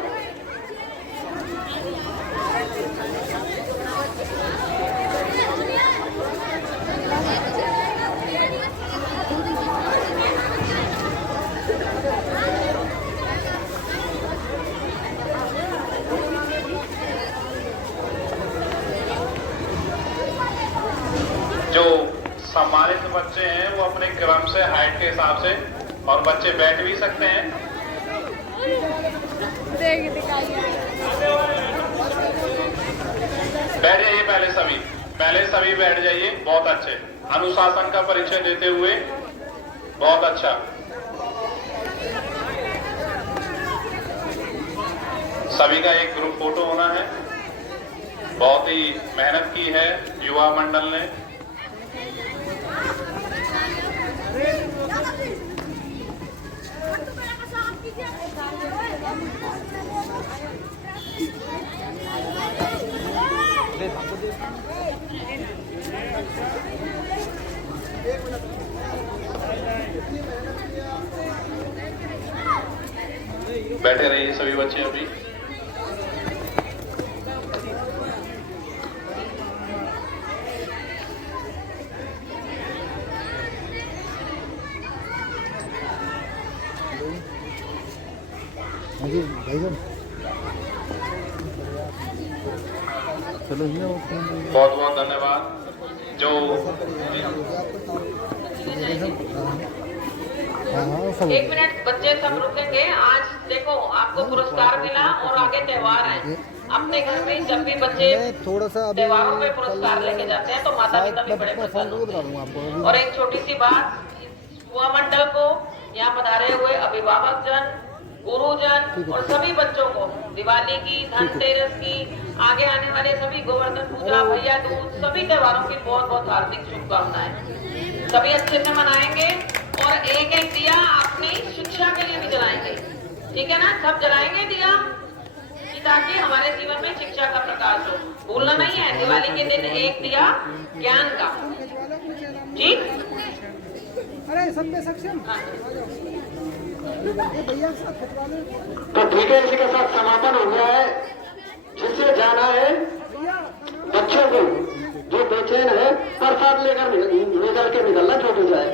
जो सम्मानित बच्चे हैं वो अपने क्रम से हाइट के हिसाब से, और बच्चे बैठ भी सकते हैं। बैठ जाइए पहले सभी बैठ जाइए। बहुत अच्छे, अनुशासन का परिचय देते हुए बहुत अच्छा। सभी का एक ग्रुप फोटो होना है। बहुत ही मेहनत की है युवा मंडल ने। बैठे रहिए सभी बच्चे अभी। बहुत बहुत धन्यवाद। जो एक मिनट बच्चे सब रुकेंगे। आज देखो आपको पुरस्कार मिला और आगे त्योहार है। अपने घर में जब भी बच्चे त्योहारों में पुरस्कार लेके जाते हैं तो माता पिता भी बड़े प्रसन्न होते हैं। और एक छोटी सी बात, युवा मंडल को यहाँ पधारे हुए अभिभावक जन, गुरुजन और सभी बच्चों को दिवाली की, धनतेरस की, आगे आने वाले सभी गोवर्धन पूजा, भैया दूज, सभी त्योहारों की बहुत बहुत हार्दिक शुभकामनाएं। सभी अच्छे से मनाएंगे और एक एक दिया अपनी शिक्षा के लिए भी जलाएंगे, ठीक है ना? सब जलाएंगे दिया ताकि हमारे जीवन में शिक्षा का प्रकाश हो। भूलना नहीं है, दिवाली के दिन एक दिया ज्ञान का, ठीक? अरे सब में सक्षम। तो ठीक है, इसी के साथ समापन हो गया है। जिससे जाना है बच्चों को जो बेचैन है प्रसाद लेकर निकल के निकलना छोटे जाए।